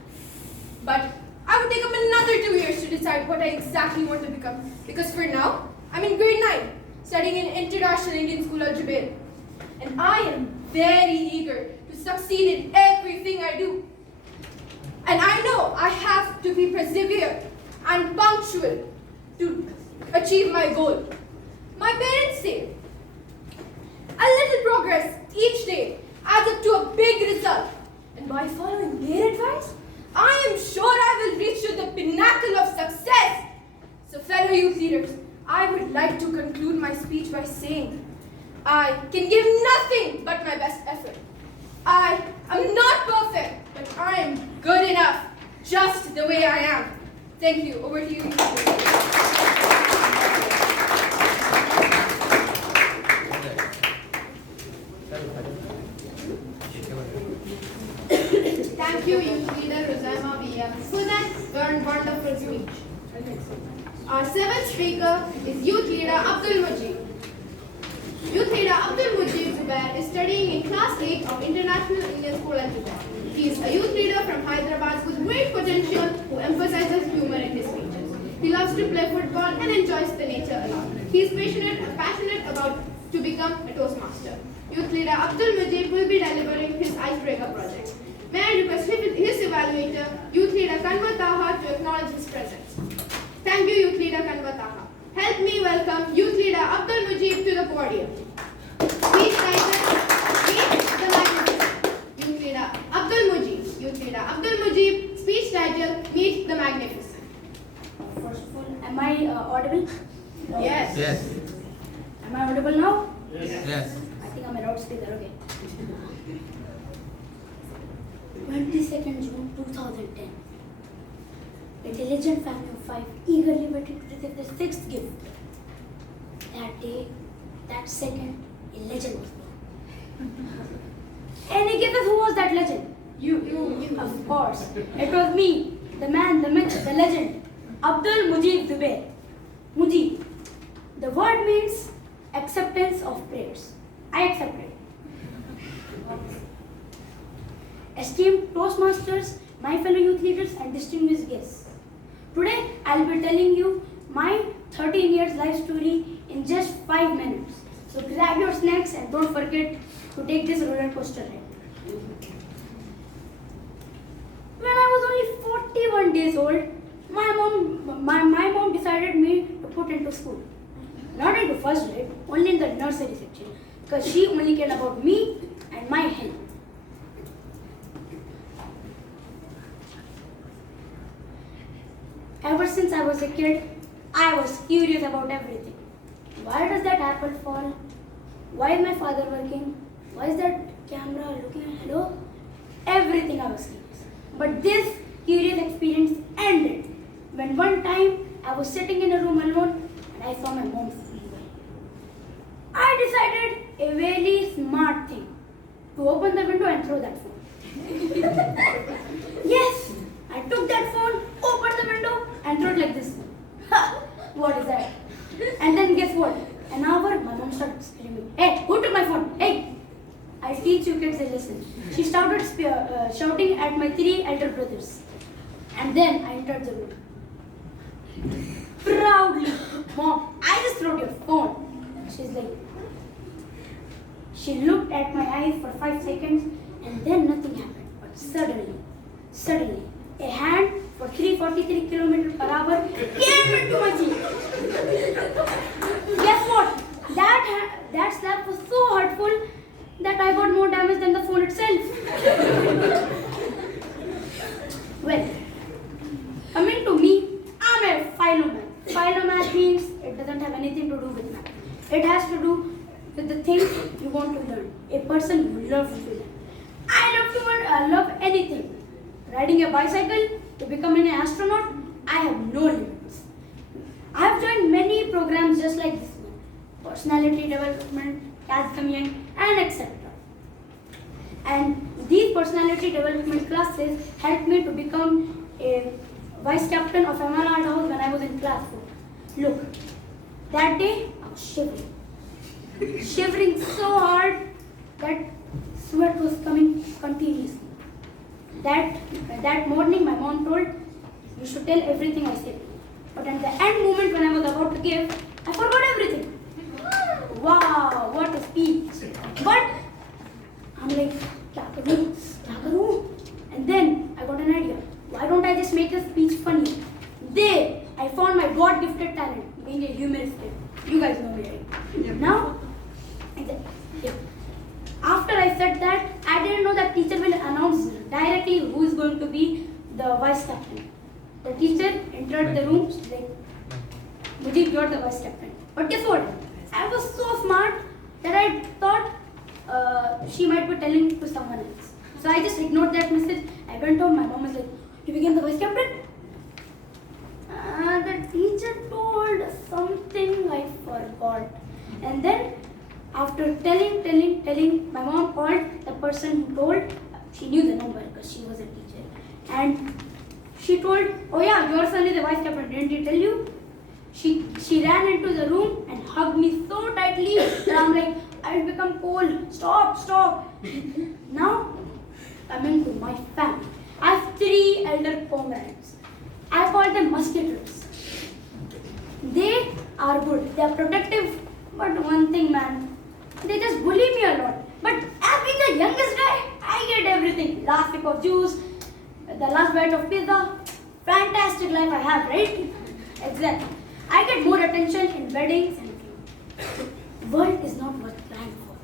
But I would take up another 2 years to decide what I exactly want to become. Because for now, I'm in grade 9, studying in International Indian School Al Jubail. And I am very eager to succeed in everything I do. And I know I have to be perseverant and punctual to achieve my goal. My parents say, a little progress each day adds up to a big result. And by following their advice, I am sure I will reach to the pinnacle of success. So fellow youth leaders, I would like to conclude my speech by saying, I can give nothing but my best effort. I am not perfect, but I am good enough, just the way I am. Thank you. Over to you. Thank you, youth leader Rozaima Via, for that wonderful speech. Our 7th speaker is youth leader Abdul Mujib. Youth leader Abdul Mujib Zubair is studying in class 8 of International Indian School at Dubai. He is a youth leader from Hyderabad with great potential who emphasizes humor in his speeches. He loves to play football and enjoys the nature a lot. He is passionate about to become a Toastmaster. Youth leader Abdul Mujib will be delivering his icebreaker project. May I request his evaluator, youth leader Kanwa Taha, to acknowledge his presence. Thank you, youth leader Kanwa Taha. Help me welcome youth leader Abdul Mujib to the podium. Speech title, Meet the Magnificent. Youth leader Abdul Mujib. Youth leader Abdul Mujib. Speech title, Meet the Magnificent. First of all, am I audible? Yes. Yes. Am I audible now? Yes. Yes. I think I'm a loudspeaker, okay. 22nd June 2010. A diligent family of 5 eagerly waited to receive the 6th gift. That day, that second, a legend was born. Any guesses who was that legend? You. Of course. It was me, the man, the myth, the legend, Abdul Mujib Zubair. Mujib. The word means acceptance of prayers. I accepted. Esteemed Toastmasters, my fellow youth leaders and distinguished guests. Today, I'll be telling you my 13 years life story in just 5 minutes. So grab your snacks and don't forget to take this roller coaster ride. When I was only 41 days old, my mom decided me to put into school. Not into first grade, only in the nursery section, because she only cared about me and my health. Ever since I was a kid, I was curious about everything. Why does that apple fall? Why is my father working? Why is that camera looking at hello? Everything I was curious. But this curious experience ended when one time I was sitting in a room alone and I saw my mom sleeping. I decided a very smart thing to open the window and throw that phone. Yes, I took that phone, opened the window and threw it like this. Ha! What is that? And then guess what? An hour, my mom started screaming, "Hey, who took my phone? Hey!" I teach you kids a lesson. She started shouting at my 3 elder brothers. And then I entered the room. Proudly, "Mom, I just threw your phone." She's like, she looked at my eyes for 5 seconds and then nothing happened. But suddenly, a hand for 343 km per hour came into my cheek. Guess what? That slap was so hurtful that I got more damage than the phone itself. Well, coming to me, I'm a philomath. Philomath means it doesn't have anything to do with math. It has to do with the things you want to learn. A person who loves to learn. I love anything. Riding a bicycle to becoming an astronaut, I have no limits. I have joined many programs just like this one. Personality development, Young, and etc. And these personality development classes helped me to become a vice captain of Emerald House when I was in class 4. Look, that day I was shivering. Shivering so hard that sweat was coming continuously. That morning my mom told, "You should tell everything I said." But at the end moment when I was about to give, I forgot everything. Wow, what a speech. But I'm like, kya karu? And then I got an idea. Why don't I just make the speech funny? There, I found my God-gifted talent, being a humorist. You guys know me, right? Now, after I said that, I didn't know that teacher will announce directly who is going to be the vice captain. The teacher entered the room like, "Mujib, you're the vice captain." But guess what? I was so smart that I thought she might be telling to someone else. So I just ignored that message. I went home. My mom was like, "You became the vice captain?" The teacher told something I forgot. And then after telling, my mom called the person who told. She knew the number because she was a teacher. And she told, "Oh yeah, your son is a vice captain. Didn't he tell you?" She ran into the room and hugged me so tightly that I'm like, I'll become cold. Stop. Now, coming to my family. I have 3 elder comrades. I call them musketeers. They are good. They are protective. But one thing, man, they just bully me a lot. But as being the youngest guy, I get everything. Last sip of juice, the last bite of pizza. Fantastic life I have, right? Exactly. I get more attention in weddings and funerals. World is not worth crying for.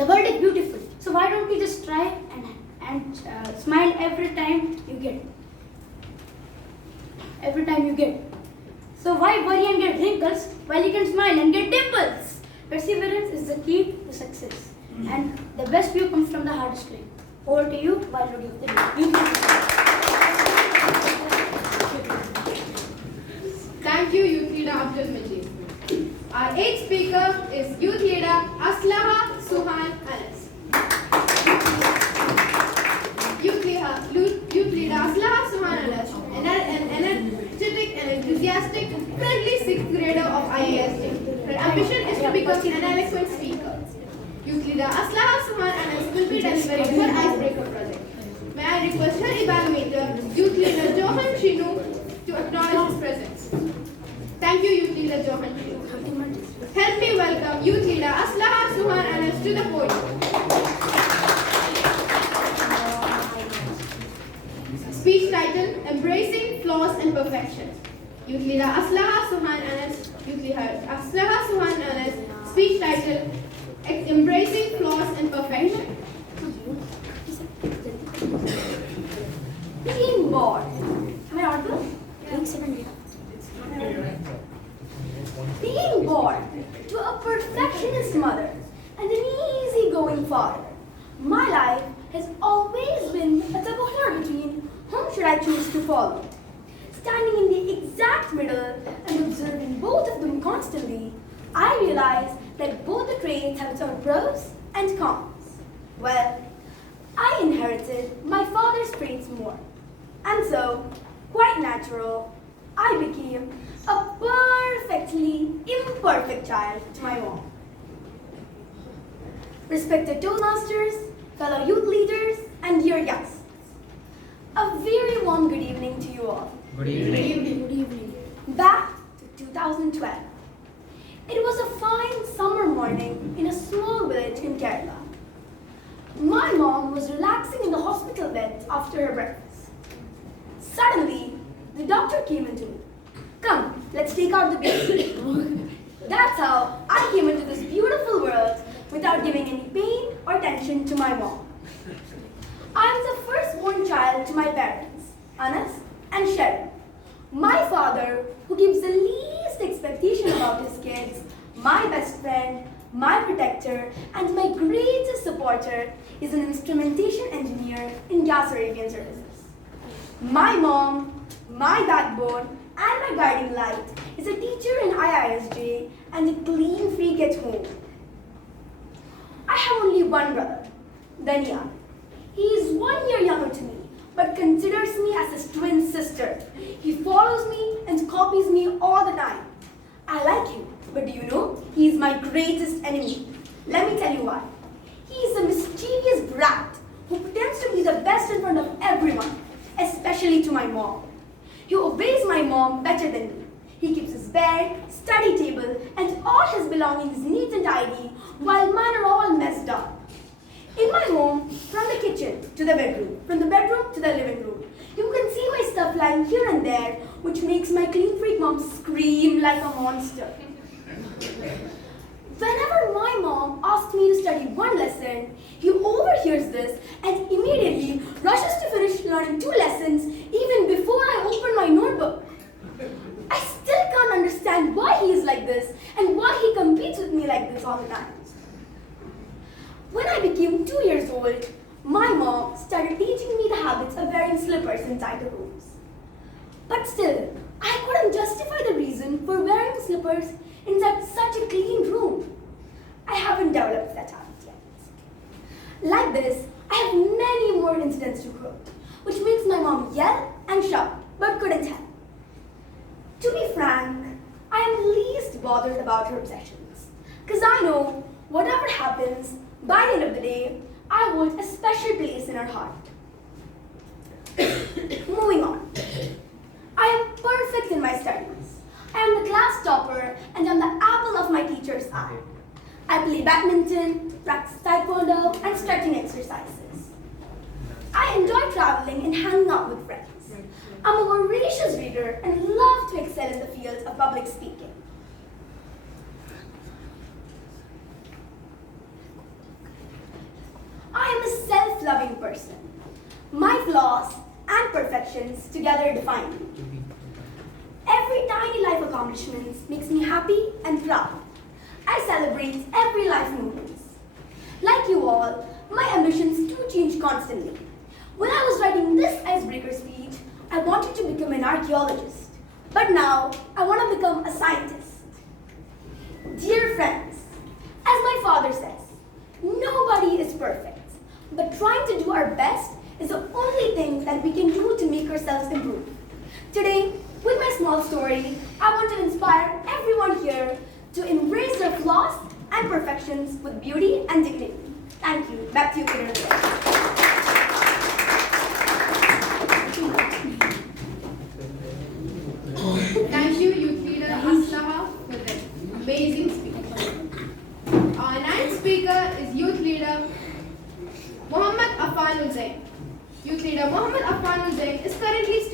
The world is beautiful. So why don't we just try and smile every time you get? So why worry and get wrinkles while you can smile and get dimples? Perseverance is the key to success. And the best view comes from the hardest way. Over to you, Valludi of the day. Thank you, Youth Leader Abdul Majid. Our 8th speaker is Youth Leader Aslaha Suhan Anas. Youth Leader Aslaha Suhan Anas, an energetic and enthusiastic, friendly 6th grader of IASD. Her ambition is to become an eloquent speaker. Youth Leader Aslaha Suhan Anas will be delivering her icebreaker project. May I I request her evaluator, Youth Leader Johan Shinu, to acknowledge his presence. Thank you, Youth Leader Johan Shinu. Help me welcome Youth Leader Aslaha Suhan Anas to the podium. Speech title, Embracing Flaws and Perfection. Youth Leader Aslaha Suhan Anas, Youth Leader Aslaha Suhan Anas, speech title, Embracing Flaws and Perfection. Being bored. Am I audible? Being born to a perfectionist mother and an easygoing father, my life has always been a tug of war between whom should I choose to follow. Standing in the exact middle and observing both of them constantly, I realize that both the traits have its own pros and cons. Well, I inherited my father's traits more, and so, quite natural, I became a perfectly imperfect child to my mom. Respected Toastmasters, fellow youth leaders, and dear guests, a very warm good evening to you all. Good evening. Good evening. Back to 2012. It was a fine summer morning in a small village in Kerala. My mom was relaxing in the hospital bed after her breakfast. Suddenly, the doctor came into me. Come, let's take out the baby. That's how I came into this beautiful world without giving any pain or tension to my mom. I am the firstborn child to my parents, Anas and Sharon. My father, who gives the least expectation about his kids, my best friend, my protector, and my greatest supporter, is an instrumentation engineer in Gas Arabian Services. My mom, my backbone, and my guiding light is a teacher in IISJ and a clean freak at home. I have only one brother, Dania. He is 1 year younger to me, but considers me as his twin sister. He follows me and copies me all the time. I like him, but do you know, he is my greatest enemy. Let me tell you why. He is a mischievous brat who pretends to be the best in front of everyone, especially to my mom. He obeys my mom better than me. He keeps his bed, study table, and all his belongings neat and tidy, while mine are all messed up. In my home, from the kitchen to the bedroom, from the bedroom to the living room, you can see my stuff lying here and there, which makes my clean freak mom scream like a monster. Whenever my mom asks me to study one lesson, he overhears this and immediately rushes to finish learning 2 lessons even before I open my notebook. I still can't understand why he is like this and why he competes with me like this all the time. When I became 2 years old, my mom started teaching me the habits of wearing slippers inside the rooms. But still, I couldn't justify the reason for wearing slippers inside such a clean room. I haven't developed that habit yet. Like this, I have many more incidents to quote, which makes my mom yell and shout, but couldn't help. To be frank, I am least bothered about her obsessions, because I know whatever happens, by the end of the day, I hold a special place in her heart. Moving on. I am perfect in my studies. I am the class topper and I'm the apple of my teacher's eye. I play badminton, practice taekwondo, and stretching exercises. I enjoy traveling and hanging out with friends. I'm a voracious reader and love to excel in the field of public speaking. I am a self-loving person. My flaws and perfections together define me. Every tiny life accomplishment makes me happy and proud. I celebrate every life moment. Like you all, my ambitions do change constantly. When I was writing this icebreaker speech, I wanted to become an archaeologist. But now, I want to become a scientist. Dear friends, as my father says, nobody is perfect. But trying to do our best is the only thing that we can do to make ourselves improve. Today, with my small story, I want to inspire everyone here to embrace their flaws and perfections with beauty and dignity. Thank you. Back to you, Periyar.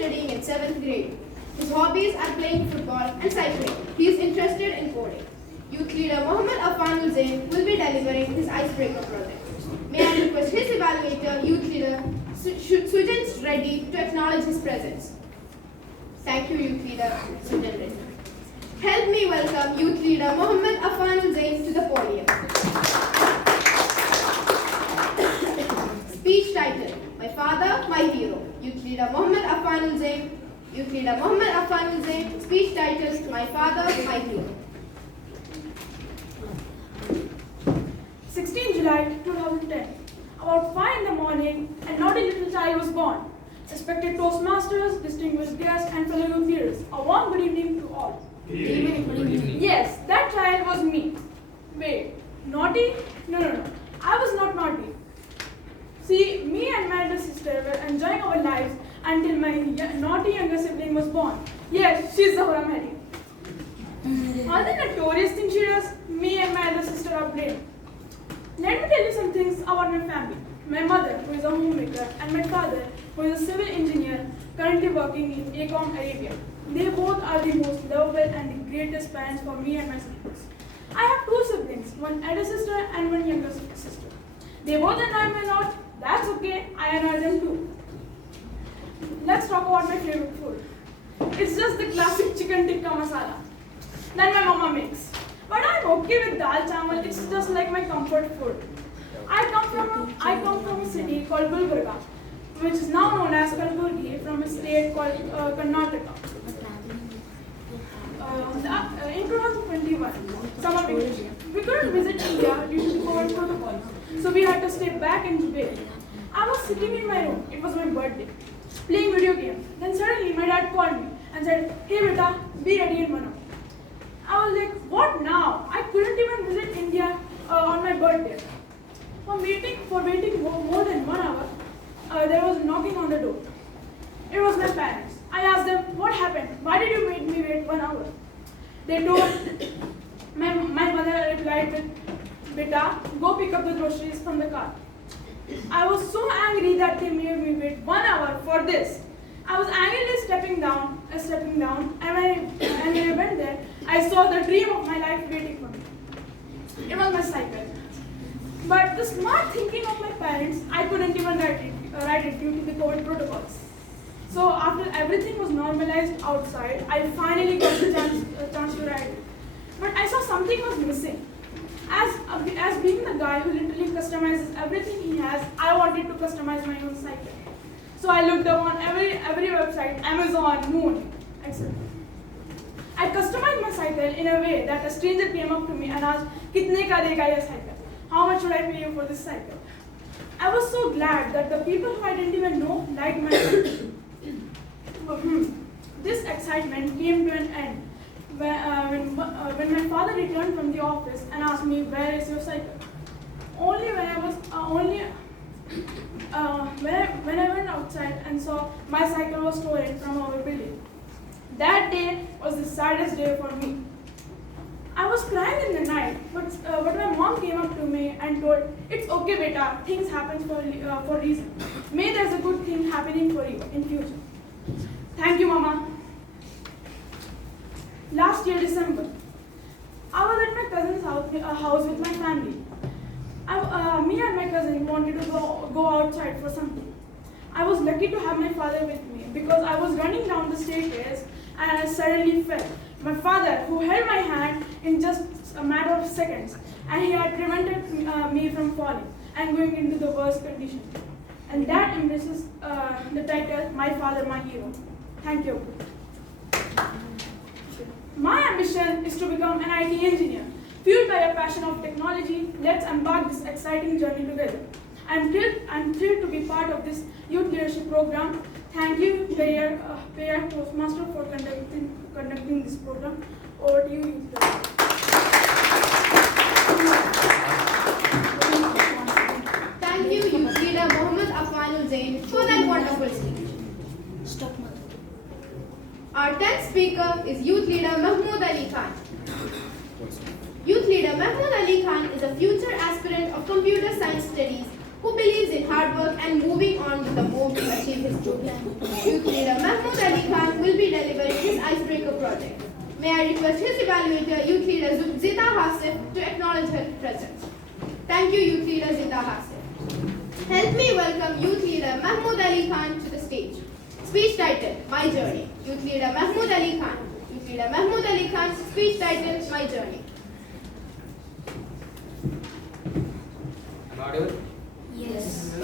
studying in 7th grade. His hobbies are playing football and cycling. He is interested in coding. Youth leader Mohammed Afanul Zain will be delivering his icebreaker project. May I request his evaluator, youth leader Sujan Reddy, to acknowledge his presence. Thank you, youth leader Sujan Reddy. Help me welcome youth leader Mohammed Afanul Zain to the podium. Speech title: My Father, My Hero. Youth leader Mohammed Afanul Zain. Youth leader Mohammed Afanul Zain. Speech title: My Father, My Hero. 16 July 2010. About 5 in the morning, a naughty little child was born. Respected Toastmasters, distinguished guests, and fellow youth leaders, a warm good evening to all. Good evening. Yes, that child was me. Wait, naughty? No. I was not naughty. See, me and my elder sister were enjoying our lives until my naughty younger sibling was born. Yes, she's Zahra Mary. All the notorious things she does, me and my elder sister are blamed. Let me tell you some things about my family. My mother, who is a homemaker, and my father, who is a civil engineer, currently working in Acom, Arabia. They both are the most lovable and the greatest parents for me and my siblings. I have 2 siblings, one elder sister and one younger sister. They both annoy me a lot. That's okay, I annoy them too. Let's talk about my favorite food. It's just the classic chicken tikka masala that my mama makes. But I'm okay with dal chawal, it's just like my comfort food. I come from a city called Gulbarga, which is now known as Kalburgi, from a state called Karnataka. In 2021, summer vacation, we couldn't visit India due to the COVID protocol, so we had to stay back in Dubai. I was sitting in my room, it was my birthday, playing video games. Then suddenly my dad called me and said, "Hey beta, be ready in 1 hour." I was like, what now? I couldn't even visit India on my birthday. For waiting more than 1 hour, there was knocking on the door. It was my parents. I asked them, what happened? Why did you make me wait 1 hour? They told, my mother replied with, "Beta, go pick up the groceries from the car." I was so angry that they made me wait 1 hour for this. I was angrily stepping down, and when I went there, I saw the dream of my life waiting for me. It was my cycle. But the smart thinking of my parents, I couldn't even ride it due to the COVID protocols. So after everything was normalized outside, I finally got the chance to ride it. But I saw something was missing. As being the guy who literally customizes everything he has, I wanted to customize my own cycle. So I looked up on every website, Amazon, Moon, etc. I customized my cycle in a way that a stranger came up to me and asked, "Kitne ka dega ye cycle? How much should I pay you for this cycle?" I was so glad that the people who I didn't even know liked my cycle. This excitement came to an end when my father returned from the office and asked me, "Where is your cycle?" Only when I went outside and saw my cycle was stolen from our building. That day was the saddest day for me. I was crying in the night, but my mom came up to me and told, "It's okay, beta. Things happen for a reason. May there's a good thing happening for you in future." Thank you, Mama. Last year, December, I was at my cousin's house with my family. Me and my cousin wanted to go outside for something. I was lucky to have my father with me because I was running down the staircase and I suddenly fell. My father, who held my hand in just a matter of seconds, and he had prevented me from falling and going into the worst condition. And that embraces the title, "My Father, My Hero." Thank you. My ambition is to become an IT engineer. Fueled by a passion of technology, let's embark this exciting journey together. I'm thrilled to be part of this youth leadership program. Thank you, Periyar Toastmaster, for conducting this program. Over to you, youth leader. Thank you, youth leader Mohammed Afanul Zain, for that wonderful speech. Stop, mother. Our 10th speaker is youth leader Mahmood Ali Khan. Youth leader Mahmood Ali Khan is a future aspirant of computer science studies who believes in hard work and moving on with the move to achieve his goal. Youth leader Mahmood icebreaker project. May I request his evaluator, youth leader Zita Hasif, to acknowledge her presence. Thank you, youth leader Zita Hasif. Help me welcome youth leader Mahmood Ali Khan to the stage. Speech title, My Journey. Youth leader Mahmood Ali Khan. Youth leader Mahmood Ali Khan, speech title, My Journey. Am I audible? Yes.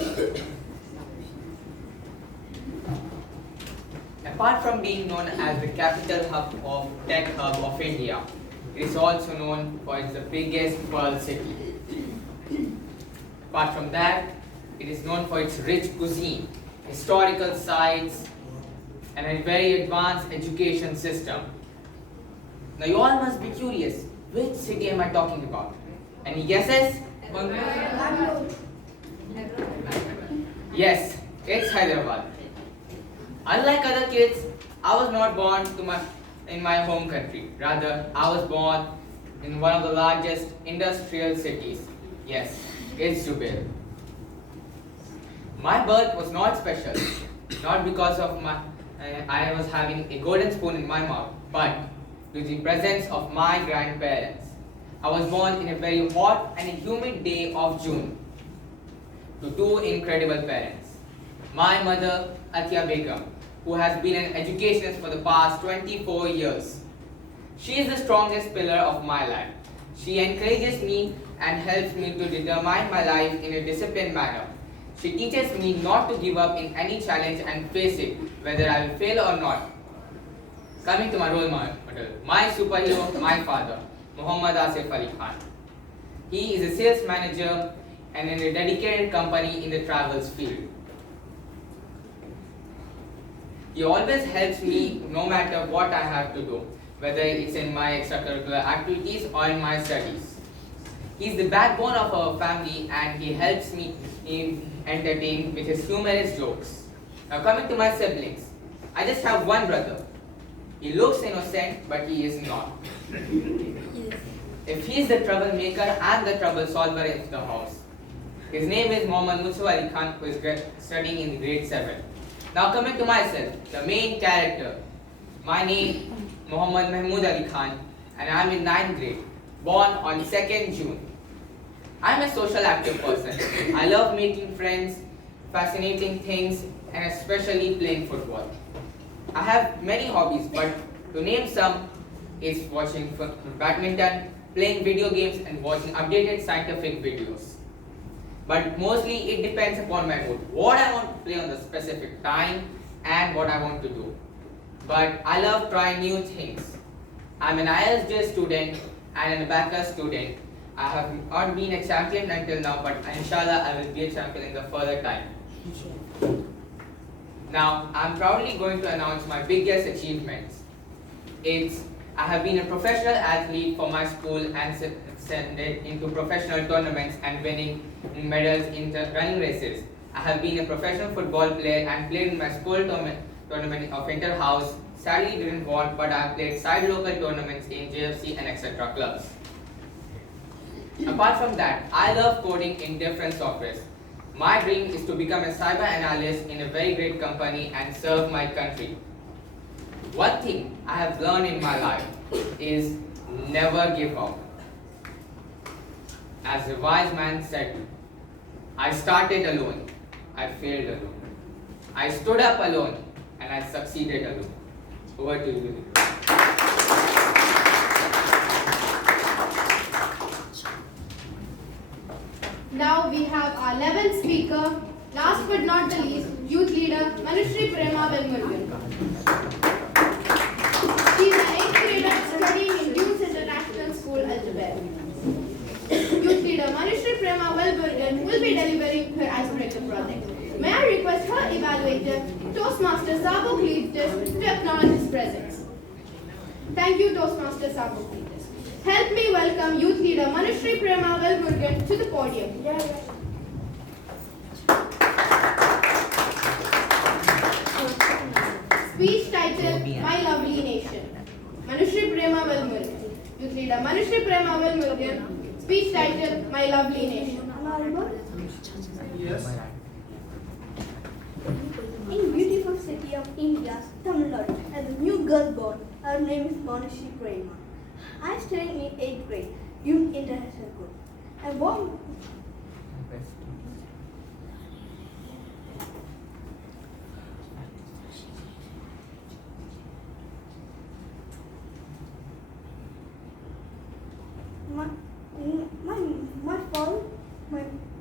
Apart from being known as the capital hub of tech hub of India, it is also known for its the biggest pearl city. Apart from that, it is known for its rich cuisine, historical sites, and a very advanced education system. Now you all must be curious, which city am I talking about? Any guesses? Yes, it's Hyderabad. Unlike other kids, I was not born in my home country. Rather, I was born in one of the largest industrial cities. Yes, it's Jubail. My birth was not special, not because of I was having a golden spoon in my mouth, but due to the presence of my grandparents. I was born in a very hot and humid day of June to two incredible parents. My mother, Atiya Begum, who has been an educationist for the past 24 years. She is the strongest pillar of my life. She encourages me and helps me to determine my life in a disciplined manner. She teaches me not to give up in any challenge and face it, whether I will fail or not. Coming to my role model, my superhero, my father, Muhammad Asif Ali Khan. He is a sales manager and in a dedicated company in the travels field. He always helps me no matter what I have to do, whether it's in my extracurricular activities or in my studies. He's the backbone of our family and he helps me entertain with his humorous jokes. Now coming to my siblings, I just have one brother. He looks innocent, but he is not. If he is the troublemaker, I'm the trouble solver in the house. His name is Muhammad Musa Ali Khan, who is studying in grade 7. Now coming to myself, the main character. My name, Muhammad Mahmood Ali Khan, and I'm in 9th grade, born on 2nd June. I'm a social active person. I love making friends, fascinating things, and especially playing football. I have many hobbies, but to name some is watching badminton, playing video games, and watching updated scientific videos. But mostly it depends upon my mood, what I want to play on the specific time and what I want to do. But I love trying new things. I'm an ISJ student and an ABACUS student. I have not been a champion until now, but inshallah I will be a champion in the further time. Now, I'm proudly going to announce my biggest achievements. I have been a professional athlete for my school and ascended into professional tournaments and winning medals in running races. I have been a professional football player and played in my school tournament of inter-house. Sadly didn't win, but I have played side local tournaments in JFC and etc. clubs. Apart from that, I love coding in different softwares. My dream is to become a cyber analyst in a very great company and serve my country. One thing I have learned in my life is never give up. As a wise man said, I started alone, I failed alone. I stood up alone and I succeeded alone. Over to you. Now we have our 11th speaker, last but not the least, youth leader Manushree Prema Velmurugan. She is an 8th grader studying in Duke's International School, Algebra. Youth leader Manushree Prema Velmurugan will be delivering her icebreaker project. May I request her evaluator, Toastmaster Sabo Cletus, to acknowledge his presence. Thank you, Toastmaster Sabo Cletus. Help me welcome youth leader Manushree Prema Velmurugan to the podium. Speech titled, My Lovely Nation. Manushree Prema Velmurugan. Youth leader Manushree Prema Velmurugan. Speech titled, My Lovely Nation. Yes. In beautiful city of India, Tamil Nadu, as a new girl born, Her name is Periyar. I study in 8th grade, Youth International School. And one my father,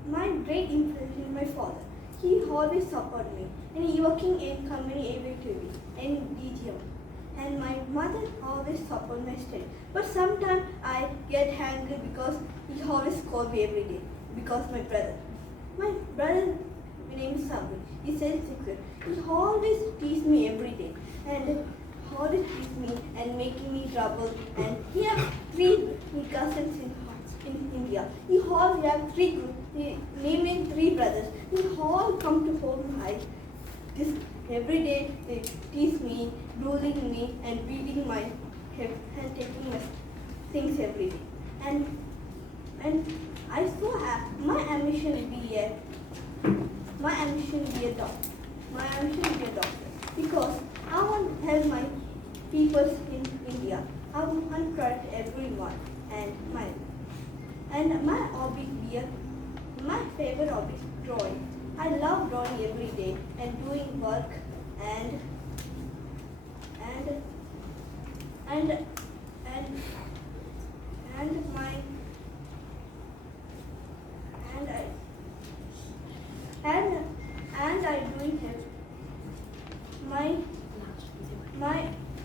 my great influence is my father. He always supported me, and he working in company every TV in DGM. And my mother always support my study. But sometimes I get angry because he always call me every day. Because my brother name is Sabri. He says secret. He always tease me every day, and always tease me and making me trouble. And he has 3 cousins in India. He always have 3 naming 3 brothers. He all come to home like this every day. They tease me, bullying me, and beating my head and taking my things every day. And I so have my ambition be a doctor. My ambition be a doctor because I want to help my people in India. I want to correct everyone and my hobby my favorite hobby is drawing. I love drawing every day and doing work and I doing it.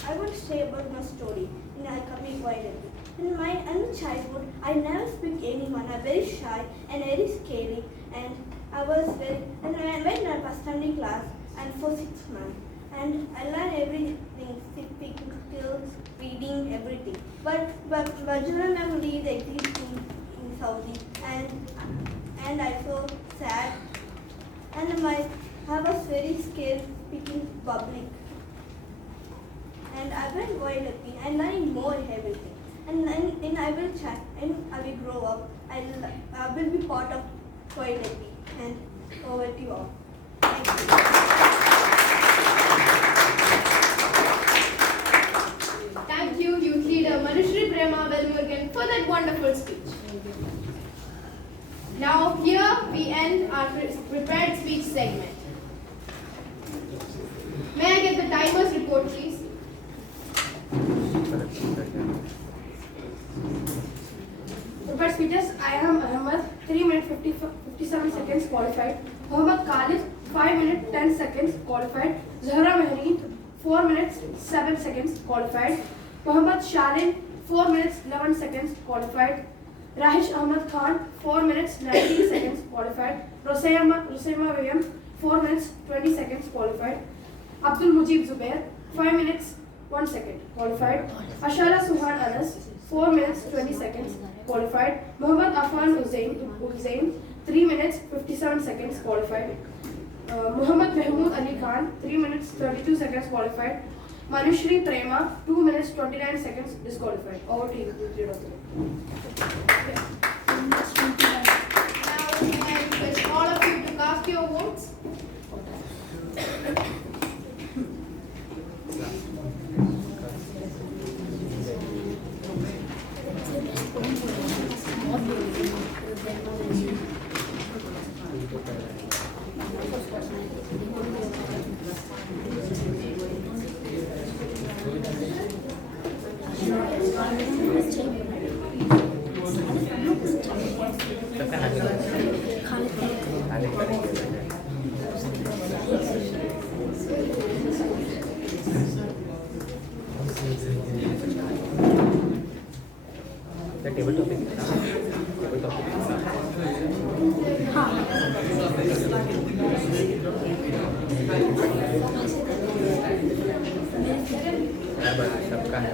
I want to say about my story in Periyar YLP. In my childhood, I never speak anyone. I'm very shy and very scary, and I went in a first standing class and for 6 months, and I learned everything, speaking skills, reading, everything. But Bajra ma'am leave the exam in Saudi, and I so sad, and I was very scared speaking public. And I went YLP and learning more everything. And I will chat and I will grow up. I will be part of YLP and over to you all. Thank you. Thank you, youth leader Manishri Prema Velmurugan, for that wonderful speech. Now here we end our prepared speech segment. May I get the timer's report, please? Prepared speeches. I am Ahmed, 3 minutes 57 seconds qualified. Mohammed Khalid, 5 minutes 10 seconds qualified. Zahra Mehreen, 4 minutes 7 seconds qualified. Mohammed Shalin, 4 minutes 11 seconds qualified. Rahish Ahmed Khan, 4 minutes 19 seconds qualified. Rosaima Begum, 4 minutes 20 seconds qualified. Abdul Mujib Zubair, 5 minutes 1 second qualified. Ashara Suhan Anas, 4 minutes 20 seconds qualified. Muhammad Afan Hussain, 3 minutes 57 seconds qualified. Muhammad Mahmood Ali Khan, 3 minutes 32 seconds qualified. Manishri Prema, 2 minutes 29 seconds disqualified. Over to you. Now I request all of you to cast your votes. Table topic सबका है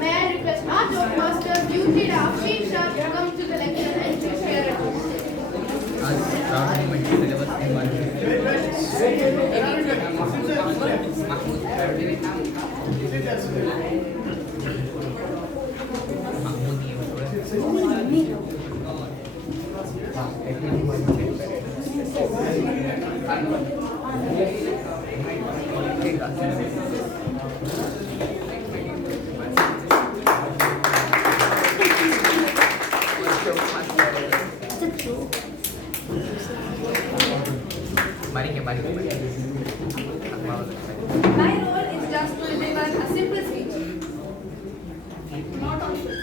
May I request our job master, youth leader Afshin Shah, to come to the lecture and to share it. आज round में syllabus के बारे में My role is just to deliver a simple speech. Not on show.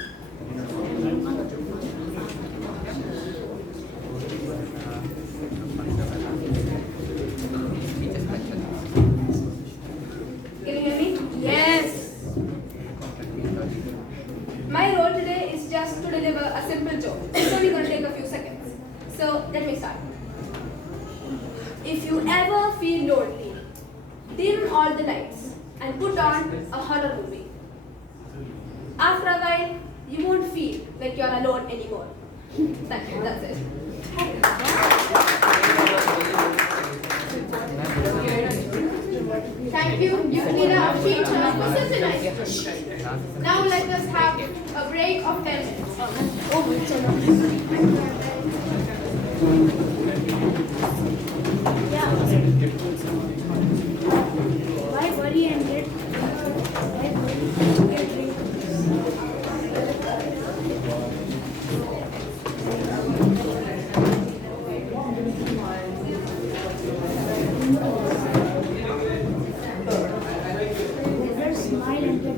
Can you hear me? Yes. My role today is just to deliver a simple joke. So we're going to take a few seconds. So let me start. If you ever feel lonely, dim all the lights and put on a horror movie. After a while, you won't feel like you're alone anymore. Thank you, that's it. Thank you, youth leader of teachers for such a nice speech. Now let us have a break of 10 minutes. Why worry and get drink? Never smile and get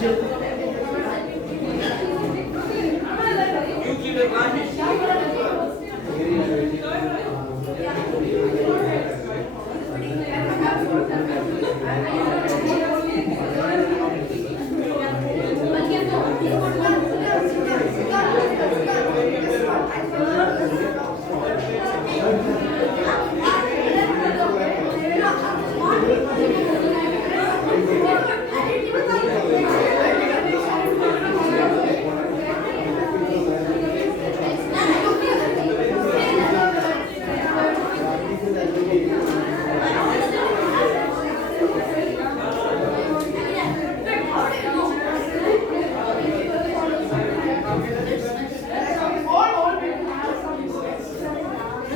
Youth leader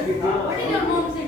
What did your mom say?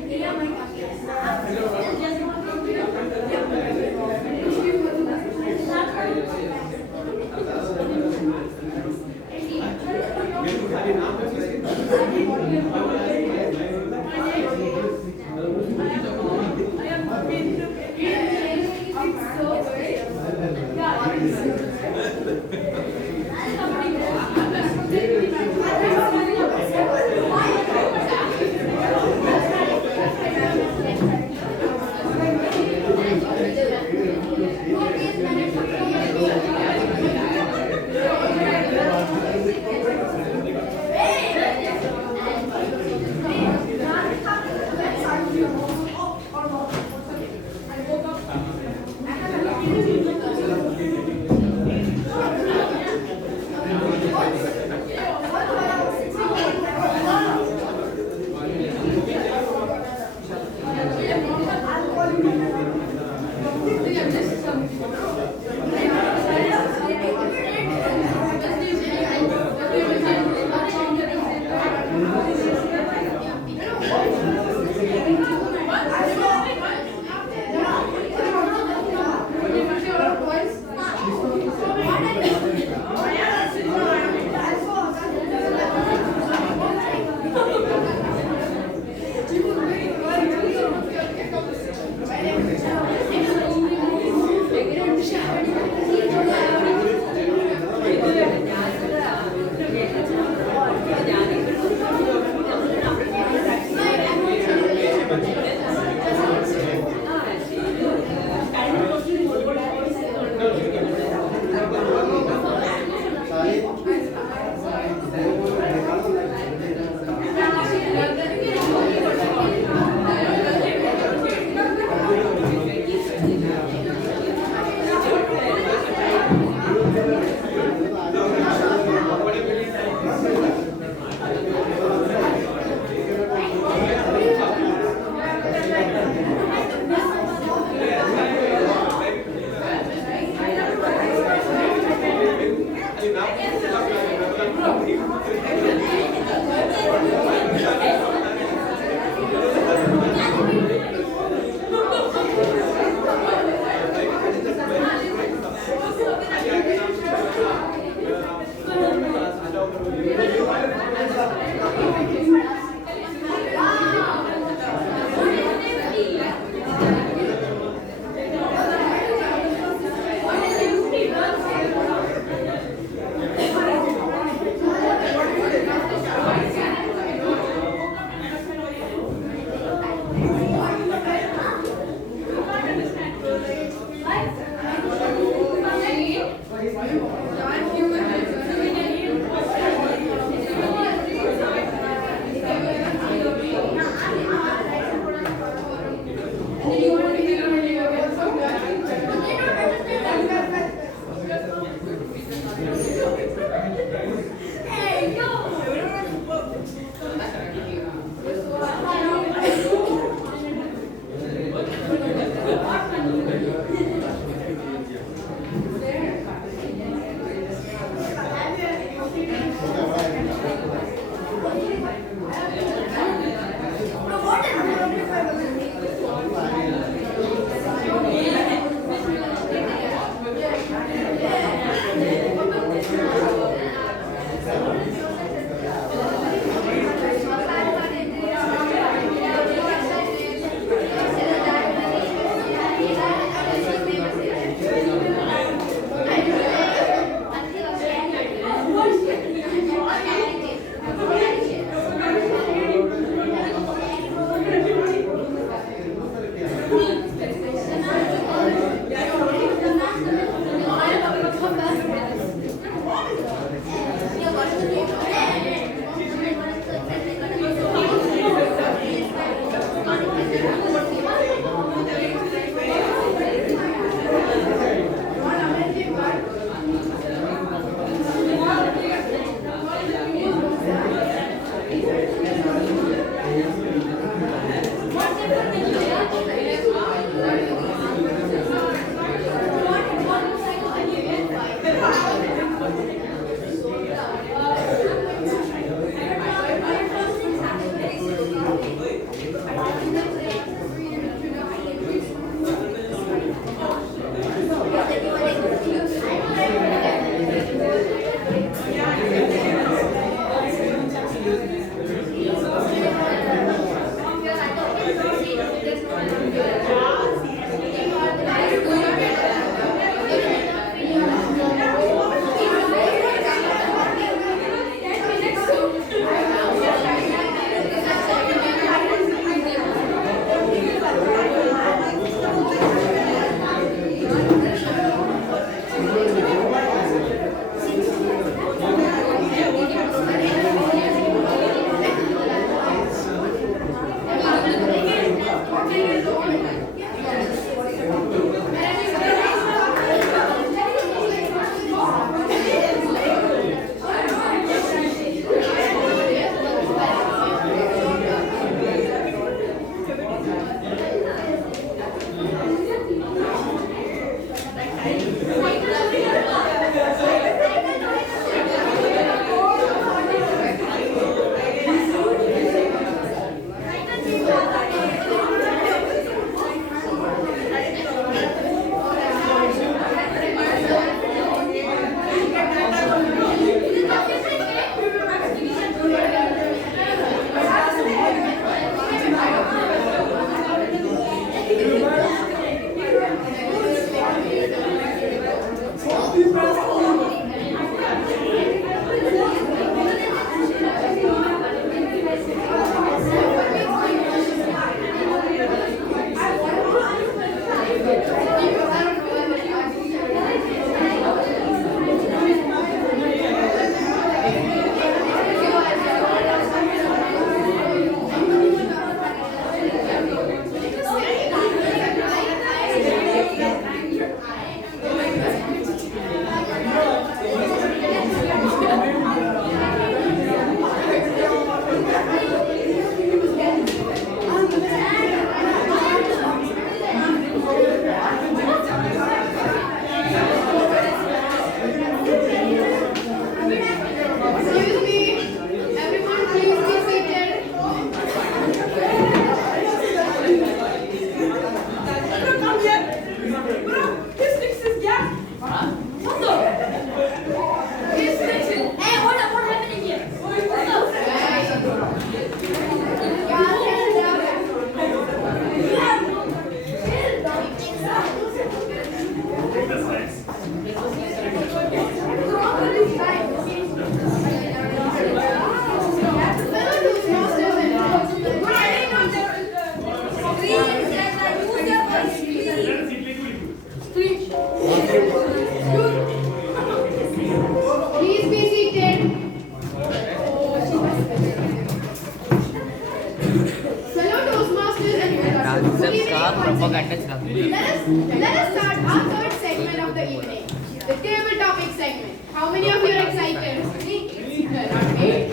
Let us start our third segment of the evening, the table topic segment. How many of you are excited? Not me.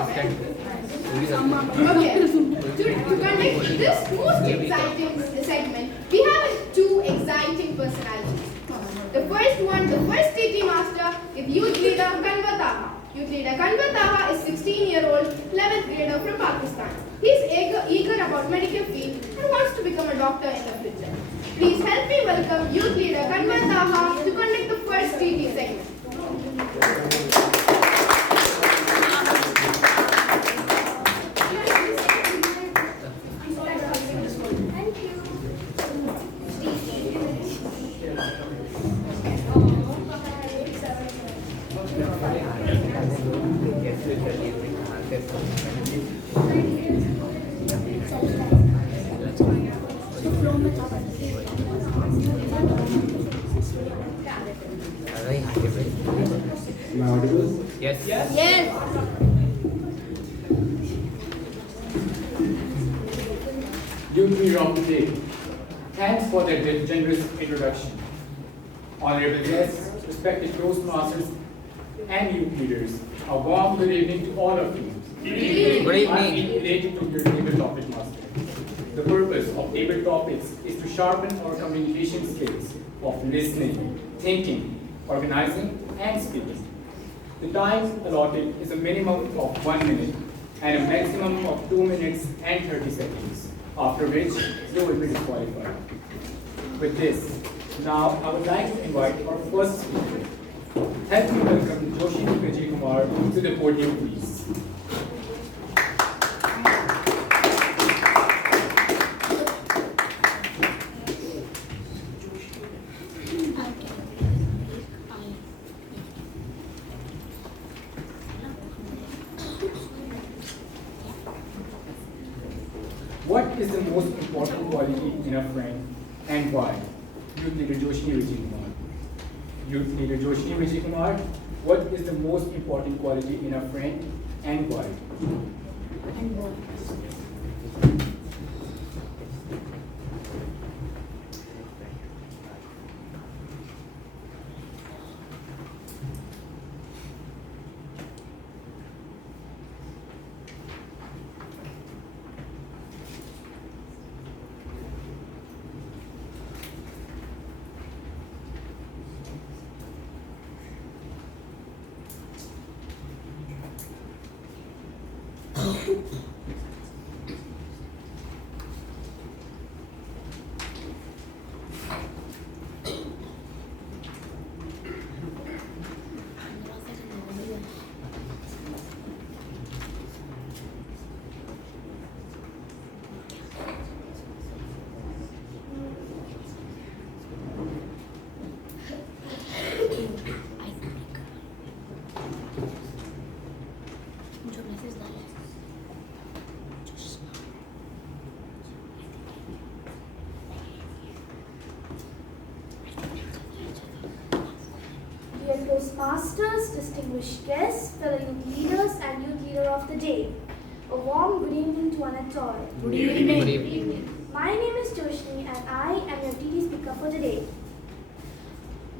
Okay. To conduct this most exciting segment, we have two exciting personalities. The first TT master is youth leader Kanwar Taha. Youth leader Kanwar Taha is 16-year-old 11th grader from Pakistan. He is eager about medical field and wants to become a doctor in the future. Please help me welcome youth leader Kanwar Taha to conduct the first TT segment. Yes. Yes. Youth leader of the day, thanks for that generous introduction. Honorable guests, respected Toastmasters, and youth leaders, a warm good evening to all of you. Good evening. I am related to your table topic master. The purpose of table topics is to sharpen our communication skills of listening, thinking, organizing, and speaking. The time allotted is a minimum of 1 minute and a maximum of 2 minutes and 30 seconds, after which you will be disqualified. With this, now I would like to invite our first speaker. Help me welcome Joshi Vijay Kumar to the podium, please. What is the most important quality in a friend and why? Youth Leader Joshi Vijay Kumar. Youth Leader Joshi Vijay Kumar, what is the most important quality in a friend and why? Dear Toastmasters, distinguished guests, fellow youth leaders, and youth leader of the day, a warm good evening to one and all. Good evening. Good evening. My name is Joshni, and I am your TT speaker for today.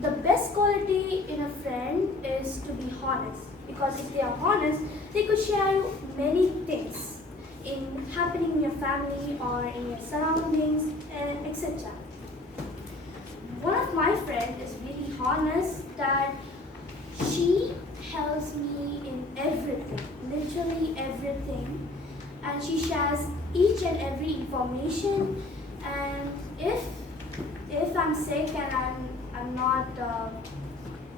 The best quality in a friend is to be honest, because if they are honest, they could share you many things in happening in your family or in your surroundings, and etc. One of my friends is really honest that she helps me in everything, literally everything, and she shares each and every information. And if I'm sick and I'm not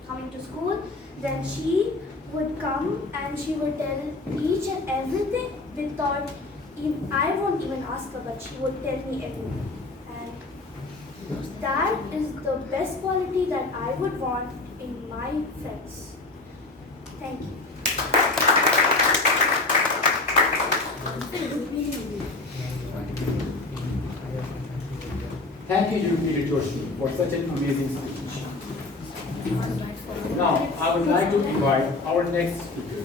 coming to school, then she would come and she would tell each and everything without even, I won't even ask her, but she would tell me everything. And that is the best quality that I would want in my friends. Thank you. Thank you, Youth Leader Joshi, for such an amazing speech. Now, I would like to invite our next speaker.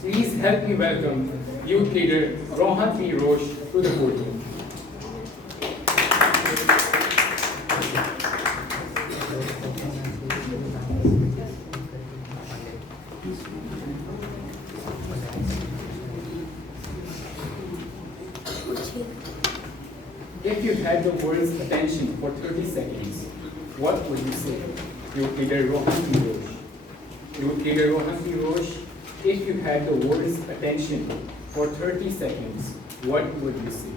Please help me welcome Youth Leader Rohan P. Roche to the podium. If you had the world's attention for 30 seconds, what would you say? Youth leader Rohan Pirosh. Youth leader Rohan Pirosh, if you had the world's attention for 30 seconds, what would you say?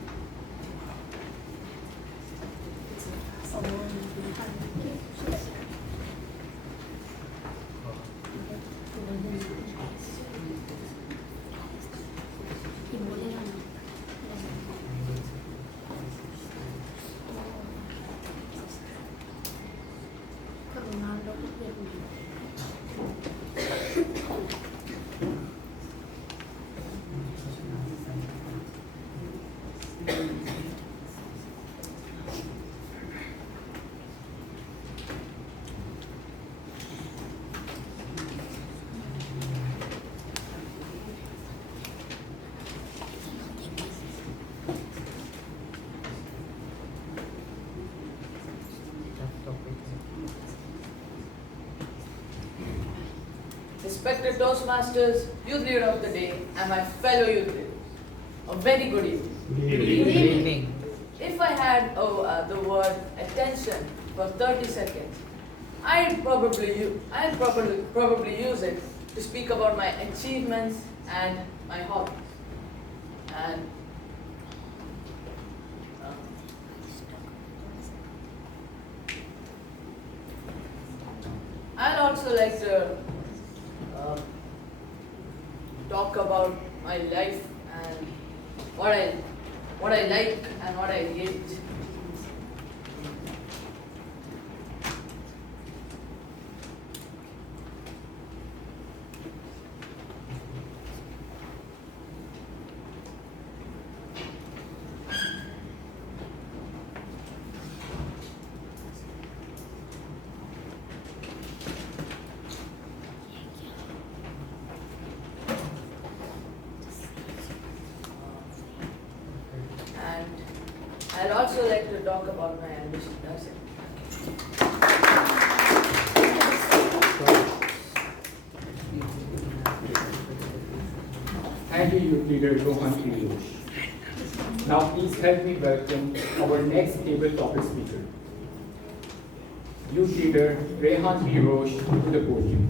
Respected Toastmasters, Youth Leader of the Day, and my fellow youth leaders, a very good evening. Good evening. If I had the word attention for 30 seconds, I'd probably use it to speak about my achievements and my hobbies. And I'd also like to talk about my life and what I like and what I hate. I'd also like to talk about my ambition. That's it. Thank you, Youth Leader Rohan Pirosh. Now please help me welcome our next table topic speaker. Youth Leader Rehan Pirosh to the podium.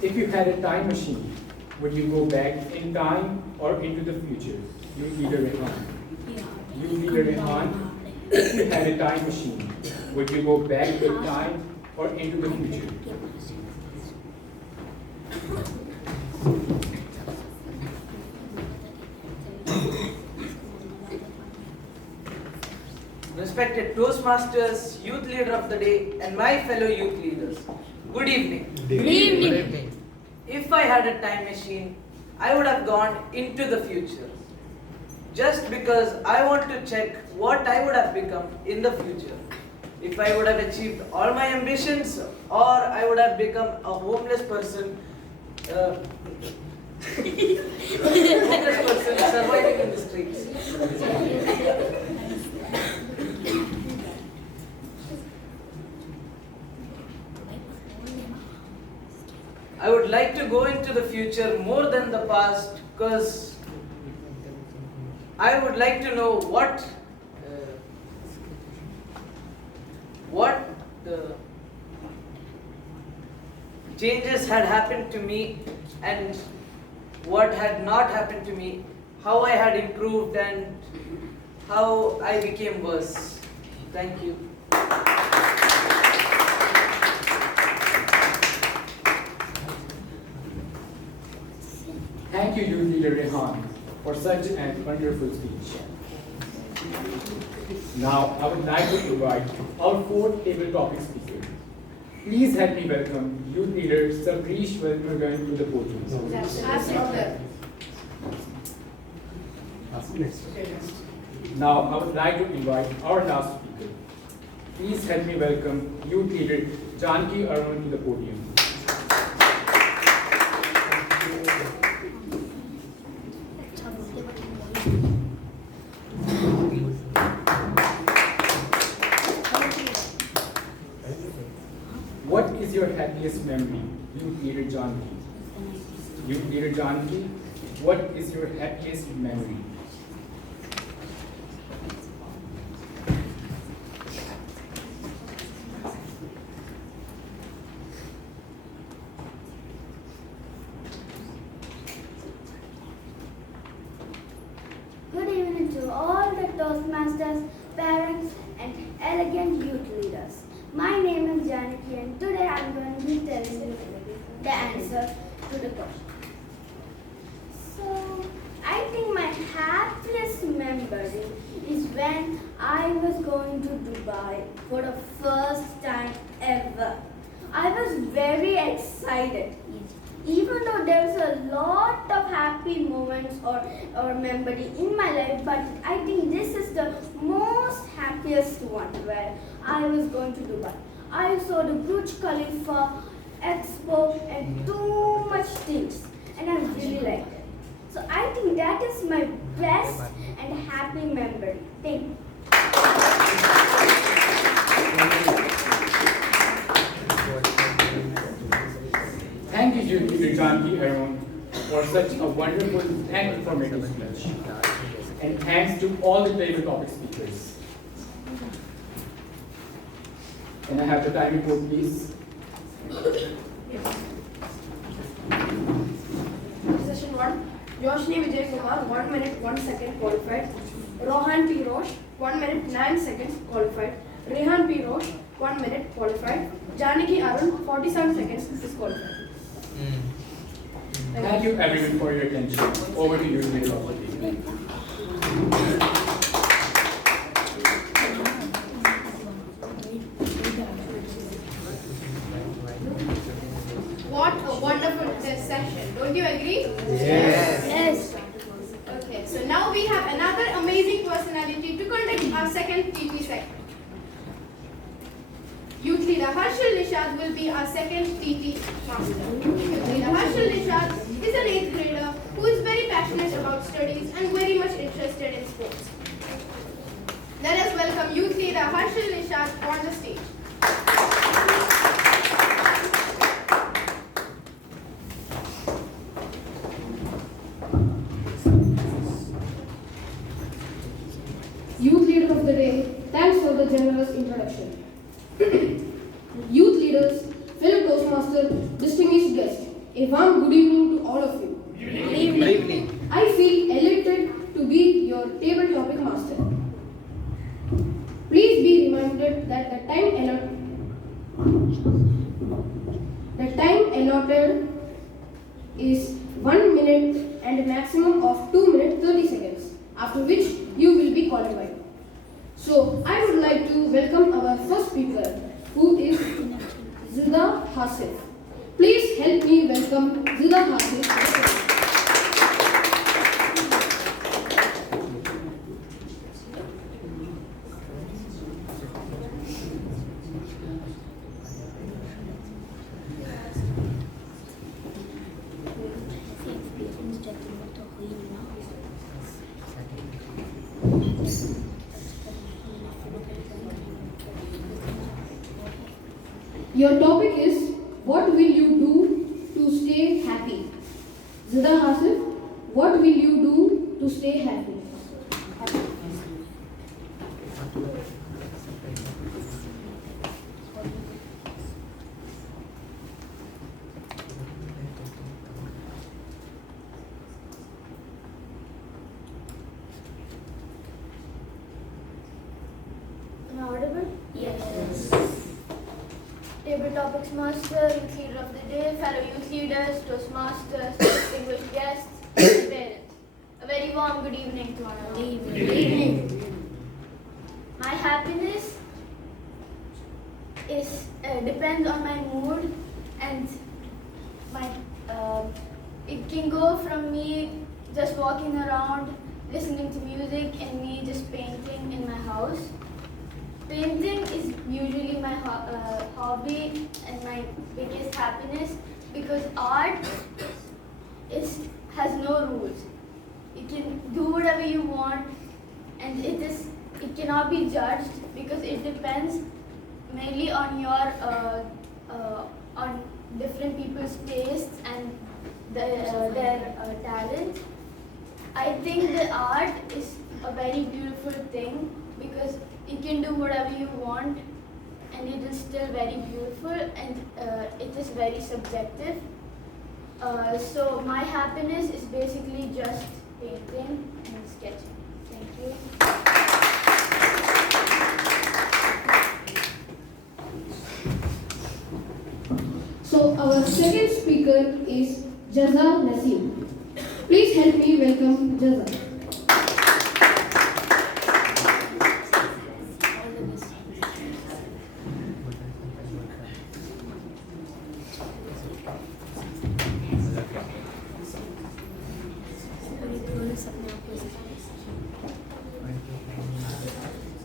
If you had a time machine, would you go back in time or into the future? Youth Leader Rehan. Youth Leader Rehan, if you had a time machine, would you go back in time or into the future? Respected Toastmasters, Youth Leader of the Day, and my fellow youth leaders, good evening. Good evening. If I had a time machine, I would have gone into the future. Just because I want to check what I would have become in the future. If I would have achieved all my ambitions, or I would have become a homeless person, surviving in the streets. I would like to go into the future more than the past because I would like to know what changes had happened to me and what had not happened to me, how I had improved and how I became worse. Thank you. Thank you, Youth Leader Rehan, for such a wonderful speech. Now, I would like to invite our fourth table topic speaker. Please help me welcome Youth Leader Sabrish Velmurugan to the podium. Now, I would like to invite our last speaker. Please help me welcome Youth Leader Janki Arun to the podium. memory? Youth leader Janki. Youth leader Janki, what is your happiest memory? Good evening to all the Toastmasters, parents, and elegant youth leaders. My name is Janaki, and today I am going to be telling you the answer to the question. So, I think my happiest memory is when I was going to Dubai for the first time ever. I was very excited. Even though there was a lot of happy moments or memory in my life, but I think this is the most happiest one where I was going to Dubai. I saw the Burj Khalifa, Expo, and too much things, and I really liked it. So I think that is my best and happy memory. Thank you. Thank you, Youth leader Janki Arun, for such a wonderful and informative speech. And thanks to all the table topic speakers. Can I have the time report, please? Session 1. Yoshni Vijay Kumar, 1 minute 1 second qualified. Rohan P. Roche, 1 minute 9 seconds qualified. Rehan P. Roche, 1 minute qualified. Janaki Arun, 47 seconds disqualified. Thank you everyone for your attention. Over to you, leader of the day. What a wonderful session. Don't you agree? Yes. Okay, so now we have another amazing personality to conduct our second PT segment. Youth leader Harshal Nishad will be our second TT master. Youth leader Harshal Nishad is an 8th grader who is very passionate about studies and very much interested in sports. Let us welcome youth leader Harshal Nishad on the stage. Youth leader of the day, thanks for the generous introduction. Youth leaders, fellow Toastmaster, distinguished guests, a warm good evening to all of you. Good evening. I feel elated to be your table topic master. Please be reminded that the time allotted is 1 minute and a maximum of 2 minutes 30 seconds, after which you will be qualified. So, I would like to welcome our first speaker, who is Zida Hasif. Please help me welcome Zida Hasif. Your topic is, what will you do to stay happy? Zida Hasif, what will you do to stay happy? Am I audible? Yes. Table topics master, youth leader of the day, fellow youth leaders, Toastmasters, distinguished guests, and parents. A very warm good evening to all. Good evening. My happiness is depends on my mood, and my it can go from me just walking around, listening to music, and me just painting in my house. Painting is usually my hobby and my biggest happiness, because art has no rules. You can do whatever you want, and it cannot be judged, because it depends mainly on your different people's tastes and their talent. I think the art is a very beautiful thing because you can do whatever you want and it is still very beautiful and it is very subjective. So my happiness is basically just painting and sketching. Thank you. So our second speaker is Jaza Naseem. Please help me welcome Jaza.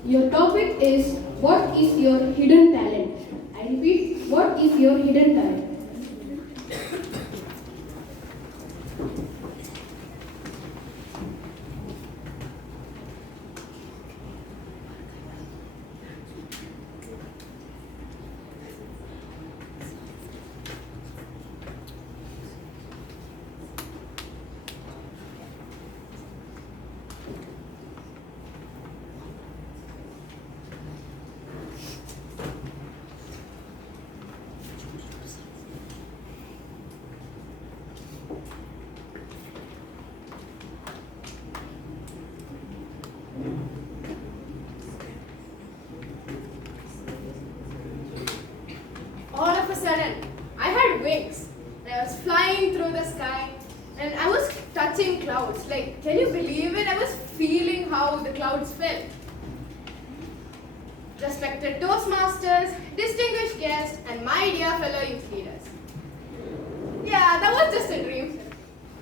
Your topic is what is your hidden talent? I repeat, what is your hidden talent? All of a sudden, I had wings. And I was flying through the sky and I was touching clouds. Like, can you believe it? I was feeling how the clouds felt. Respected Toastmasters, distinguished guests, and my dear fellow youth leaders. Yeah, that was just a dream.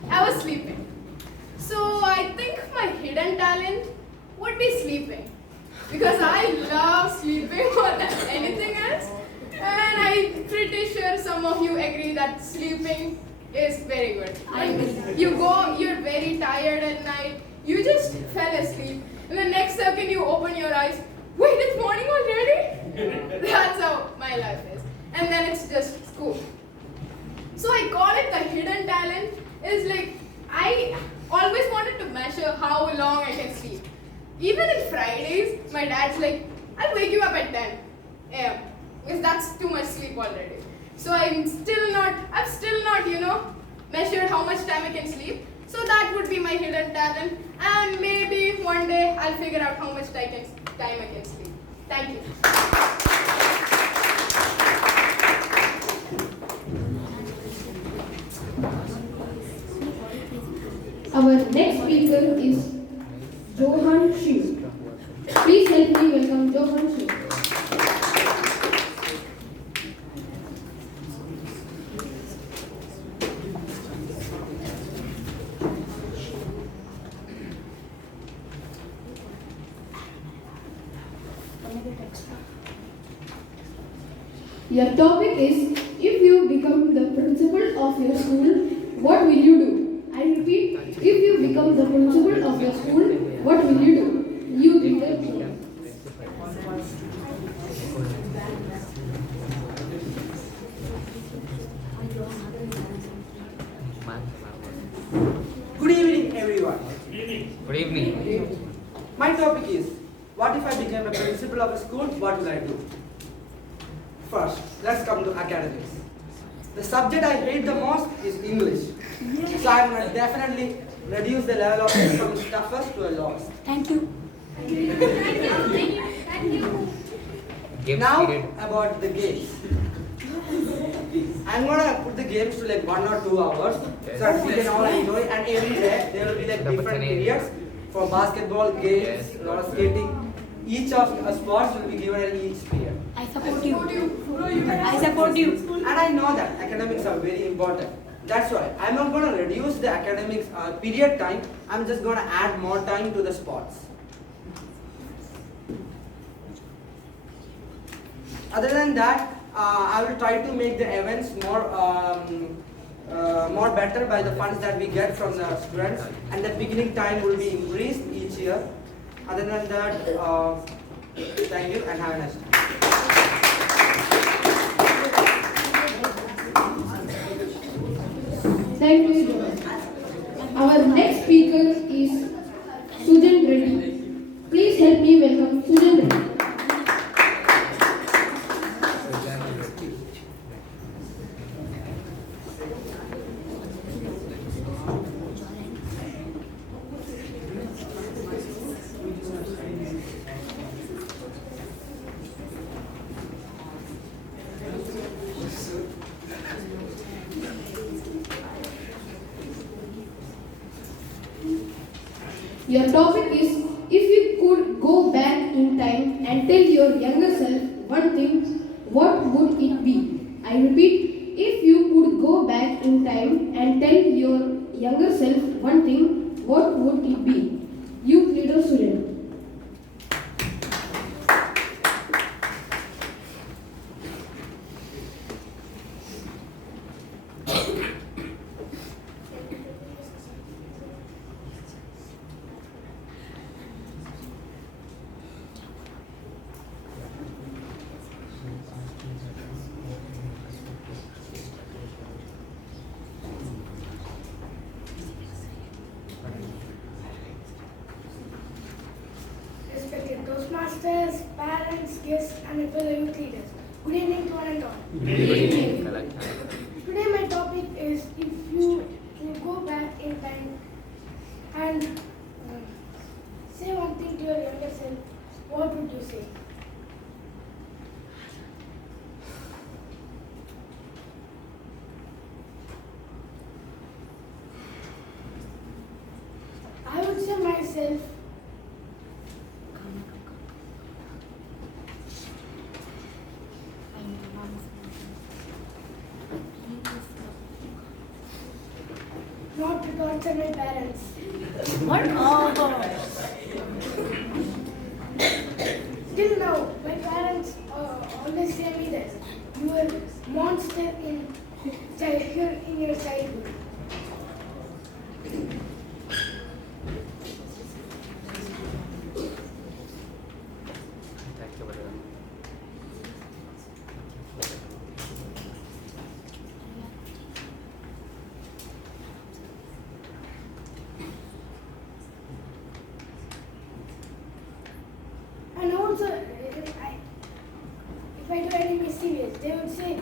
I was sleeping. So I think my hidden talent would be sleeping. Because I love sleeping more than anything else. And I'm pretty sure some of you agree that sleeping is very good. You're very tired at night, you just fell asleep. And the next second you open your eyes, wait, it's morning already? That's how my life is. And then it's just school. So I call it the hidden talent. Is like, I always wanted to measure how long I can sleep. Even in Fridays, my dad's like, I'll wake you up at 10 a.m. because that's too much sleep already. So I've still not, measured how much time I can sleep. So that would be my hidden talent. And maybe one day I'll figure out how much time I can sleep. Thank you. Our next speaker is Johan Shiv. Please help me welcome Johan Shiv. Your topic is, if you become the principal of your school, what will you do? I repeat, if you become the principal of your school, what will you do? You leader. Good evening, everyone. Good evening. My topic is, what if I became a principal of a school, what will I do? First, let's come to academics. The subject I hate the most is English. So I'm going to definitely reduce the level of it from toughest to a lowest. Thank you. Now about the games. I'm gonna put the games to like 1 or 2 hours so that we can all enjoy, and every day there will be like different periods for basketball, games, roller skating. Each of the sports will be given in each period. I support you. I support you. And I know that academics are very important. That's why I'm not going to reduce the academics period time. I'm just going to add more time to the sports. Other than that, I will try to make the events more better by the funds that we get from the students, and the beginning time will be increased each year. Other than that, thank you and have a nice day. Thank you, Jonas. Our next speaker is Sujan Reddy. Please help me welcome Sujan Reddy. Your topic is, if you could go back in time and tell your younger self one thing, what would it be? I repeat, if you could go back in time and tell your younger self one thing, what would it be? Youth leader Suren. Respected Toastmasters, parents, guests, and fellow youth leaders. Good evening to one and all. Good evening. Today my topic is, if you can go back in time and say one thing to your younger self, what would you say? I would say myself, not to torture my parents. What? Till now, my parents always say me that you are monster in your childhood. And also, if I do any mischievous, they would say,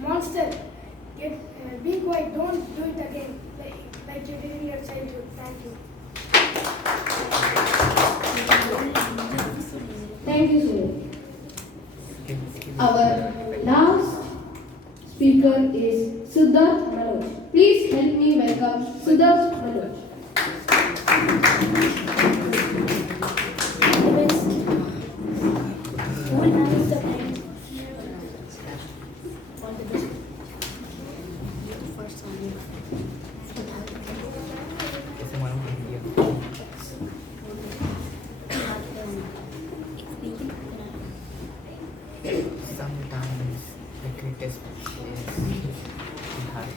monster, be quiet, don't do it again, like you did in your childhood. Thank you. Thank you, Suren. Our last speaker is Siddharth Manoj. Please help me welcome Siddharth Manoj. Sometimes the greatest place in heart.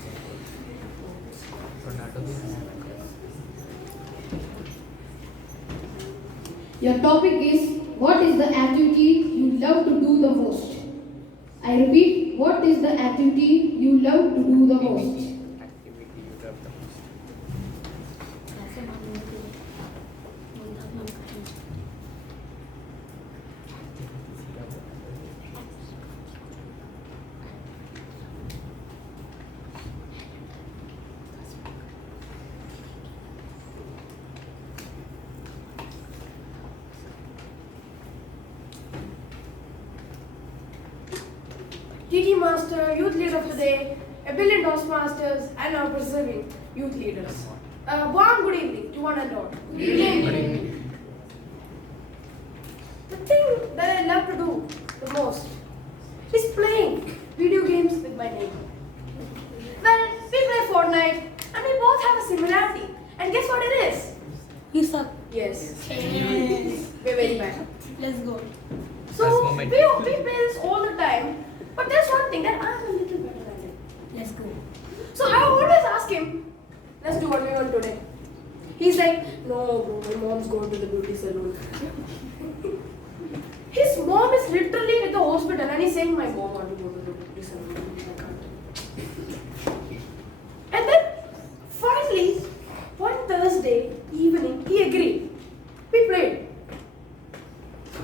Your topic is, what is the activity you love to do the most? I repeat, what is the activity you love to do the most? TT Master, Youth Leader of the Day, a billion Toastmasters, and our preserving youth leaders. Warm good evening to one and all. Good evening. The thing that I love to do the most is playing video games with my neighbor. Well, we play Fortnite, and we both have a similarity. And guess what it is? You suck. Yes. We're very bad. Let's go. So, we play this all the time. But there's one thing that I'm a little better than him. Let's go. So I always ask him, let's do what we want today. He's like, no, bro, my mom's going to the beauty salon. His mom is literally at the hospital and he's saying, my mom wants to go to the beauty salon. And then Finally, one Thursday evening, he agreed. We played.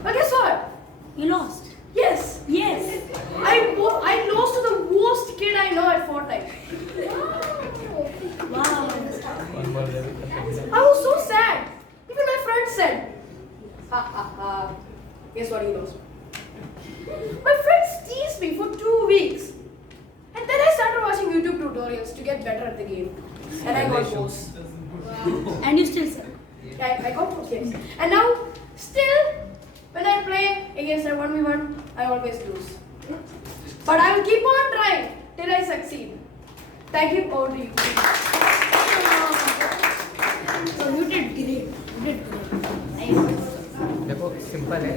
But guess what? You lost. Yes. Yes. I lost to the worst kid I know at Fortnite. Wow. I was so sad. Even my friend said, ha ha ha. Guess what he lost? My friends teased me for 2 weeks. And then I started watching YouTube tutorials to get better at the game. And I got boss. And you still said. Yeah, I got boss, yes. And now, still, when I play against a 1v1, I always lose. But I will keep on trying till I succeed. Thank you, all to you. So you did great. You did great. देखो simple है.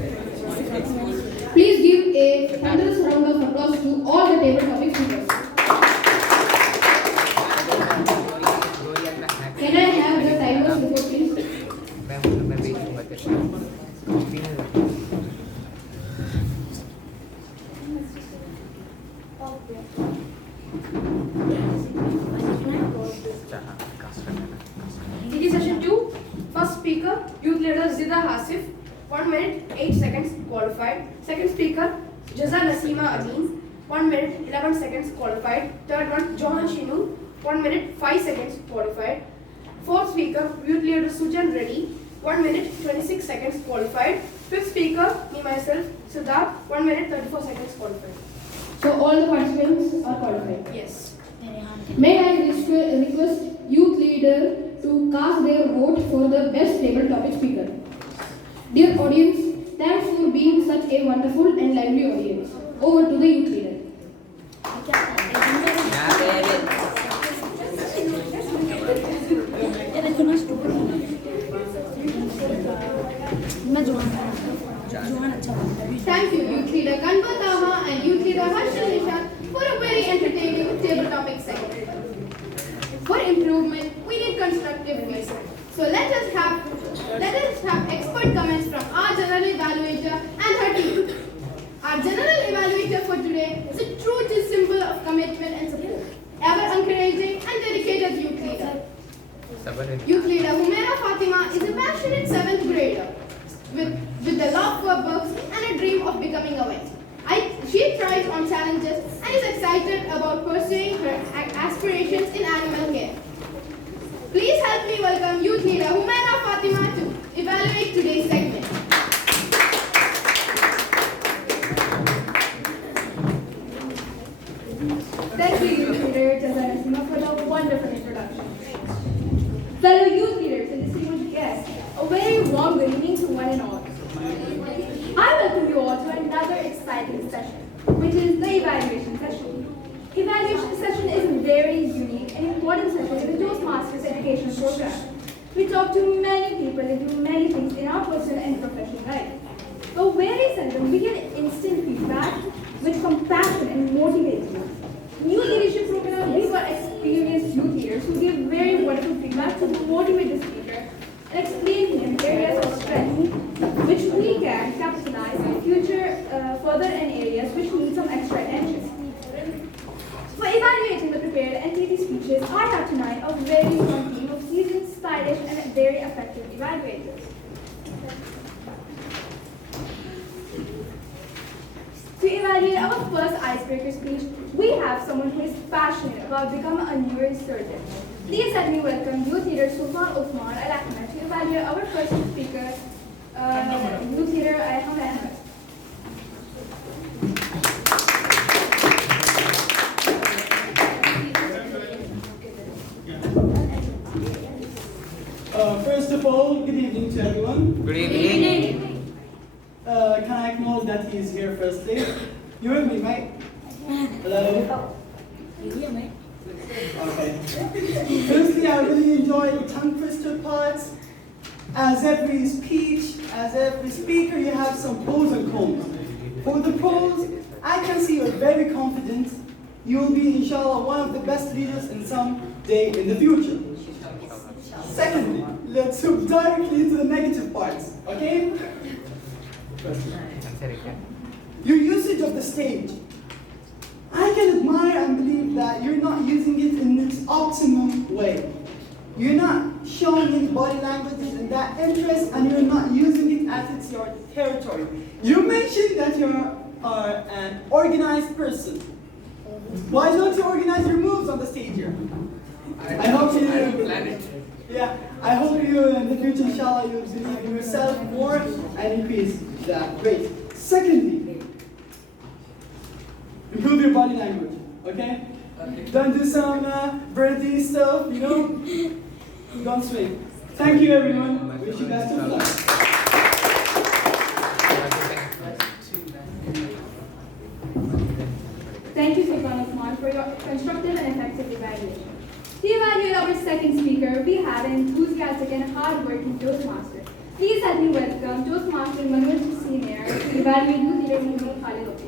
Please give a thunderous round of applause to all the table topic speakers. Can I have the timer's report, please? मैं भेजूँगा तेरे. TT session 2, first speaker, youth leader Zida Hasif, 1 minute, 8 seconds, qualified. Second speaker, Jaza Nasima Amin, 1 minute, 11 seconds, qualified. Third one, Johan Shinu, 1 minute, 5 seconds, qualified. Fourth speaker, youth leader Sujan Reddy, 1 minute, 26 seconds, qualified. Fifth speaker, me myself, Siddharth, 1 minute, 34 seconds, qualified. So all the participants are qualified. Yes. May I request youth leader to cast their vote for the best table topic speaker. Dear audience, thanks for being such a wonderful and lively audience. Over to the youth leader. Thank you, youth leader Kanwa Taha and youth leader Harshal Nishan for a very entertaining table topic segment. For improvement, we need constructive feedback. So let us have expert comments from our general evaluator and her team. Our general evaluator for today is a true symbol of commitment and support, ever encouraging and dedicated youth leader. Youth leader Humaira Fatima is a passionate 7th grader with the love for books and a dream of becoming a vet. She thrives on challenges and is excited about pursuing her aspirations in animal care. Please help me welcome youth leader Humaira Fatima to evaluate today's segment. Thank you, youth leader Jaza Nasima, for the wonderful introduction. Fellow youth leaders and distinguished guests, a very warm good evening to one and all. I welcome you all to another exciting session, which is the evaluation session. Evaluation session is a very unique and important session in the Toastmasters education program. We talk to many people and do many things in our personal and professional life. But very seldom we get instant feedback with compassion and motivation. New leadership program, we got experienced youth leaders who give very wonderful feedback to motivate the speaker and explain to him areas of strength which we can capitalize in future further and areas which need some extra attention. For evaluating the prepared and TT speeches, I have tonight a very strong team of seasoned, stylish and very effective evaluators. To evaluate our first icebreaker speech, we have someone who is passionate about becoming a neurosurgeon. Please let me welcome youth leader Sultan Uthman Al Ahmed to evaluate our first speaker, youth leader Ayhan Ahmed. First of all, good evening to everyone. Good evening. Can I acknowledge that he is here firstly? You with me, mate? Hello? Okay. Firstly, I really enjoyed the tongue twister parts. As every speech, as every speaker, you have some pros and cons. For the pros, I can see you're very confident. You will be, inshallah, one of the best leaders in some day in the future. Secondly, let's move directly into the negative parts, okay? Your usage of the stage. I can admire and believe that you're not using it in its optimum way. you're not showing any body languages and that interest, and you're not using it as it's your territory. You mentioned that you are an organized person. Why don't you organize your moves on the stage here? I hope you plan it. Yeah, I hope you in the future, inshallah, you believe in yourself more and increase that. Great. Secondly, improve your body language. Okay? Don't do some birdie stuff, you know? Don't swing. Thank you, everyone. Wish you best of luck. Thank you, Sultan Osman, for your constructive and effective evaluation. To evaluate our second speaker, we have an enthusiastic and hard-working Toastmaster. Please help me welcome Toastmaster Manoj Senior to evaluate youth leader Muhammad Khalid.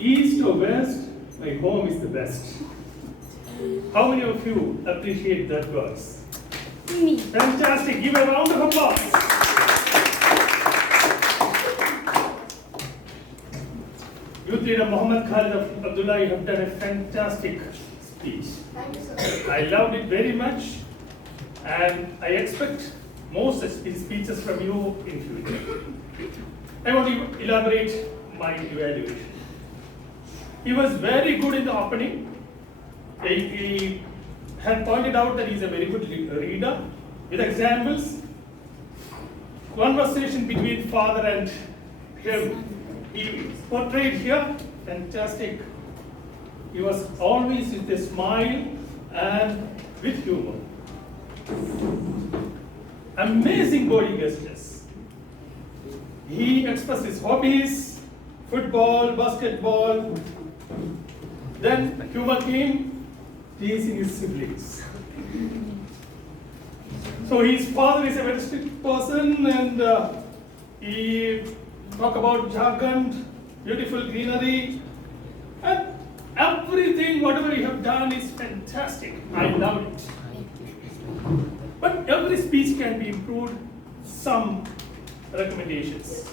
East or west, my home is the best. How many of you appreciate that verse? Me. Fantastic. Give a round of applause. Youth leader Muhammad Khalid Abdullah, you have done a fantastic speech. Thank you, sir. I loved it very much, and I expect more such speeches from you in future. I want to elaborate my evaluation. He was very good in the opening. He had pointed out that he's a very good reader with examples. Conversation between father and him, he portrayed here, fantastic. He was always with a smile and with humor. Amazing body gestures. He expressed his hobbies, football, basketball. Then humor came, teasing his siblings. So his father is a very strict person, and he talk about Jharkhand, beautiful greenery, and everything, whatever you have done is fantastic. I love it. But every speech can be improved. Some recommendations.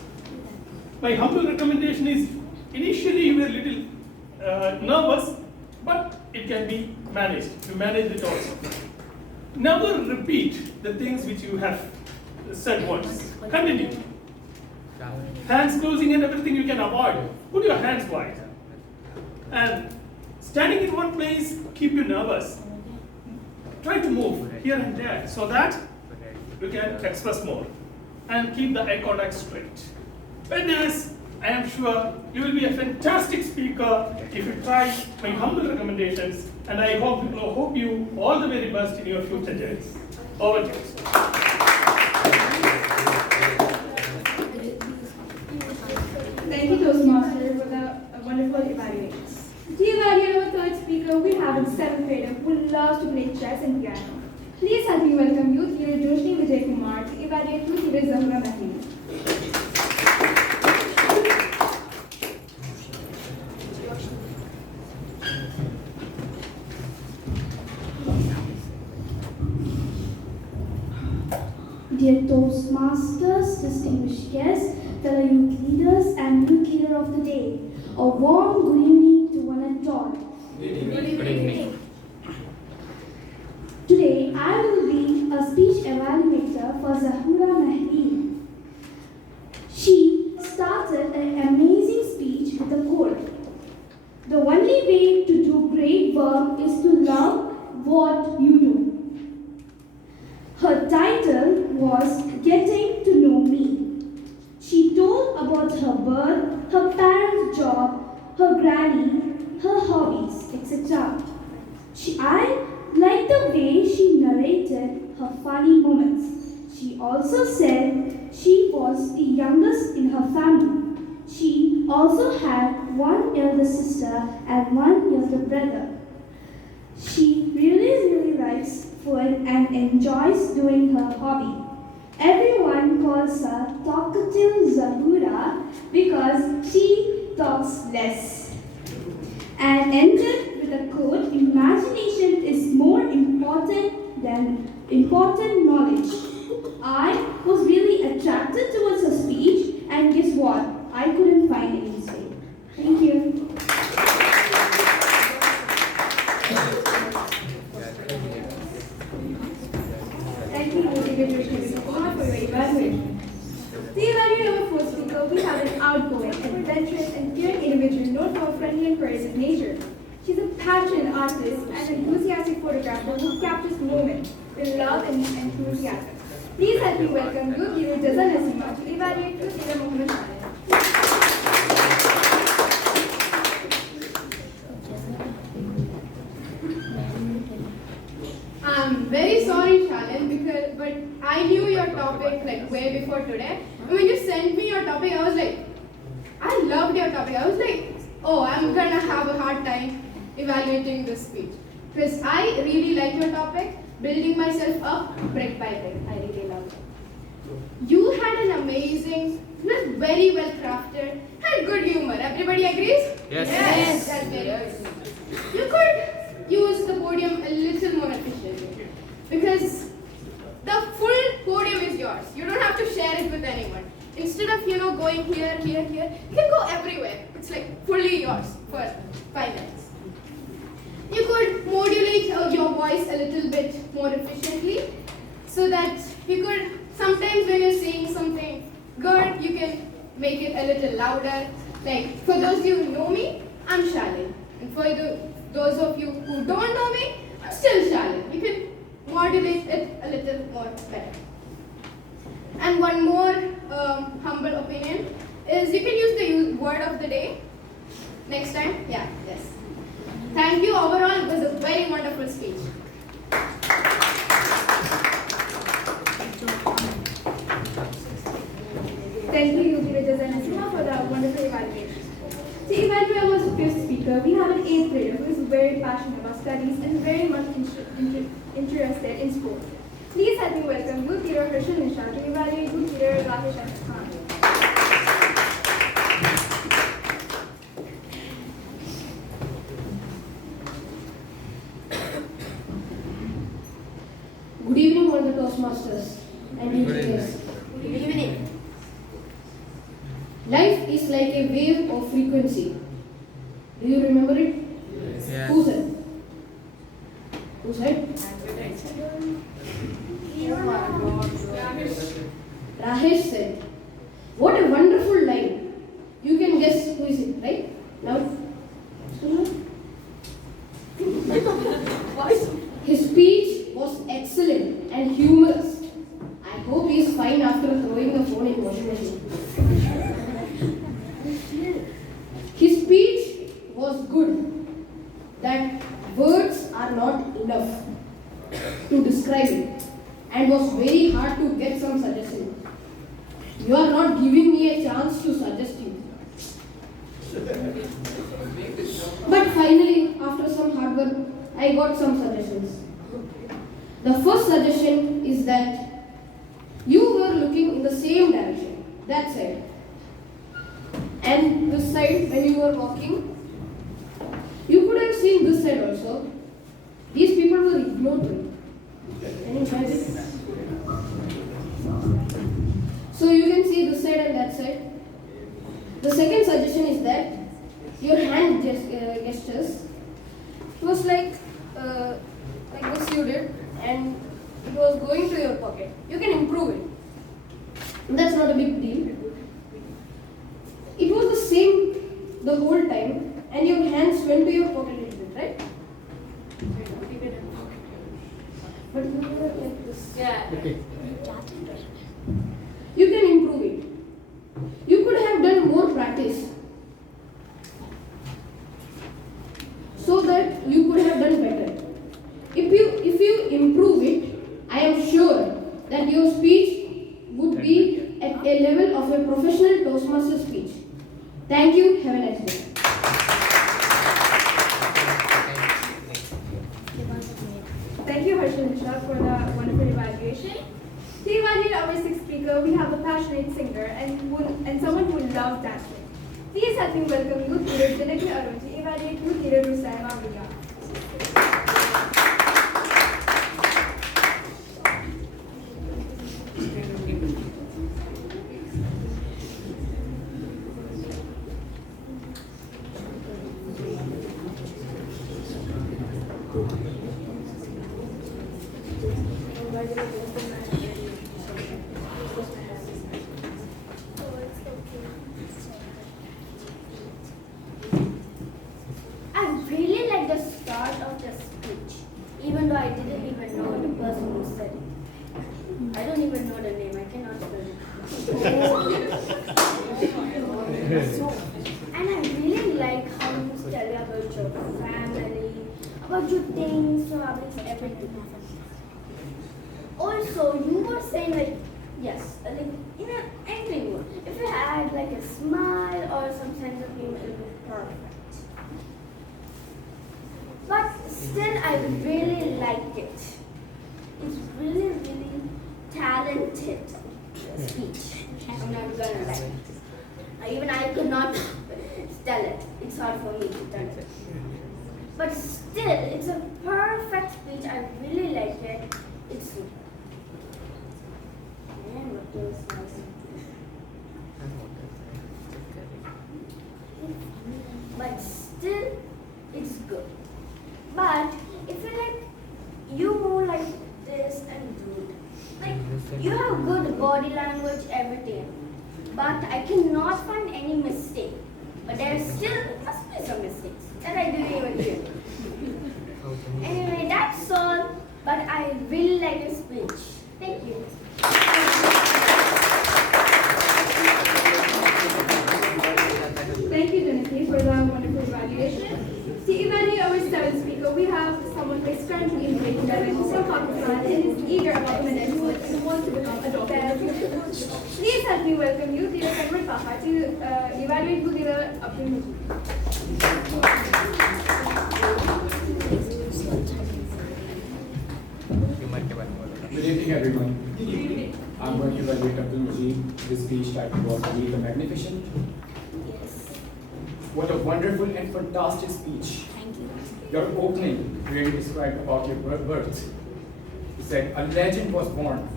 My humble recommendation is, initially you were a little nervous, but it can be managed. You manage it also. Never repeat the things which you have said once. Continue. Hands closing and everything you can avoid. Put your hands wide. And standing in one place, keep you nervous. Try to move here and there so that you can express more. And keep the eye contact straight. With this, I am sure you will be a fantastic speaker if you try my humble recommendations, and I hope you all the very best in your future journeys. Over to you. Thank you, Toastmaster, for the wonderful evaluations. To evaluate our third speaker, we have a seventh grader who loves to play chess and piano. Please help me welcome youth leader Joshni Vijay Kumar to evaluate youth leader Zahura Mahmood. Dear Toastmasters, distinguished guests, fellow youth leaders, and youth leader of the day, a warm good evening to one and all. Good evening. Today, I will be a speech evaluator for Zahura Mahdi. She started an amazing speech with a quote. The only way to do great work is to love what you do. Her title was Getting to Know Me. She told about her birth, her parents' job, her granny, her hobbies, etc. I liked the way she narrated her funny moments. She also said she was the youngest in her family. She also had one elder sister and one younger brother. She really likes food and enjoys doing her hobby. Everyone calls her Talkative Zahura because she talks less. And ended with a quote, imagination is more important than important knowledge. I was really attracted evaluate our first speaker, we have an outgoing, adventurous, and caring individual known for her friendly and courageous nature. She's a passionate artist and enthusiastic photographer who captures moments with love and enthusiasm. Please help me welcome Youth Leader Jazan Nasima to evaluate Youth Leader Mohammed Khalid. I'm very sorry, Shalin, but I knew your topic like way before today. And when you sent me your topic, I was like, I loved your topic. I was like, oh, I'm gonna have a hard time evaluating this speech. Because I really like your topic, building myself up brick by brick. I really love it. You had an amazing, it was very well crafted, had good humor. Everybody agrees? Yes. That's very good. You could use the podium a little more efficiently. Because the full podium is yours. You don't have to share it with anyone. Instead of, going here, here, here, you can go everywhere. It's like fully yours for 5 minutes. You could modulate your voice a little bit more efficiently so that you could, sometimes when you're saying something good, you can make it a little louder. Like, for those of you who know me, I'm Shalin. And for those of you who don't know me, I'm still Shalin. You can modulate it a little more better. And one more humble opinion is you can use the word of the day next time. Yeah, yes. Thank you overall. It was a very wonderful speech. Thank you, Youth Leader Jazan Nasima, for the wonderful evaluation. To evaluate our fifth speaker, we have an 8th grader who is very passionate about studies and very much interested in sports. Please help me welcome Youth Leader Harshal Nisha to evaluate Youth Leader Rahesh Ahmed Khan. Good evening, all the Toastmasters and engineers. Good evening. Life is like a wave of frequency. Do you remember it? Yes. Who said? Who said? Rahesh said. What a wonderful line. You can guess who is it, right? Now? His speech was excellent and humorous. I hope he is fine after throwing the phone in washing machine. His speech was good. That words are not enough to describe it, and was very hard to get some suggestions. You are not giving me a chance to suggest you. But finally, after some hard work, I got some suggestions. The first suggestion is that you were looking in the same direction, that side. And this side, when you were walking, you could have seen this side also. These people were ignored. Can you try this? So you can see this side and that side. The second suggestion is that your hand gestures. It was like this you did, and it was going to your pocket. You can improve it. That's not a big deal. It was the same the whole time, and your hands went to your pocket a little bit, right? But you were like this. Yeah. Okay. You can improve it. You could have done more practice so that you could have done better. If you improve it, I am sure that your speech would be at a level of a professional Toastmaster speech. Thank you. Have a nice day. Thank you, Harshal Nisha, for the wonderful evaluation. To evaluate our 6th speaker, we have a passionate singer and someone who loves dancing. Please help me welcome Youth Leader Janaki Arun to evaluate Youth Leader Rusaim Amriya. And I really like how you tell about your family, about your things, your habits, everything. Also, you were saying like, yes, like in an anything, if you had like a smile or some sense of humor, it would be perfect. But still, I really like it. It's really, really talented speech. I'm not gonna lie. Even I could not tell it. It's hard for me to tell it. But still, it's a perfect speech. I really like it. It's. Man, what else nice. But still, it's good. But if you like, you move like this and do it. Like, you have good body language, everything. But I cannot find any mistake. But there still must be some mistakes that I didn't even hear. Anyway, that's all. But I really like the speech. Thank you. Thank you, Janaki, for the wonderful evaluation. To evaluate our seventh speaker, we have someone who is currently in grade 11 from Pakistan and is eager about medicine and wants to become a doctor. Please help me welcome you, Dira Kanwar Taha, to evaluate who Dira Abdul. Good evening, everyone. I'm going to evaluate Abdul Majid. This speech title was Read the Magnificent. Yes. What a wonderful and fantastic speech. Thank you. Your opening really described about your birth. You said, a legend was born.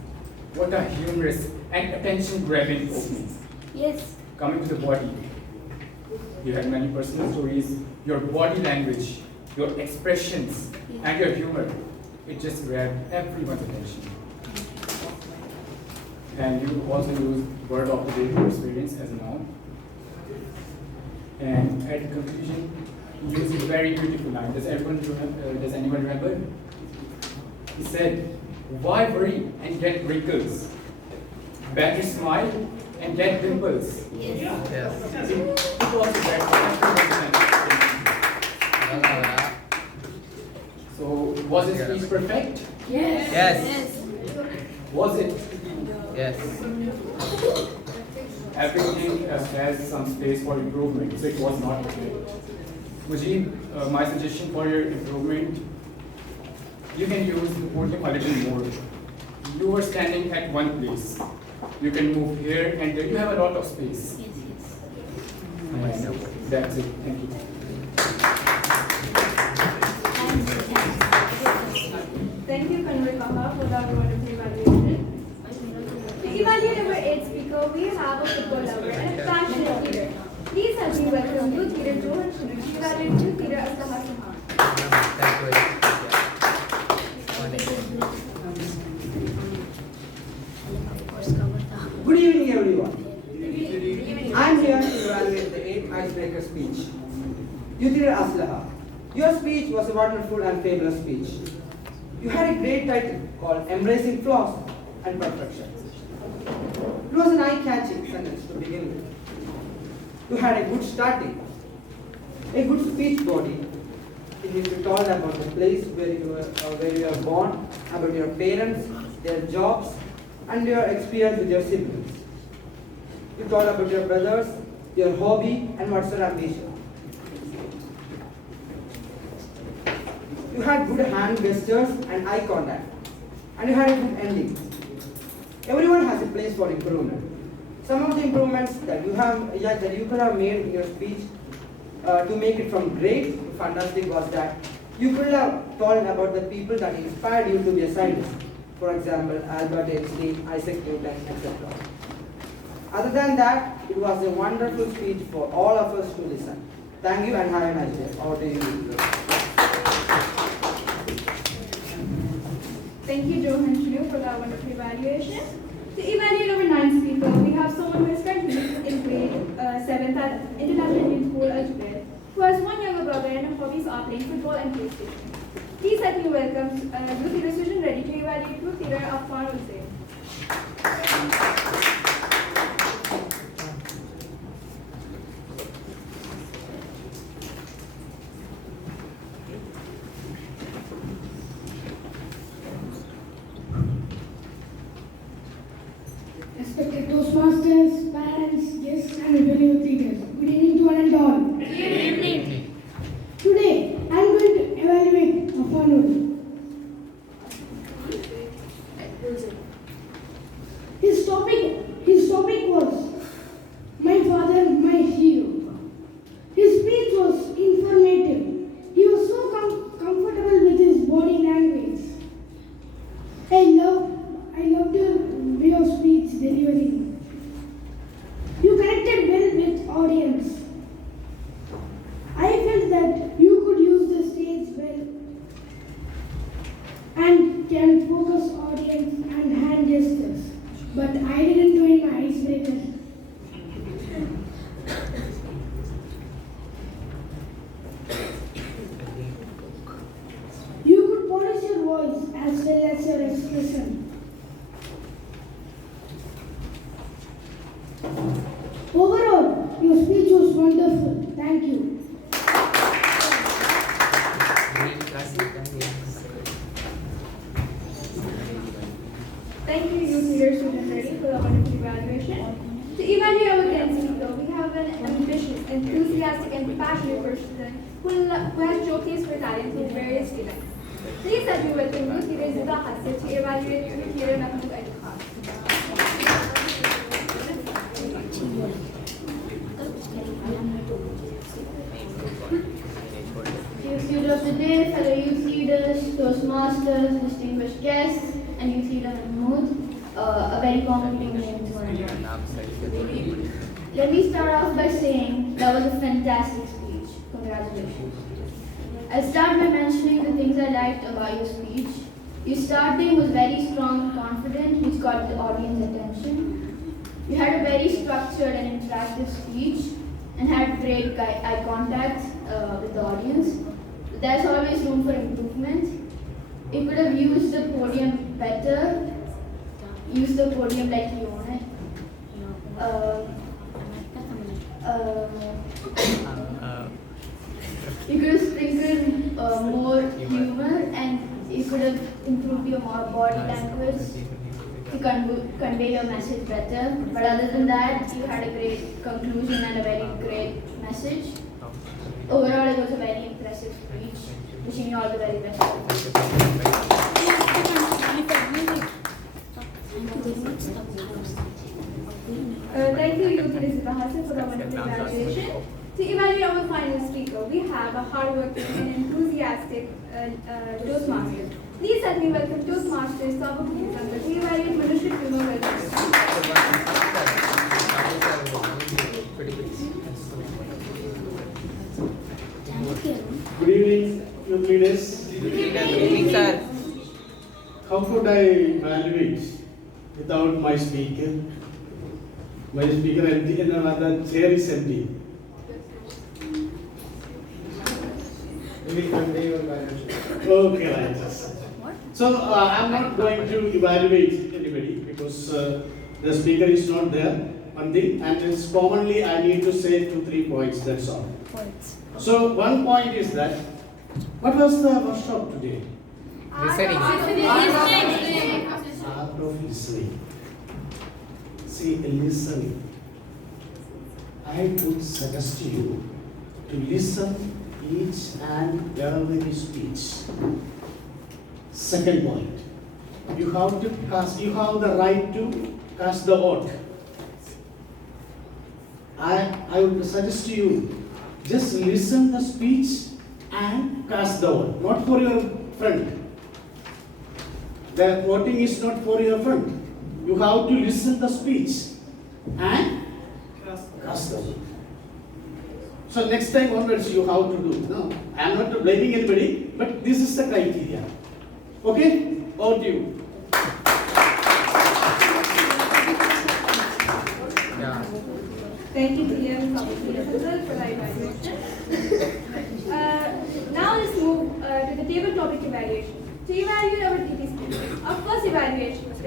What a humorous and attention-grabbing opening. Yes. Coming to the body, you had many personal stories, your body language, your expressions, and your humor. It just grabbed everyone's attention. And you also used word of the day experience as a noun. And at the conclusion, you used a very beautiful line. Does anyone remember? He said, why worry and get wrinkles? Better smile and get dimples. Yes. Yes. It was a very So, was his speech perfect? Yes. Yes. Was it? Yes. Everything has some space for improvement, so it was not perfect. Mujib, my suggestion for your improvement, you can use the podium a little more. You were standing at one place. You can move here and there. You have a lot of space. Yes, yes. And that's it. Thank you. Thank you, Kanwar Taha, for that wonderful evaluation. To evaluate our eighth speaker, we have a football lover and a passionate leader. Please help me welcome youth leader Johan Shinu to evaluate youth leader Asaha Saha. Good evening, everyone. I am here to evaluate the 8th icebreaker speech. Yuthira Aslaha, your speech was a wonderful and fabulous speech. You had a great title called Embracing Flaws and Perfection. It was an eye-catching sentence to begin with. You had a good starting, a good speech body, in which you told about the place where you were born, about your parents, their jobs, and your experience with your siblings. You told about your brothers, your hobby, and what's your ambition. You had good hand gestures and eye contact, and you had a good ending. Everyone has a place for improvement. Some of the improvements that you could have made in your speech to make it from great to fantastic was that you could have told about the people that inspired you to be a scientist. For example, Albert Einstein, Isaac Newton, etc. Other than that, it was a wonderful speech for all of us to listen. Thank you and have a nice day. Over to you. Thank you, Johan Shinu, for that wonderful evaluation. To evaluate our ninth speaker, we have someone who is currently in grade 7th at International Indian School, Ajmer, who has one younger brother and her hobbies are playing football and PlayStation. Please help me welcome Youth Leader Susan ready to evaluate Youth Leader Afwan Hussain. was wonderful. Thank you. Thank you, youth leader student ready for the wonderful evaluation. To evaluate our 10th speaker, we have an ambitious, enthusiastic, and passionate person who has showcased her talent through various events. Please let me welcome youth leader Zita Hassan to evaluate youth leader Mahmoud Ali Khan. Youth leader of the day, fellow youth leaders, Toastmasters, distinguished guests, and youth leader Mahmoud, a very common name to one. Let me start off by saying that was a fantastic speech. Congratulations. I'll start by mentioning the things I liked about your speech. Your starting was very strong and confident, which got the audience attention. You had a very structured and interactive speech and had great eye contact with the audience. There's always room for improvement. You could have used the podium better, use the podium like you own it. You could have sprinkled more humor, and you could have improved your body language to convey your message better. But other than that, you had a great conclusion and a very great message. Overall, it was a very impressive speech. Wishing you all the very best. Thank you, youth leader Zita Hassan, for the wonderful evaluation. To evaluate our final speaker, we have a hardworking and enthusiastic Toastmaster. Please let me welcome Toastmaster Sabuk Nizamgar to evaluate Manushya Kumar. Good evening, youth leaders. Good evening, sir. How could I evaluate without my speaker? My speaker empty and the chair is empty. We will convey your evaluation. Okay, right. So I'm not going to evaluate anybody because the speaker is not there. One thing, and it's commonly I need to say 2-3 points. That's all. So one point is that what was the workshop today? Listening. Art of listening. See, listening. I would suggest you to listen each and every speech. Second point, you have the right to cast the vote. I would suggest you just listen the speech and cast the vote, not for your friend. The voting is not for your friend. You have to listen the speech and cast the vote. So next time onwards you have to do. No, I am not blaming anybody, but this is the criteria. Okay? Over to you. Thank you, dear public leader, for the evaluation. Now let's move to the table topic evaluation. To evaluate our TT students, our first evaluation is a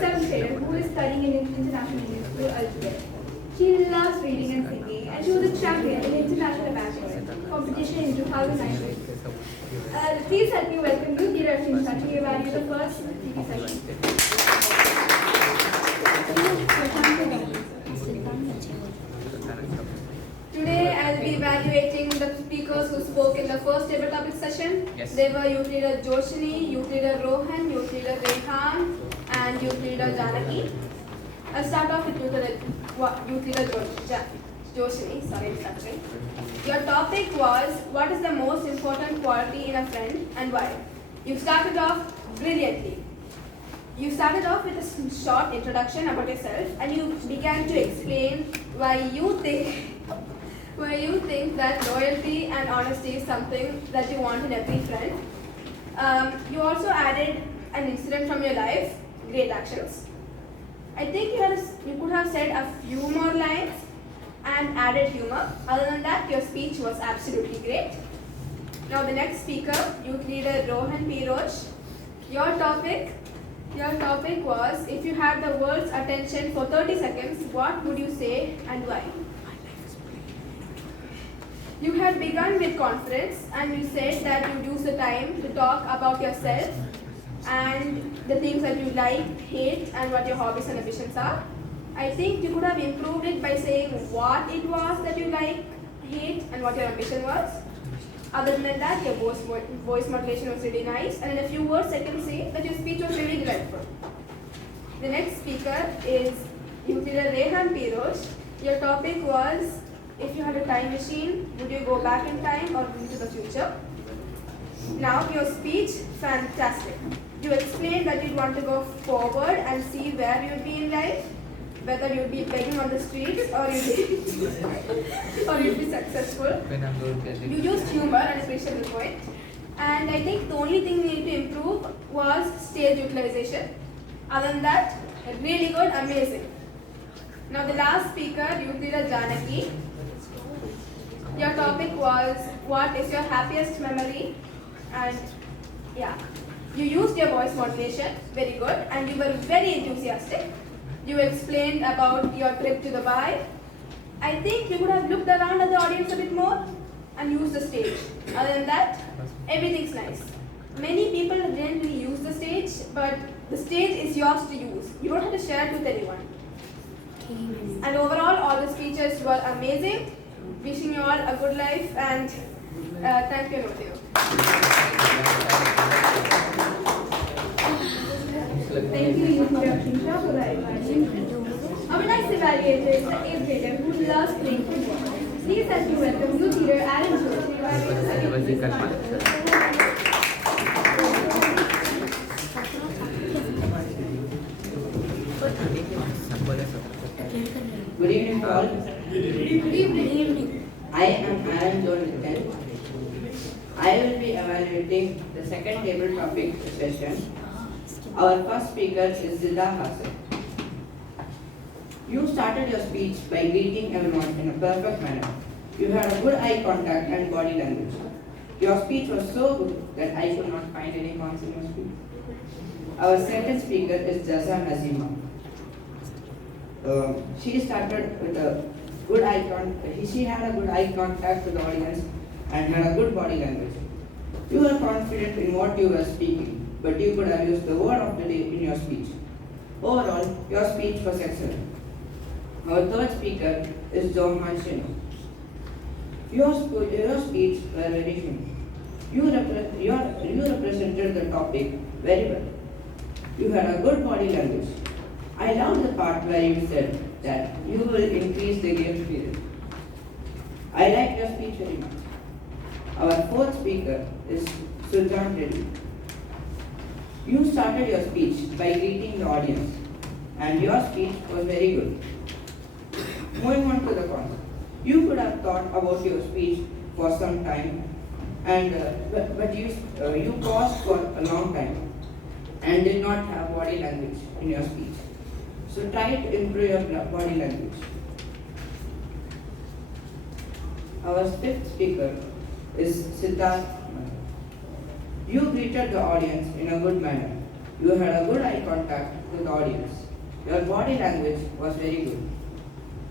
7th grader who is studying in international English school algebra. She loves reading and singing, and she was a champion in international mathematics competition in 2009. Please help me welcome youth leader Ashim to evaluate the first TT session. Today I'll be evaluating the speakers who spoke in the first table topic session. Yes. They were youth leader Joshini, youth leader Rohan, youth leader Rehan, and youth leader Janaki. I'll start off with youth leader Joshini. Sorry, sorry. Your topic was, what is the most important quality in a friend and why? You started off brilliantly. You started off with a short introduction about yourself, and you began to explain why you think that loyalty and honesty is something that you want in every friend. You also added an incident from your life, great actions. I think you could have said a few more lines and added humor. Other than that, your speech was absolutely great. Now the next speaker, youth leader Rohan Piroj. Your topic was, if you had the world's attention for 30 seconds, what would you say and why? You had begun with confidence and you said that you'd use the time to talk about yourself and the things that you like, hate, and what your hobbies and ambitions are. I think you could have improved it by saying what it was that you like, hate, and what your ambition was. Other than that, your voice modulation was really nice, and in a few words, I can say that your speech was really delightful. The next speaker is youth leader Rehan Piroj. Your topic was, if you had a time machine, would you go back in time or into the future? Now, your speech, fantastic. You explained that you'd want to go forward and see where you'd be in life, whether you'd be begging on the streets or you'd be successful. You used humor and appreciable point. And I think the only thing we need to improve was stage utilization. Other than that, really good, amazing. Now the last speaker, youth leader Janaki. Your topic was, what is your happiest memory? And yeah, you used your voice modulation, very good, and you were very enthusiastic. You explained about your trip to Dubai. I think you could have looked around at the audience a bit more and used the stage. Other than that, everything's nice. Many people didn't really use the stage, but the stage is yours to use. You don't have to share it with anyone. And overall, all the speeches were amazing. Wishing you all a good life and thank you and over to you. Thank you, Youth Leader Prisha, for the evaluation. Our next evaluator is the 8th grader who loves playing football. Please help me welcome Youth Leader Aaron Good evening, all. Good evening. I am Aaron John. I will be evaluating the second table topic session. Our first speaker is Zida Hassan. You started your speech by greeting everyone in a perfect manner. You had a good eye contact and body language. Your speech was so good that I could not find any cons in your speech. Our second speaker is Jaza Nazima. She started with a good eye contact. She had a good eye contact with the audience and had a good body language. You were confident in what you were speaking, but you could have used the word of the day in your speech. Overall, your speech was excellent. Our third speaker is Johan Shino. Your speech was very funny. You represented the topic very well. You had a good body language. I loved the part where you said that you will increase the game period. I liked your speech very much. Our fourth speaker is Sultan Reddy. You started your speech by greeting the audience, and your speech was very good. Moving on to the cons. You could have thought about your speech for some time, and but you paused for a long time and did not have body language in your speech. So try to improve your body language. Our fifth speaker is Siddharth. You greeted the audience in a good manner. You had a good eye contact with the audience. Your body language was very good.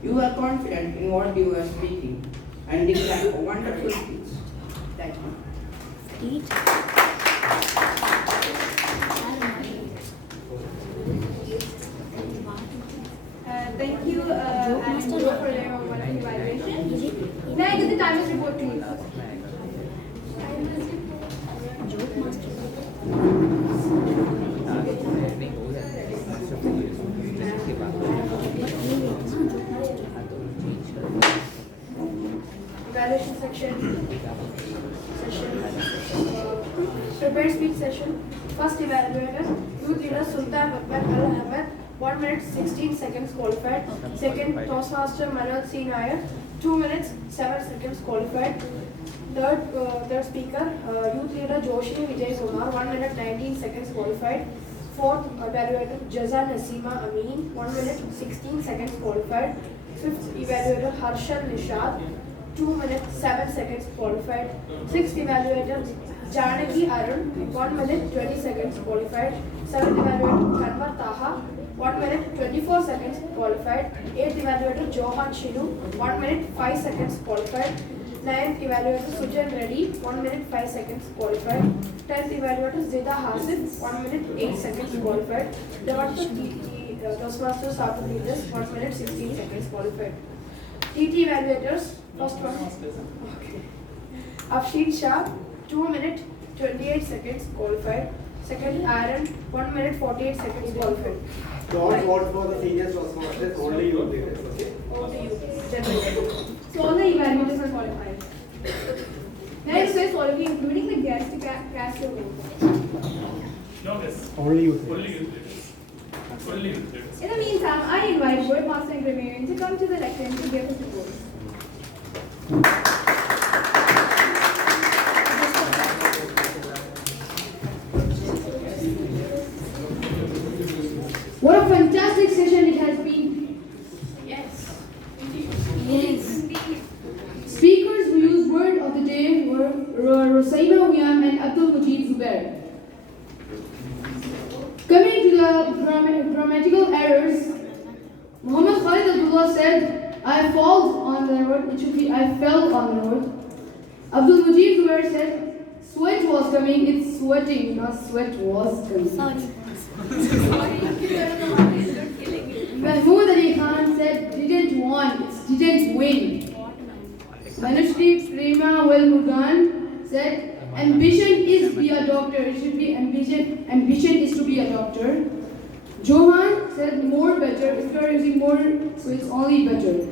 You were confident in what you were speaking and did a wonderful speech. Thank you. Thank you, Aaron, for your wonderful evaluation. May I get the timer's report, please? Evaluation section. Prepared speech session. First evaluator, youth leader Sultan Al Ahmed, 1 minute 16 seconds qualified. Second, Toastmaster Manoj C. Nair, 2 minutes 7 seconds qualified. Third speaker, youth leader Joshi Vijay Kumar, 1 minute 19 seconds qualified. Fourth evaluator Jaza Nasima Amin, 1 minute 16 seconds qualified. Fifth evaluator Harshal Nishad, 2 minutes 7 seconds qualified. Sixth evaluator Janaki Arun, 1 minute 20 seconds qualified. Seventh evaluator Kanwar Taha, 1 minute 24 seconds qualified. Eighth evaluator Johan Shinu, 1 minute 5 seconds qualified. 9th evaluator Sujan Reddy, 1 minute 5 seconds qualified. 10th evaluator Zida Hasif, 1 minute 8 seconds qualified. Dr. Toastmaster Sabu Leaders, 1 minute 16 seconds qualified. TT evaluators, first one. Okay. Afsheed Shah, 2 minute 28 seconds qualified. Second, Aaron, 1 minute 48 seconds qualified. Don't vote for the senior Toastmasters, only you leaders, okay? Only you, generally. So all the evaluators are qualified. May I request all of you, including the guests, to cast your vote. No, yes. Only you. Only youth leaders. Only youth leaders. In the meantime, I invite Board Master and Grammarian to come to the lectern to give us the votes. What a fantastic session it has been. Yes. Yes. Speakers who used word of the day were Rosaima Uyam and Abdul Mujib Zubair. Coming to the grammatical errors, Muhammad Khalid Abdullah said, I fell on the road. It should be, I fell on the road. Abdul Mujib Zubair said, sweat was coming. It's sweating, not sweat was coming. Sorry. Mahmood Ali Khan said, didn't won, it's didn't win. Manushree Prema Well said, ambition is be a doctor. It should be ambition. Ambition is to be a doctor. Johan said more better. If you are using more, so it's only better.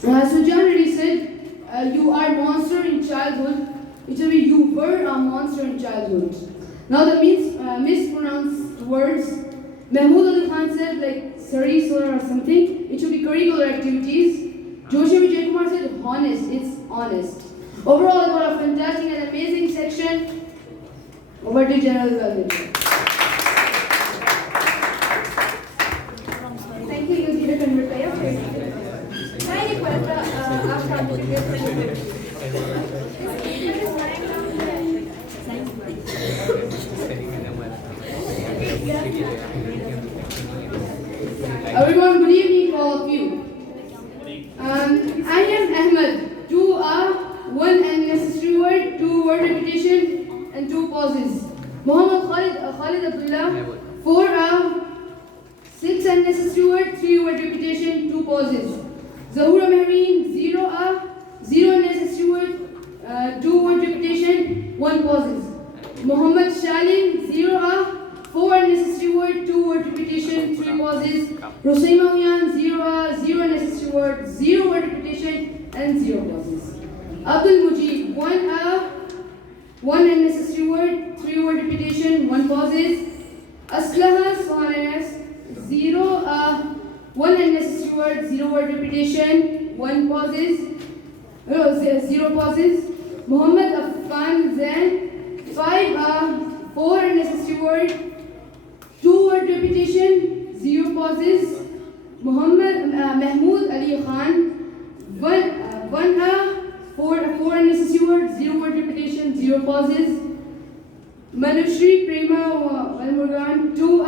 Sujan Reddy said, you are monster in childhood. It should be you were a monster in childhood. Now the mispronounced words. Mahmood Ali Khan said like Sarisor or something. It should be curricular activities. Joshi Vijay Kumar said honest. It's honest. Overall, it was a fantastic and amazing section. Over to General Evaluation. Thank you, Yudhira Kanvarkaya, for your speech. May I request our candidates Everyone, good evening to all of you. I am Ahmed. 2 1 unnecessary word, 2 word repetition, and 2 pauses. Muhammad Khalid Abdullah. 4 6 unnecessary word, 3 word repetition, 2 pauses. Zahura Mehreen. 0 0 unnecessary word, 2 word repetition, 1 pauses. Muhammad Shalim. 0 4 unnecessary word, 2 word repetition, 3 pauses. Rosaima Uyan. 0 0 unnecessary word, 0 word repetition, and 0 pauses. Abdul Mujib. 1 unnecessary word, 3 word repetition, 1 pauses. Aslaha Sohanas. 0 1 unnecessary word, 0 word repetition, 1 pauses. 0 pauses. Muhammad Affan Zain. 5 4 unnecessary word, 2 word repetition, 0 pauses. Muhammad Mahmood Ali Khan. 1 4 unnecessary word, 0 word repetition, 0 pauses. Manushree Prema Valmurgan. 2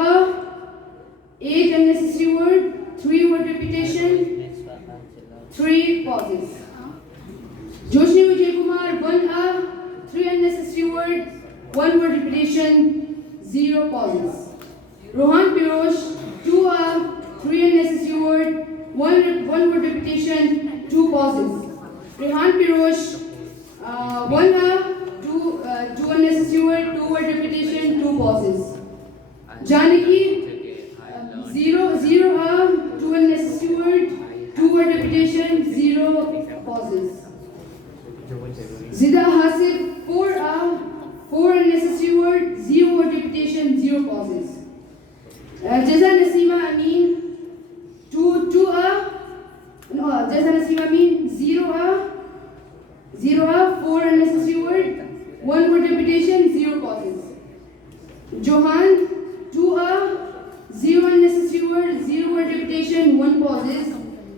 8 unnecessary word, 3 word repetition, 3 pauses. Joshni Vijay Kumar. 1 3 unnecessary word, 1 word repetition, 0 pauses. Rohan Pirosh. 2 3 unnecessary word, 1 word repetition, 2 pauses. Rehan Pirosh. 1 2 unnecessary word, 2 word repetition, 2 pauses. Janaki. 0 2 unnecessary word, 2 word repetition, 0 pauses. Zida Hasif. 4 unnecessary word, 0 word repetition, 0 pauses. Jaza Nasima Amin. 2 Jaza Nasima Amin. 0 4 unnecessary word, 1 word repetition, 0 pauses. Johan. 2 0 unnecessary word, 0 word repetition, 1 pauses.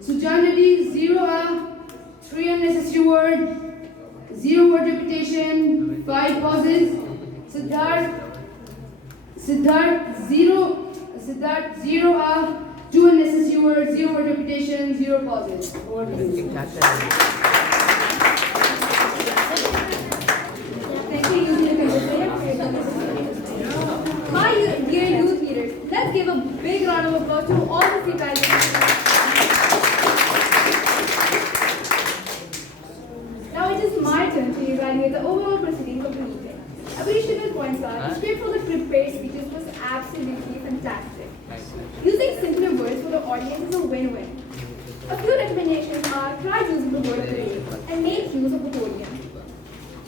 Sujanati. 0 3 unnecessary word, 0 word repetition, 5 pauses. Siddharth 0 2 unnecessary words, 0 word repetition, 0 pauses. Over to you. round of applause to all the seat values. Now it is my turn to evaluate the overall proceedings of the meeting. Appreciable points are, straight for the prepared speeches was absolutely fantastic. Using simpler words for the audience is a win-win. A few recommendations are try using the word "great" and make use of the podium.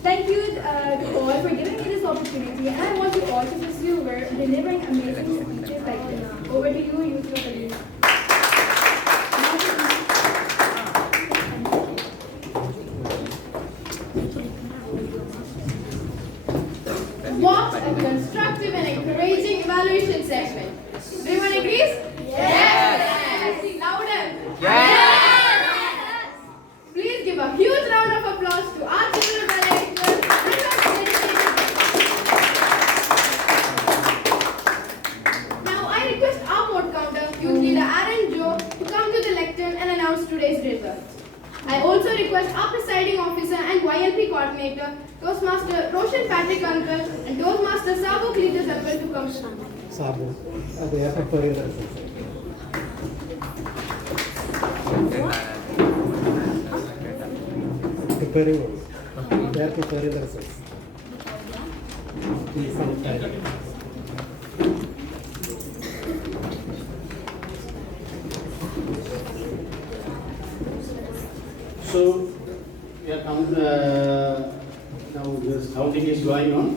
Thank you to all for giving me this opportunity, and I want you all to pursue delivering amazing speeches like this. Over to you, Youth Revolution. What a constructive and encouraging evaluation segment. Everyone agrees? Yes. Louder. Yes. Please give a huge round of applause to our children evaluators. Now I request our vote counter, Youth Leader Aaron Joe, to come to the lectern and announce today's results. I also request our presiding officer and YLP coordinator, Toastmaster Roshan Patrick Uncle and Toastmaster Sabo Cletus Appel to come. Sabo. They are Periyar. Periyar. They are Periyar results. So, we are now this counting is going on.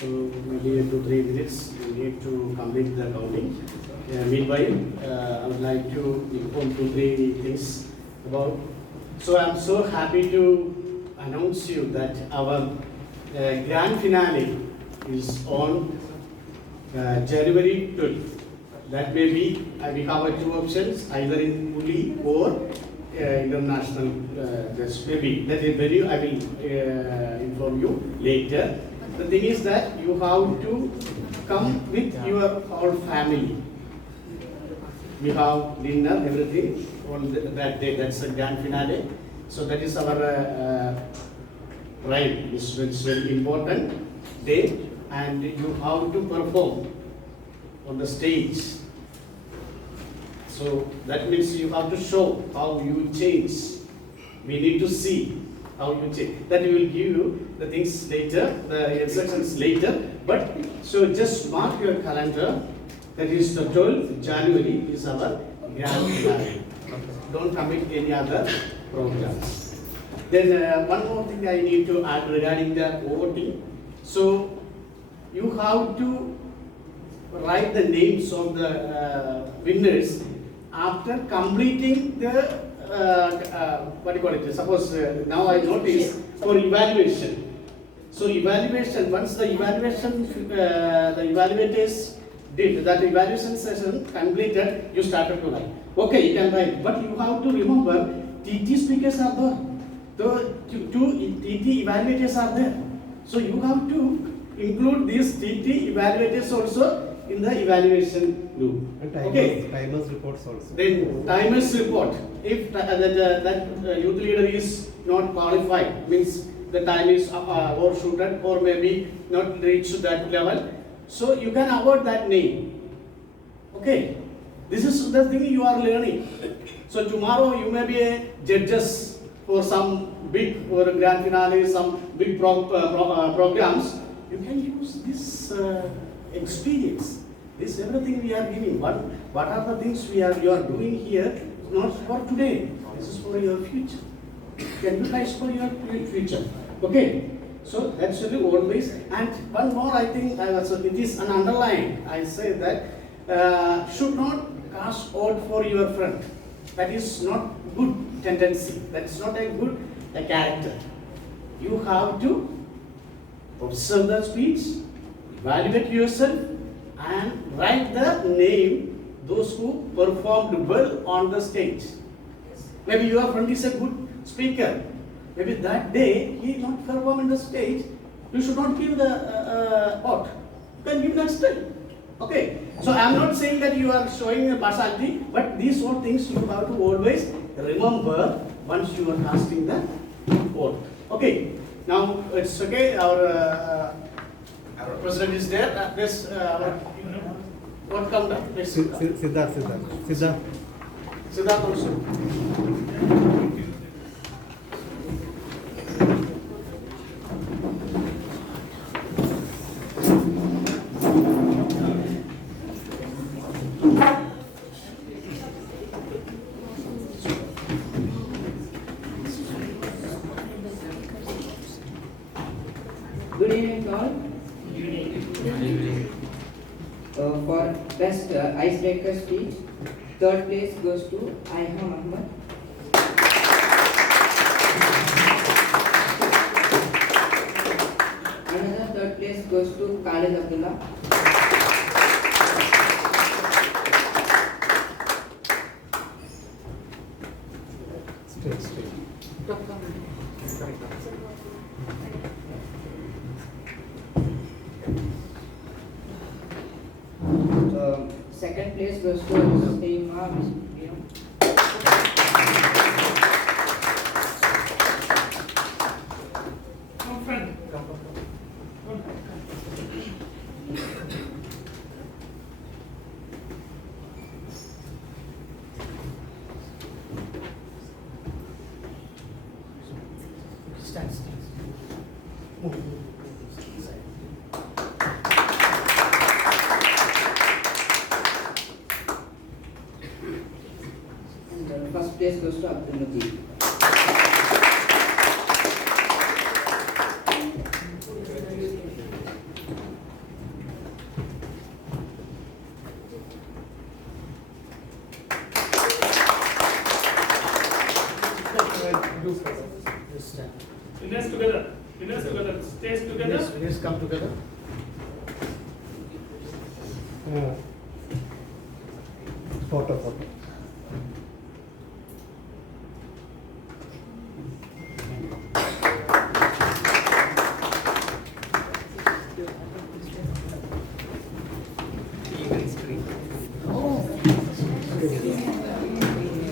So, we need 2-3 minutes. We need to complete the counting. Meanwhile, I would like to inform 2-3 things about. So, I am so happy to announce you that our grand finale is on January 12th. That may be, we have 2 options, either in Puli or international guest. Maybe that is very, I will inform you later. The thing is that you have to come with your whole family. We have dinner, everything on that day. That's the grand finale. So that is our pride. It's very important day, and you have to perform on the stage. So that means you have to show how you change. We need to see how you change. That we will give you the things later, the instructions later. But so just mark your calendar. That is the 12th January is our grand finale. Don't commit any other programs. Then one more thing I need to add regarding the voting. So you have to write the names of the winners after completing the what do you call it? Suppose now I notice for evaluation. So evaluation, once the evaluation, the evaluators did that evaluation session completed, you started to write. Okay, you can write, but you have to remember TT speakers are there. The two TT evaluators are there. So you have to include these TT evaluators also in the evaluation group. Okay. Timers reports also. Then timers report. If that youth leader is not qualified, means the time is overshooted or maybe not reached that level, so you can avoid that name. Okay. This is the thing you are learning. So tomorrow you may be a judges for some big or grand finale, some big programs. You can use this experience. This everything we are giving. What are the things you are doing here? Not for today. This is for your future. Can utilize for your future. Okay. So that's really always. And one more, I think, it is an underline. I say that should not cast out for your friend. That is not good tendency. That's not a good character. You have to observe the speech, evaluate yourself, and write the name those who performed well on the stage. Maybe your friend is a good speaker. Maybe that day he not perform in the stage. You should not give the vote. You can give next time. Okay. So I am not saying that you are showing a partiality, but these all things you have to always remember once you are casting the vote. Okay. Now it's okay. Our president is there. What come down? Let's see. Siddharth. Siddharth also. Good evening, all. For best icebreaker speech, third place goes to Ayham Ahmad. Another third place goes to Khalid Abdullah. Second place goes to Seema. Come, friend. Stand. Move. And first place goes to Abdul Majid. Winners together. Winners together. Stays together. Winners come together. Photo.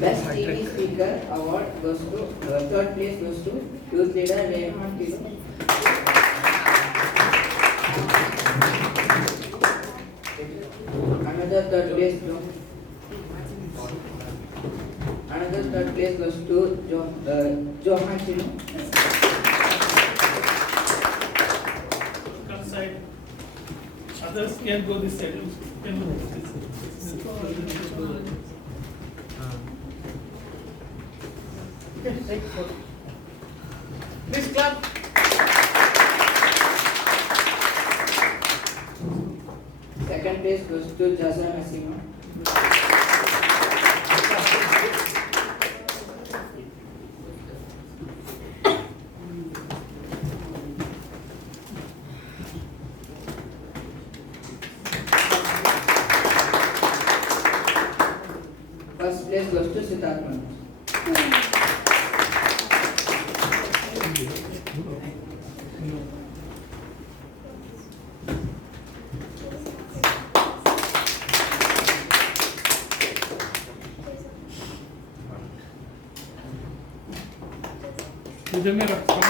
Best TV speaker award goes to third place goes to youth leader Rehan Tilo. Another third place goes to Johan Tilo. Come side. Others can go this side. Can go this side. Take photo. Please clap. Second place goes to Jaza Nasima. First place goes to Siddharth Manoj. इधर में रखता हूँ.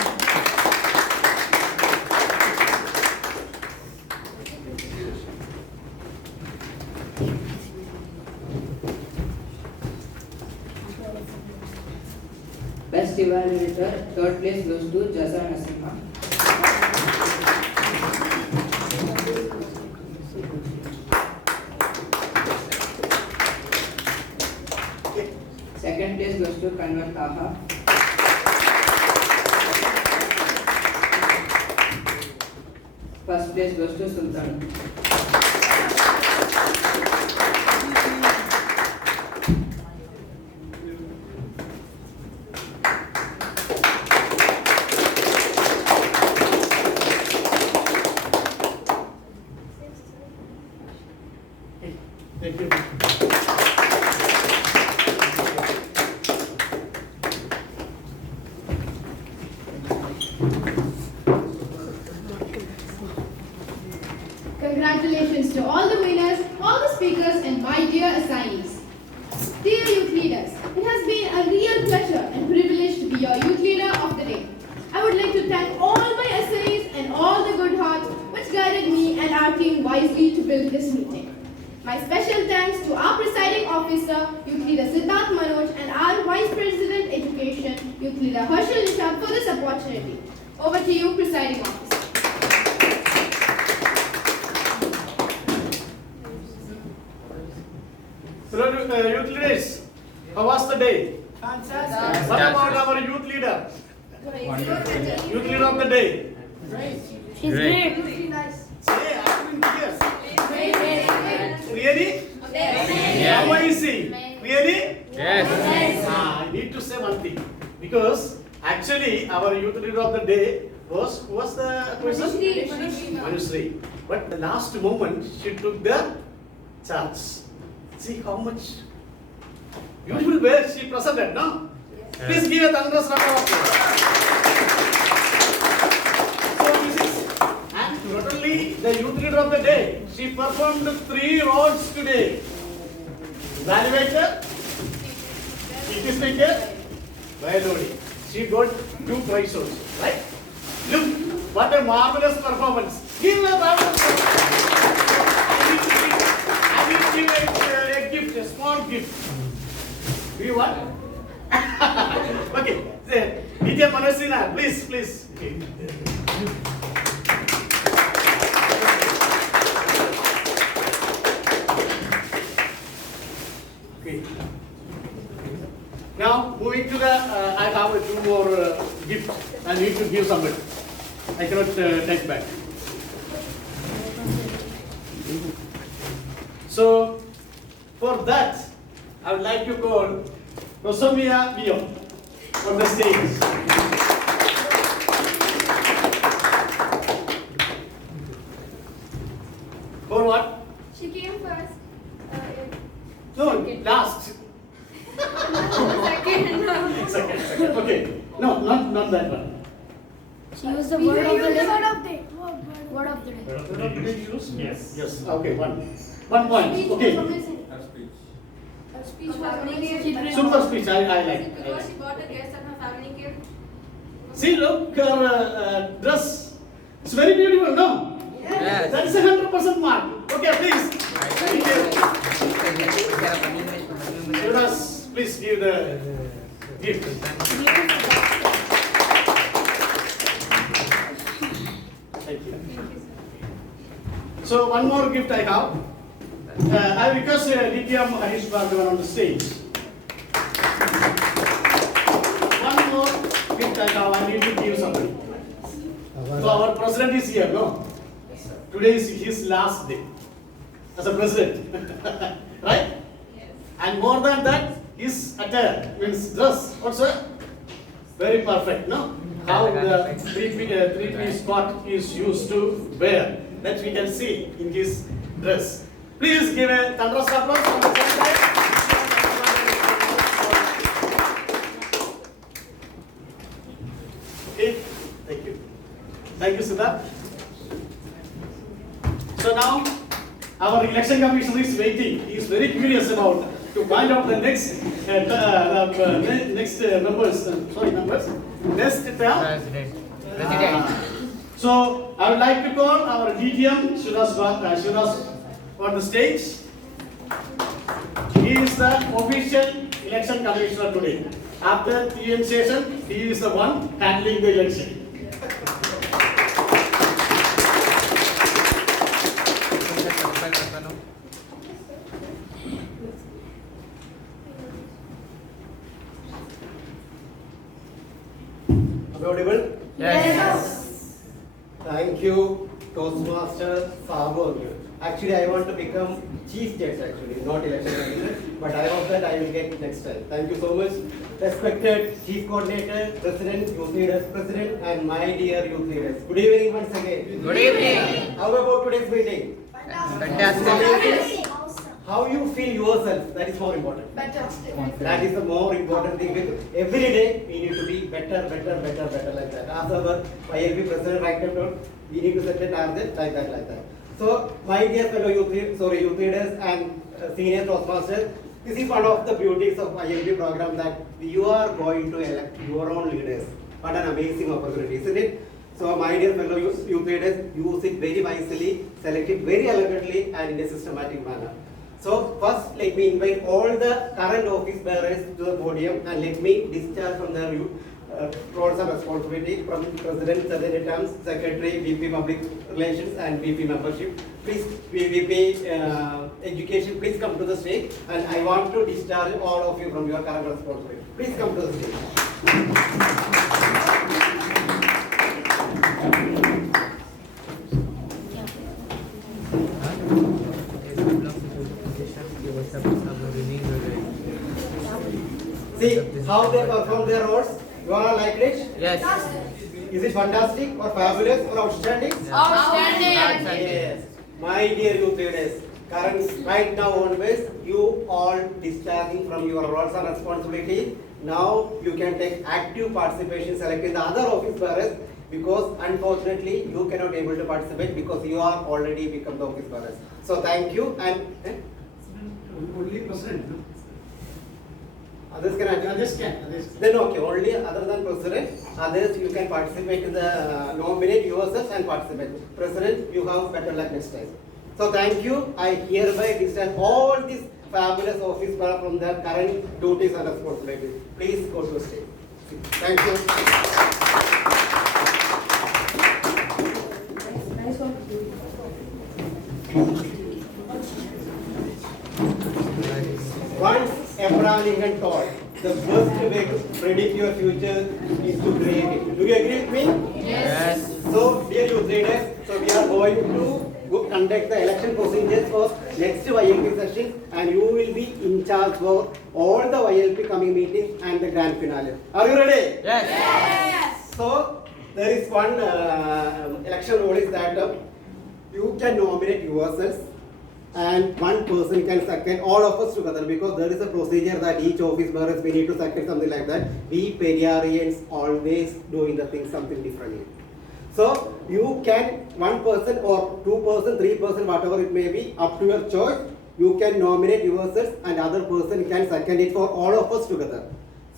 Best evaluator, third place goes to Jaza Nasima. Second place goes to Kanwar Taha. First place goes to Sultan. Thank you. Congratulations to all the winners, all the speakers, and my dear assignees. Dear youth leaders, it has been a real pleasure and privilege to be your youth leader of the day. I would like to thank all my assignees and all the good hearts which guided me and our team wisely to build this meeting. My special thanks to our presiding officer, Youth Leader Siddharth Manoj, and our Vice President Education, Youth Leader Harshal Nishad, for this opportunity. Over to you, presiding officer. So, youth leaders, how was the day? Fantastic. What about our youth leader? Youth leader of the day? She's Great. great. Nice. Say, I didn't hear. Great. Really? Yes. How is he? Really? Yes. I need to say one thing. Because actually our youth leader of the day was, who was the person? Manushree. But the last moment she took the charge. See how much beautiful way she presented, no? Yes. Please give a thunderous round of applause. So this is, and not only the youth leader of the day, she performed 3 roles today. Evaluator, IT speaker, violin. She got 2 prizes also, right? Look, what a marvelous performance. Give a round of applause. I will give a gift, a small gift. Do you want? Okay, say, DJ Manasina, please. Okay. Now, moving to the, I have 2 more gifts. I need to give somebody. I cannot take back. So, for that, I would like to call Rosomia Mio on the stage. For what? She came first. No, last. Second. Okay. No, not that one. She used the We word of the used day. the word of the day. Word of the day. Word of the day used? Yes. Okay, 1 point. Okay. Her speech was amazing. Super speech. I like. Because she brought a guest and her family came. See, look, her dress. It's very beautiful, no? Yes. That is 100% mark. Okay, please. Thank you. Jonas, please give the gift. Thank you. So, one more gift I have. I request DTM Harish Bhargavan on the stage. One more gift I have. I need to give somebody. So, our president is here, no? Today is his last day as a president, right? Yes. And more than that, his attire means dress also very perfect, no? How the three-piece coat is used to wear, that we can see in his dress. Please give a thunderous applause from the front side. Okay, thank you. Thank you, Siddharth. So now, our election commissioner is waiting. He is very curious about to find out the next members. Next term. So I would like to call our DTM Shiraz on the stage. He is the official election commissioner today. After TN session, he is the one handling the election. Audible? Yes. Thank you, Toastmaster Sabor. Actually, I want to become chief judge actually, not election commissioner. But I hope that I will get next time. Thank you so much. Respected chief coordinator, president, youth leaders, president, and my dear youth leaders. Good evening once again. Good evening. How about today's meeting? Fantastic. How you feel yourself, that is more important. Fantastic. That is the more important thing. Every day we need to be better like that. As our YLP president right now, we need to set a target like that. So, my dear fellow youth leaders and senior Toastmasters, this is one of the beauties of YLP program that you are going to elect your own leaders. What an amazing opportunity, isn't it? So, my dear fellow youth leaders, use it very wisely, select it very elegantly and in a systematic manner. So first, let me invite all the current office bearers to the podium and let me discharge from their roles and responsibility from President, Secretary Terms, Secretary, VP Public Relations and VP Membership. Please, VP Education, please come to the stage and I want to discharge all of you from your current responsibility. Please come to the stage. See how they perform their roles. You all like it? Yes. Is it fantastic or fabulous or outstanding? Outstanding. Yes. My dear youth leaders, right now onwards, you all discharging from your roles and responsibilities. Now you can take active participation selecting the other office bearers because unfortunately you cannot able to participate because you are already become the office bearers. So thank you and only president. Others can. Then okay, only other than president, others you can participate in the nominate yourselves and participate. President, you have better luck next time. So thank you. I hereby discharge all these fabulous office staff from their current duties and responsibilities. Please go to stage. Thank you. Nice one. Once Abraham Lincoln taught, the best way to predict your future is to create it. Do you agree with me? Yes. So, dear youth leaders, so we are going to conduct the election procedures for next YLP session and you will be in charge for all the YLP coming meetings and the grand finale. Are you ready? Yes. Yes. So, there is one election rule is that you can nominate yourselves and one person can second all of us together because there is a procedure that each office bearers we need to second something like that. We Periyarians always doing the thing something differently. So you can one person or two person, 3 person, whatever it may be, up to your choice. You can nominate yourself and other person can second it for all of us together.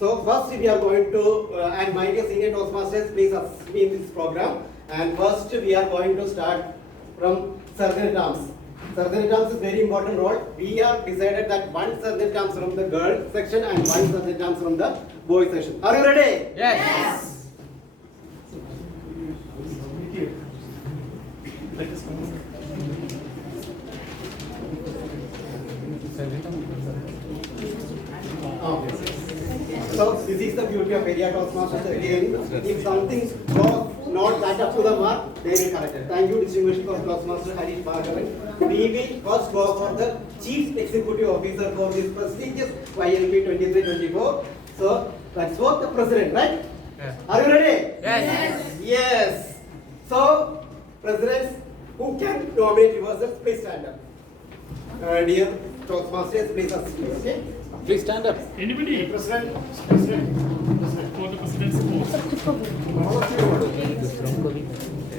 So first we are going to and my dear senior Toastmasters, please assist me in this program. And first we are going to start from Secretary Terms. Secretary Terms is very important role. We have decided that one Secretary Terms from the girl section and one Secretary Terms from the boy section. Are you ready? Yes. Yes. Let us come. Okay. So this is the beauty of Periyar Toastmasters. Again, if something goes not that up to the mark, they will correct it. Thank you, distinguished Toastmaster Harish Bhargavan. We will first go for the Chief Executive Officer for this prestigious YLP 23-24. So that's what the President, right? Yeah. Are you ready? Yes. Yes. So, Presidents, who can nominate yourselves, please stand up. Dear Toastmasters, please assist me, okay? Please stand up. Anybody? President. For the president's post. All of you.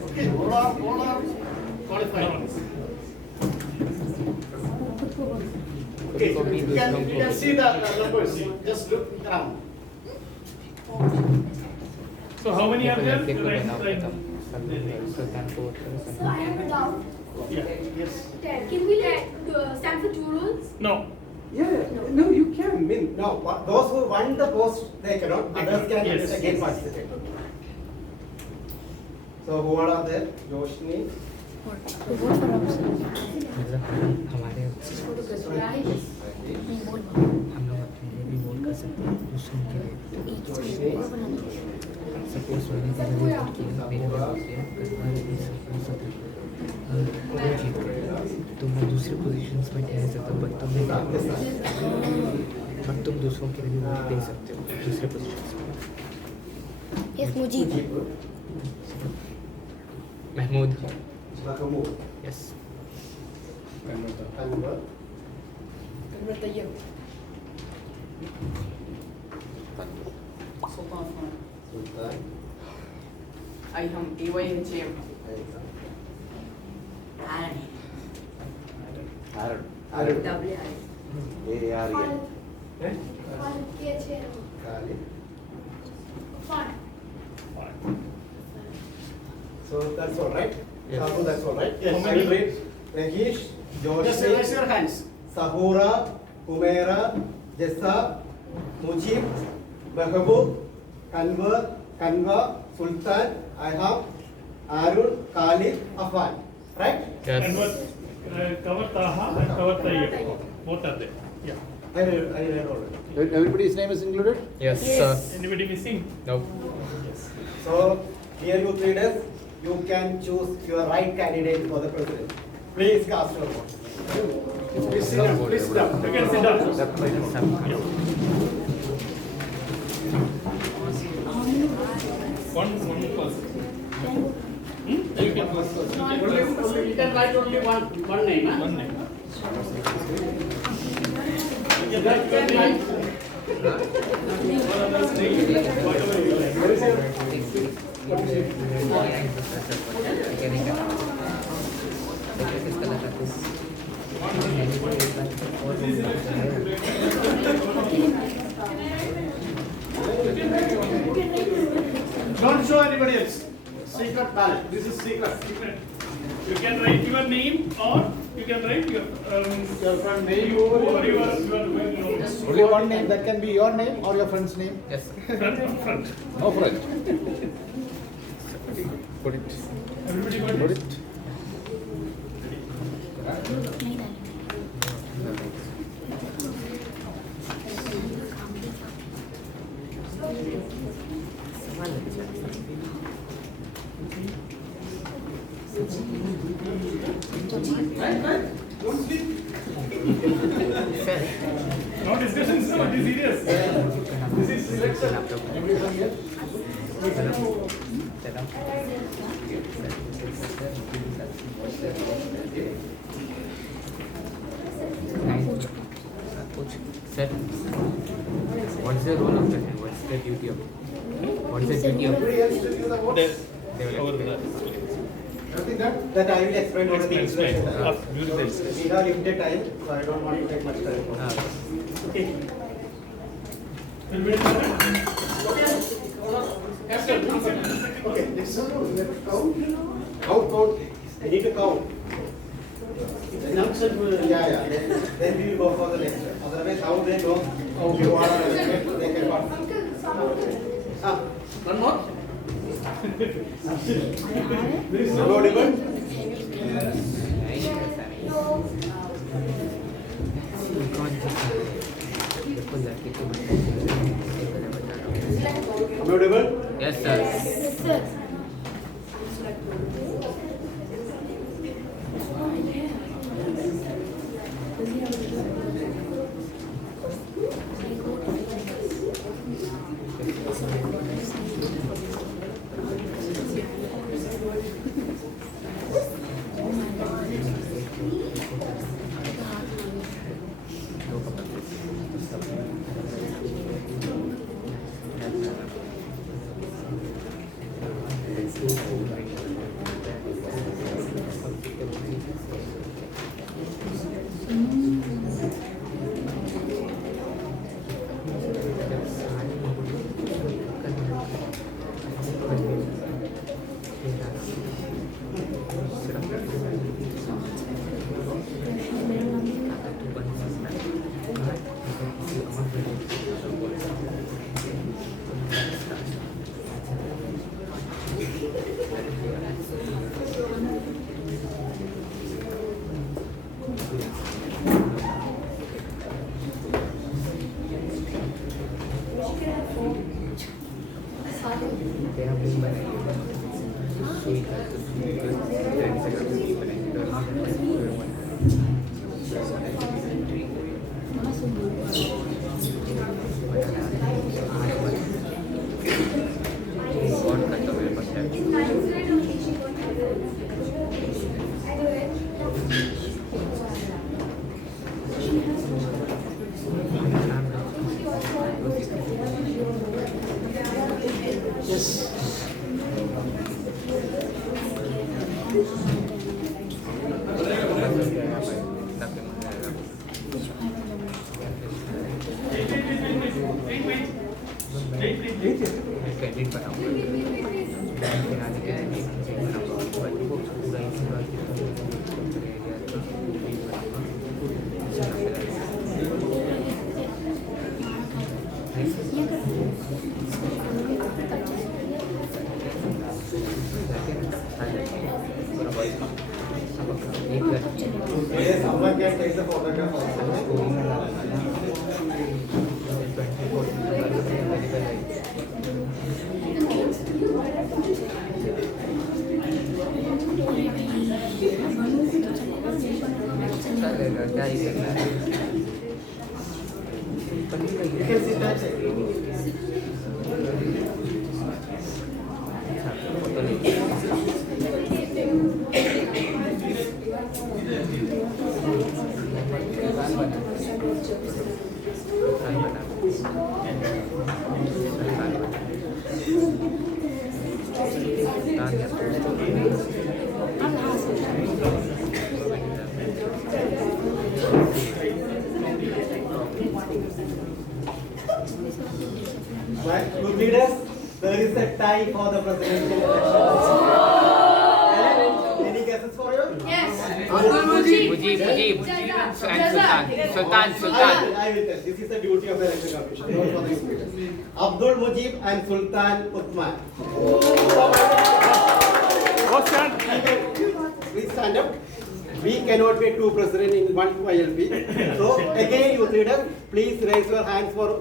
Okay, all are qualified. Okay, you can see the numbers. Just look around. So how many are there? So I have a doubt. Yeah. Yes. Can we stand for 2 roles? No. Yeah, no, you can. No, those who won the post, they cannot. Others can Yes. again participate. So who all are there? Joshni. हमारे हम लोग अपने लिए भी vote कर सकते हैं दूसरों के लिए सपोज मैंने वोट किया मेरे वोट किया वो जीत गए तो मैं दूसरे पोजीशंस में ठहर सकता हूँ बट तुम दूसरों के लिए भी वोट दे सकते हो दूसरे पोजीशंस में Yes, Mujib. Mahmood Mahmood. Yes Anwar. Sultan. I am EYHM. Aaron. Khalid. So that's all right. Yes. That's all right. Yes. I will read. Rakesh, Josh, Just raise your hands. Sahura, Humaira, Jessa, Mujib, Mahabub, Kanwa, Sultan, I have Arun, Khalid, Afan. Right? Yes. Cover Taha and cover Tayyib. Both are there. Yeah. I read already. Everybody's name is included? Yes, Yes. Anybody missing? No. Yes. So, dear youth leaders, you can choose your right candidate for the president. Please cast your vote. Please sit down. Please sit down. You can sit down. One person. You can first. You can write only one name. Huh? One name. You can write. What is your Don't show anybody else. Secret ballot. This is secret. You can write your name or you can write your friend name or your Only one name, that can be your name or your friend's name? Yes. front. No friend. Put it. Everybody got Put it? it. Right. Don't sleep. No discussions, no, be serious. This is selection. Everyone here? Sir, what's the role of president? What's the duty of? What's the duty of? Nothing that I will explain over the Explain. introduction. We have limited time, so I don't want to take much time. Okay. Okay, next one. We have to count. Count. I need to count. Yeah. Then we will go for the next one. Otherwise, how they know how you are, they can pass. One more. Audible? Audible? Yes, sir. Yes, sir. Yes. Wait. Someone can take the photograph also. You can sit that side. Right, good leaders, there is a tie for the presidential elections. Any guesses for you? Yes. Mujib. Sultan. I will tell. This is the duty of the election commission. Not for the youth leaders. Abdul Mujib and Sultan Uthman. What's that? Please stand up. We cannot be two presidents in one YLP. So again, youth leaders, please raise your hands for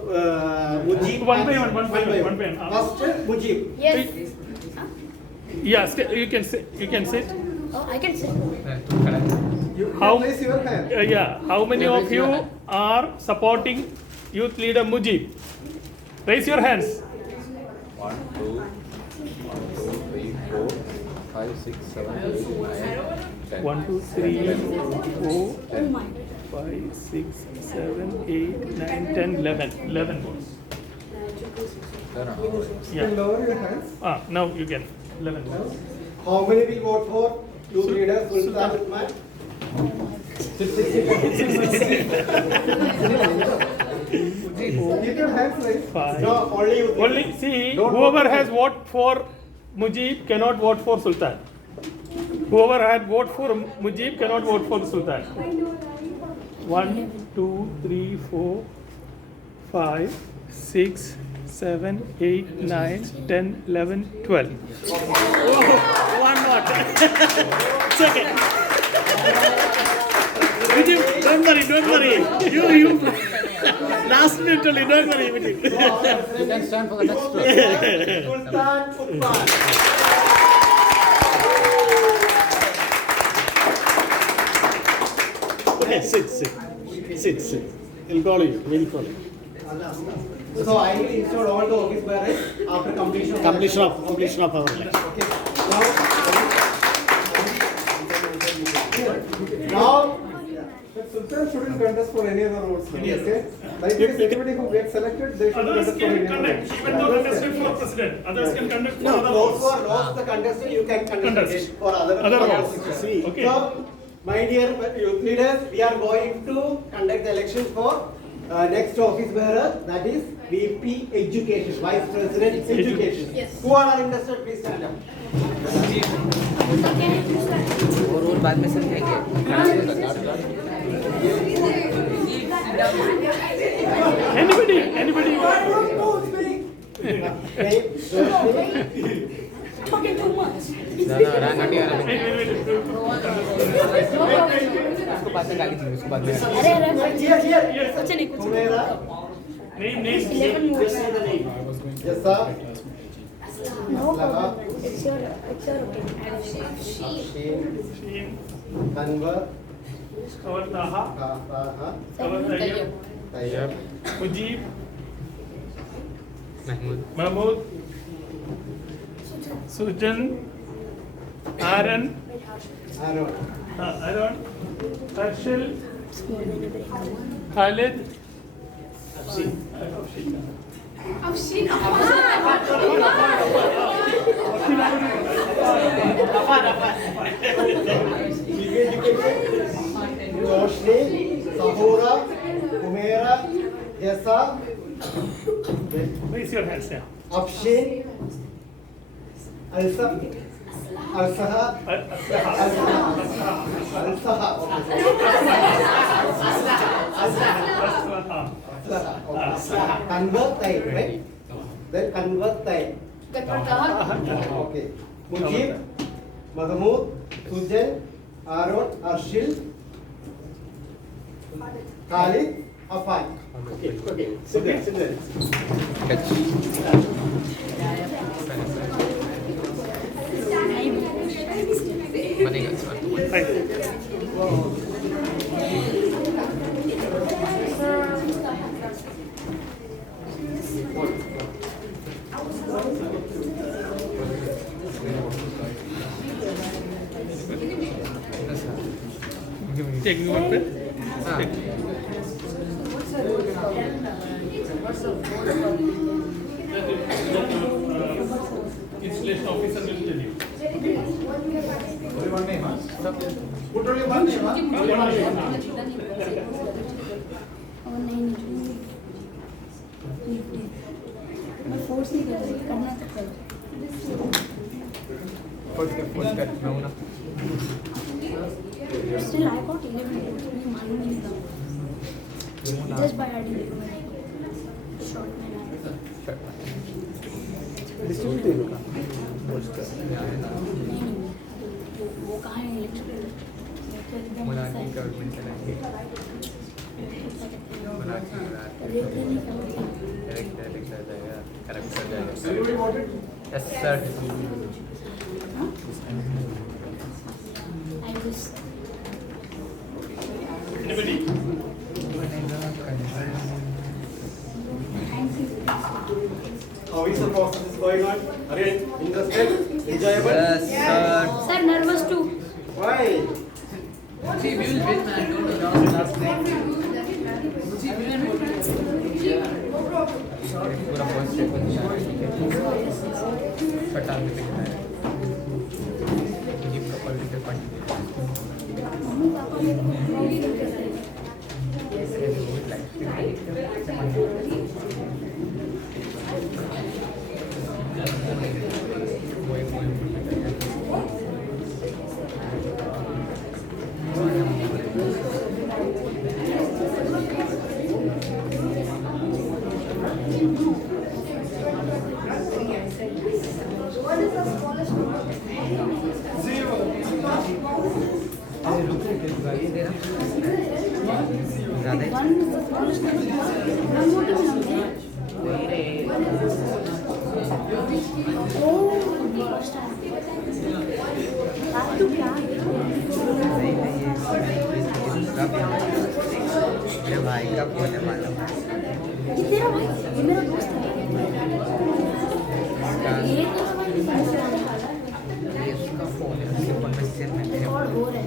Mujib. One by one. First, Mujib. Yes. Yes, you can sit. Oh, I can say. How? Raise your hand. Yeah. How many of you are supporting youth leader Mujib? Raise your hands. 1, 2, 3, 4, 5, 6, 7, 8, 9, 10. 1, 2, 3, 4, 5, 6, 7, 8, 9, 10, 11. 11 votes. You can lower your hands. Now you can. 11 votes. How many will vote for youth leader Sultan Uthman? Keep your hands raised. 5. No, only youth. Only see, whoever has voted for Mujib cannot vote for Sultan. Whoever had vote for Mujib cannot vote for Sultan. 1, 2, 3, 4, 5, 6, 7, 8, 9, 10, 11, 12. One not. It's okay. Mujib, don't worry. You. Last minute only, don't worry. Mujib. You can stand for the next one. Sultan Uthman. Okay, sit. We'll call you. So I will install all the office bearers after completion Completion of our election. Okay. Now, but Sultan shouldn't contest for any other roles. Okay? Like this, anybody who gets selected, they should Others contest for can any other conduct, roles. even though contested for president. Others can conduct for other Those who roles. are lost the contestant, you can contest Contest. for other roles. See, Okay. so, my dear youth leaders, we are going to conduct the elections for next office bearer, that is VP Education, Vice President Education. Yes. Who are interested, please stand up. और बाद में समझेंगे Anybody? Talking too much. उसको बाद में गाली दी उसको बाद में Here. कुछ नहीं कुछ Name. 11 more. Yes, sir. No problem. It's your opinion. Afshin, Anwar, Taha, Tayyab, Mujib, Mahmood, Sujan, Aaron, Harshil, Khalid, I've seen Roshni, Sahura, Humaira, Jessa, raise your hands. Yeah. Afshin, Alsaha, Convert type, right? Then convert type. Okay. Mujib, Mahmood, Sujan, Aaron, Arshil, Khalid, Afan. Okay, okay. Sit there, sit there. Taking one pen. Installation officer will tell you. Only one name, huh? Put only one name, huh? Only one name. Still, I got 11 votes. Just by adding short man. वो कहाँ है electrical मलाठी government चलाएंगे मलाठी correct आ जाएगा correct आ जाएगा yes sir Anybody? How is the process going on? Are you interested? Enjoyable? Yes, sir. Sir, nervous too. Why? See, we will win, man. Don't know last night. पूरा first step पटान में लिखना है ये property fund मेरे भाई का phone है मालूम ये तेरा भाई, ये मेरा दोस्त है। ये इसका फोन है इसके फोन में शेयर में मेरे और हो रहा है।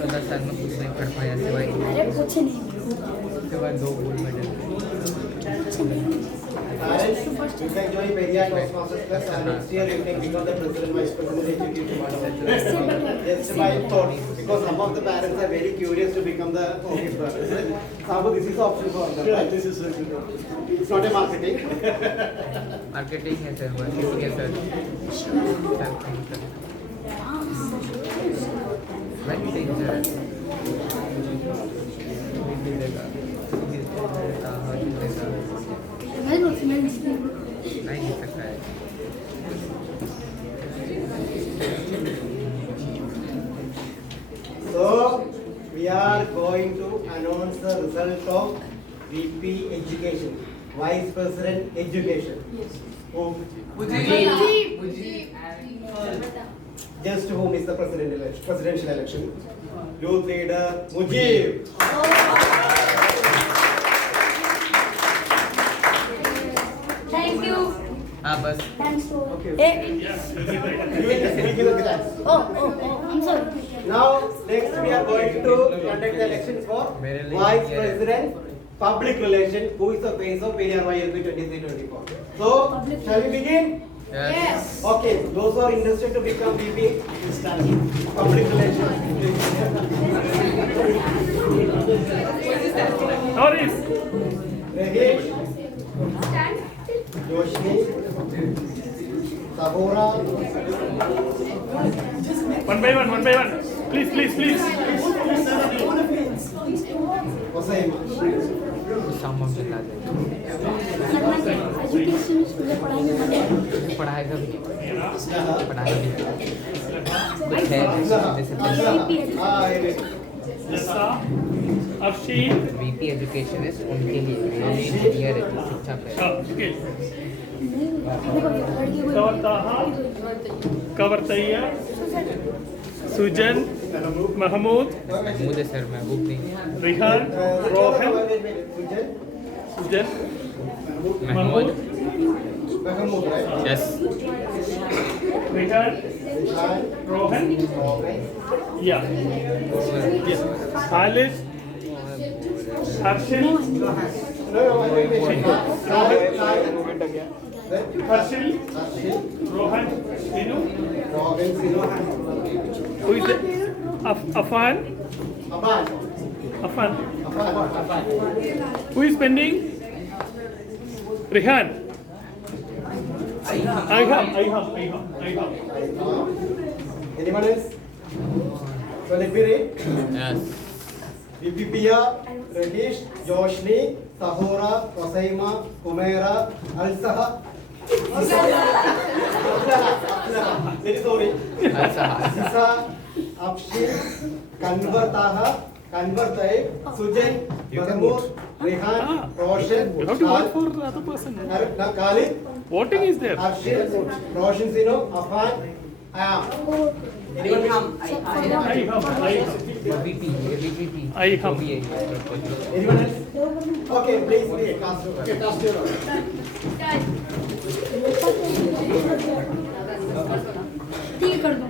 कल साल में कुछ नहीं पढ़ पाया सिवाय अरे कुछ नहीं उसके बाद 2 gold medal Parents, you can join Periyar Toastmasters Class and next year you can become the president, vice president, executive. Just by thought, because some of the parents are very curious to become the office bearers. Sabu, this is the option for them. Yeah, this is It's not a marketing. Marketing है sir marketing है sir marketing sir नहीं हो सकता है So, we are going to announce the result of VP Education, Vice President Education. Yes. Whom? Just whom is the presidential election? Youth leader Mujib. Thank you. हाँ बस Thanks to. Okay. Hey. Yes. We'll give the class. Oh, I'm sorry. Now, next we are going to conduct the elections for Vice President, Public Relation, who is the face of Periyar YLP 23-24. So, shall we begin? Yes. Okay, those who are interested to become VP, start. Public Relations. Notice. Rajesh, Joshni, Sabora. One by one, one by one. Please, please, please. Hossein. शाम में मिला दे education मुझे पढ़ाई में मन है। पढ़ाएगा भी पढ़ाएगा भी कुछ है VP एजुकेशन है उनके लिए इंजीनियर है शिक्षा पे कवर्तैया सुजन महमूद मुझे सर महबूब नहीं रिहान रोहन सुजन महमूद यस रिहान रोहन या Khalid Harsil Harsil Rohan सिनु who is it? Afan who is pending? Rihan I have Anyone else? So let me read. Yes. Vipipia, Rakesh, Joshni, Sahora, Kosaima, Kumera, Alsaha. Very sorry. Sisa, Abshir, Kanvartaha, Kanvartai, Sujan, Mahmood, Rehan, Roshan, you have to vote for the other person. Khalid. Voting is there. Arshil, Roshan Sino, Afan, Anyone? Anyone else? Okay, please, cast your vote. ठीक कर दो।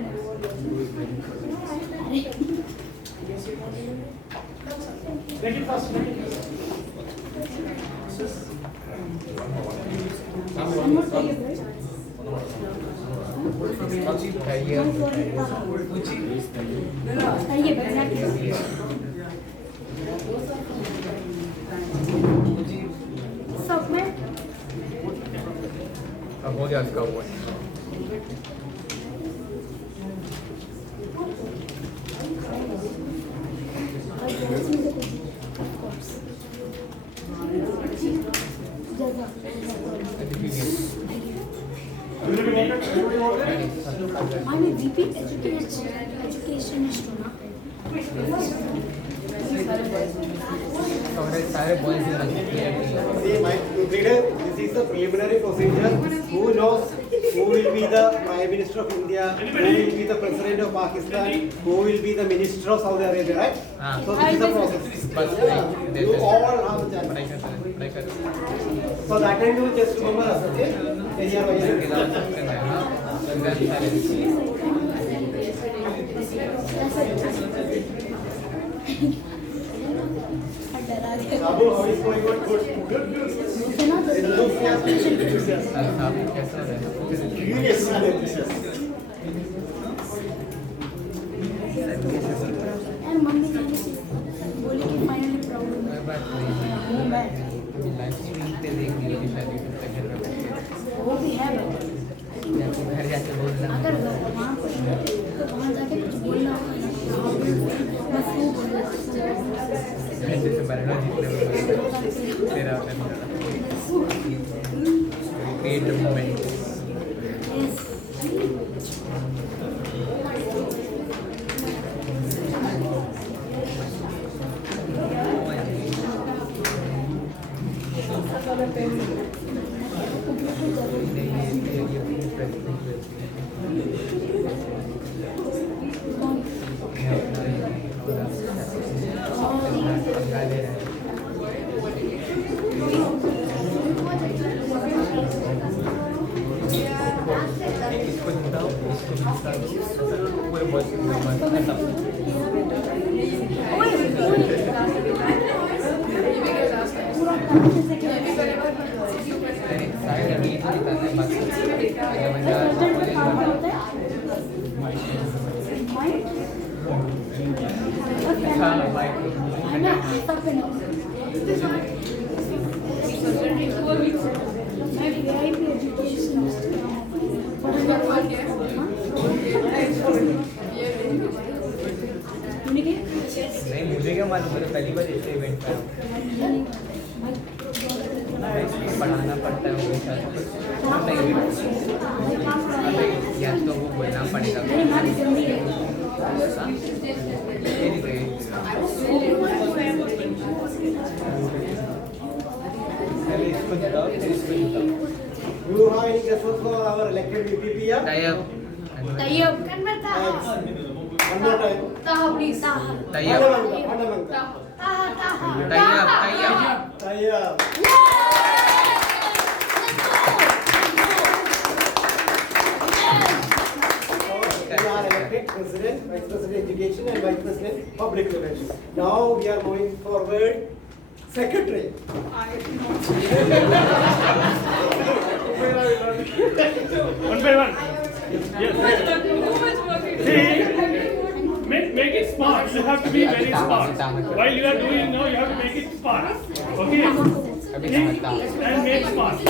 सब में अब हो गया इसका vote I'm a VP educationist ना। सारे boys This is the preliminary procedure. Who knows who will be the Prime Minister of India, who will be the President of Pakistan, who will be the Minister of Saudi Arabia, right? So this is the process. You all have a chance. So that time you just remember us, okay? Periyar Sabu, how is going on? Good. Curious and enthusiastic. यार mummy कहने से बोले कि finally proud हूँ मैं। वो भी है घर जाके बोलना अगर वहाँ पर तो वहाँ जाके कुछ बोलना होगा बस वो बोलना जैसे मरना जितने तेरा क्रिएट द मोमेंट नहीं मुझे क्या मालूम पहली बार ऐसे इवेंट पे पढ़ाना पड़ता है वो या तो वो बोलना पड़ेगा You have any questions for our elected VP here? Tayyab. Tayyab. One more time. Taha, please. Taha. Tayyab. Tayyab. We are elected President, Vice President Education and Vice President Public Relations. Now we are moving forward. Secretary. One by one. Yes. See, make it smart. You have to be very smart. While you are doing now, you have to make it smart. Okay? Think and make smart.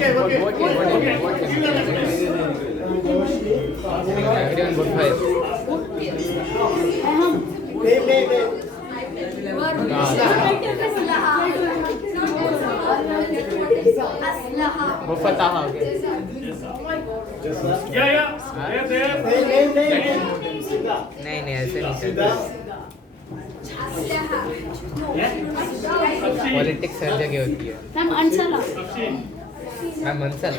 Everyone vote for Vote for Taha, okay? Yeah. There. नहीं ऐसे नहीं चलता politics हर जगह होती है ma'am अंशला ma'am मंसला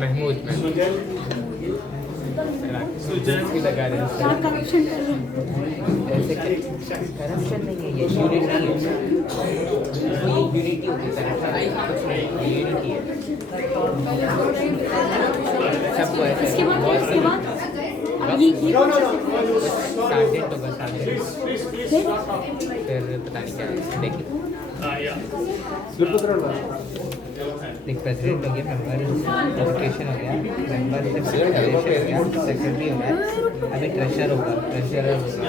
Mahmood इसकी लगा रहे हैं करप्शन कर रहे हैं ऐसे करप्शन नहीं है ये यूनिटी है वो ये यूनिटी होती है करप्शन यूनिटी है सबको ऐसे बहुत सी ये सार्जेंट होगा सार्जेंट फिर पता नहीं क्या है देखिए एक प्रेसिडेंट हो गया मेंबर एजुकेशन हो गया मेंबर सेक्रेटरी हो गया सेक्रेटरी हो गया अभी ट्रेजरर होगा ट्रेजरर होगा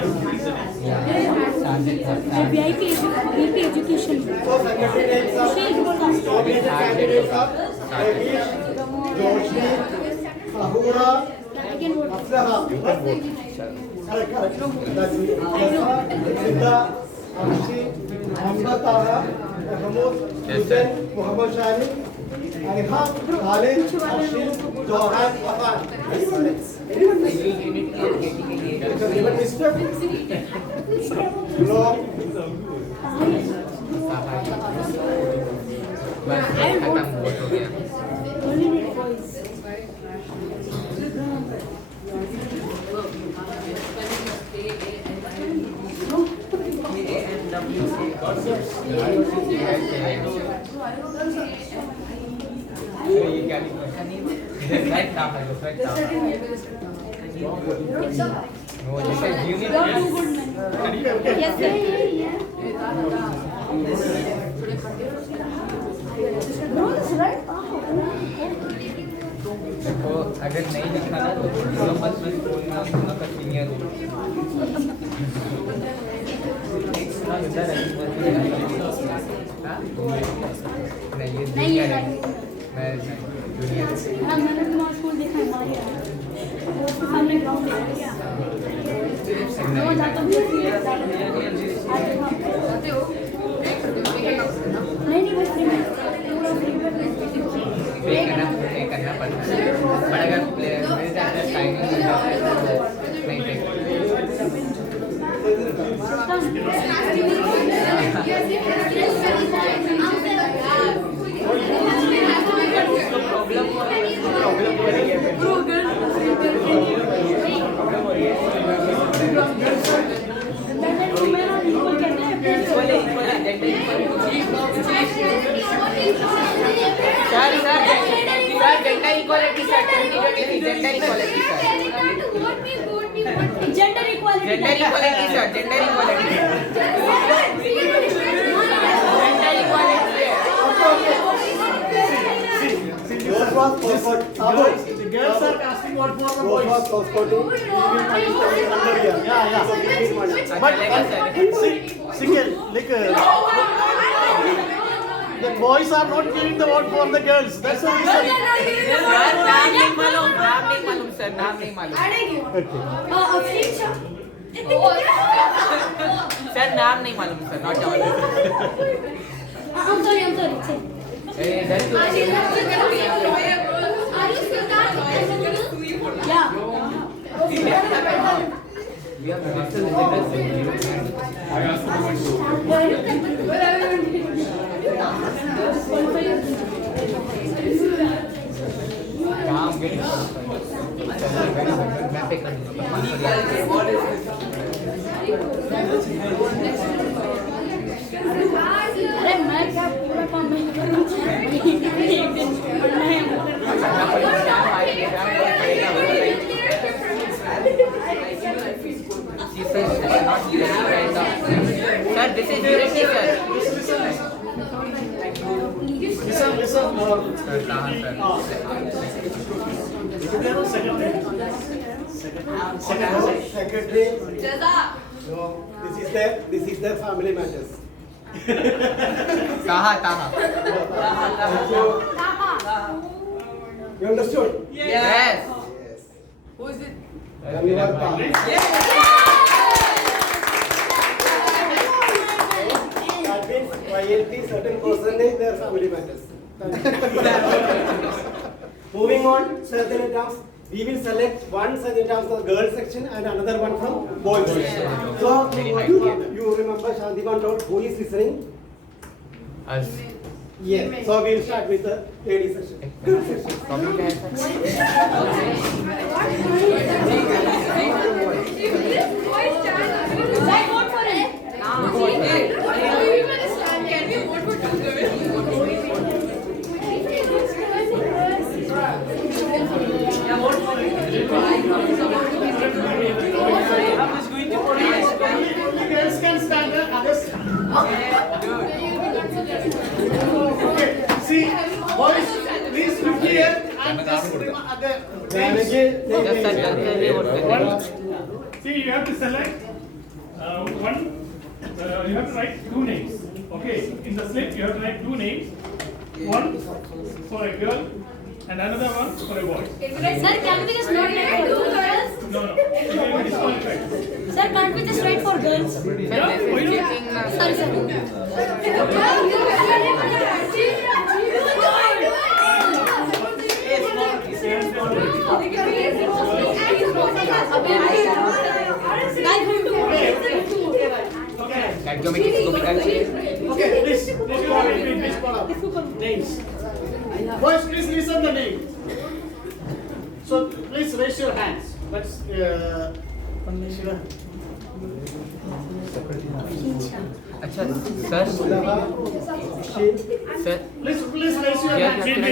या sergeant VIP education Muhammad Shani, Arham, Khalid, Ashil, Johan, Afan. तो अगर नहीं लिखा ना तो मत बोलना का सीनियर नहीं ये जूनियर है मैं जूनियर मैंने तुम्हारा स्कूल देखा है सामने ग्राउंड है रोज आता हूँ नहीं बस पे करना पड़ता है बट अगर प्लेयर मेरे ज़्यादा टाइमिंग नहीं sir gender equality sir gender equality sir gender equality sir gender Yours was passport. The girls are casting what for the boys. Yours was passport. Yeah. But single, like the boys are not giving the vote for the girls. That's the reason. नाम नहीं मालूम sir, नाम नहीं मालूम sir, नाम नहीं मालूम sir, not all I'm sorry. अरे मैं क्या पूरा काम Sir, this is unity, sir. Listen more. Secretary. No, this is their family matters. Taha. You understood? Yes. Who is it? That means YLP certain percentage their family matters. Moving on, certain terms. We will select one certain terms from girls section and another one from boys section. So you remember Shantiman told who is listening? Us. Yes. So we will start with the ladies section. Girls section. Girls can stand there, others. Okay, see, boys, please look here and just remember the names. See, you have to select one. You have to write two names. Okay, in the slip you have to write two names. One for a girl and another one for a boy. Sir, can we just not write for girls? No. You will be disqualified. Sir, can't we just write for girls? Sorry, sir. Okay, please. Names. Boys, please listen the name. So please raise your hands. Let's. अच्छा sir Please raise your hands. Here we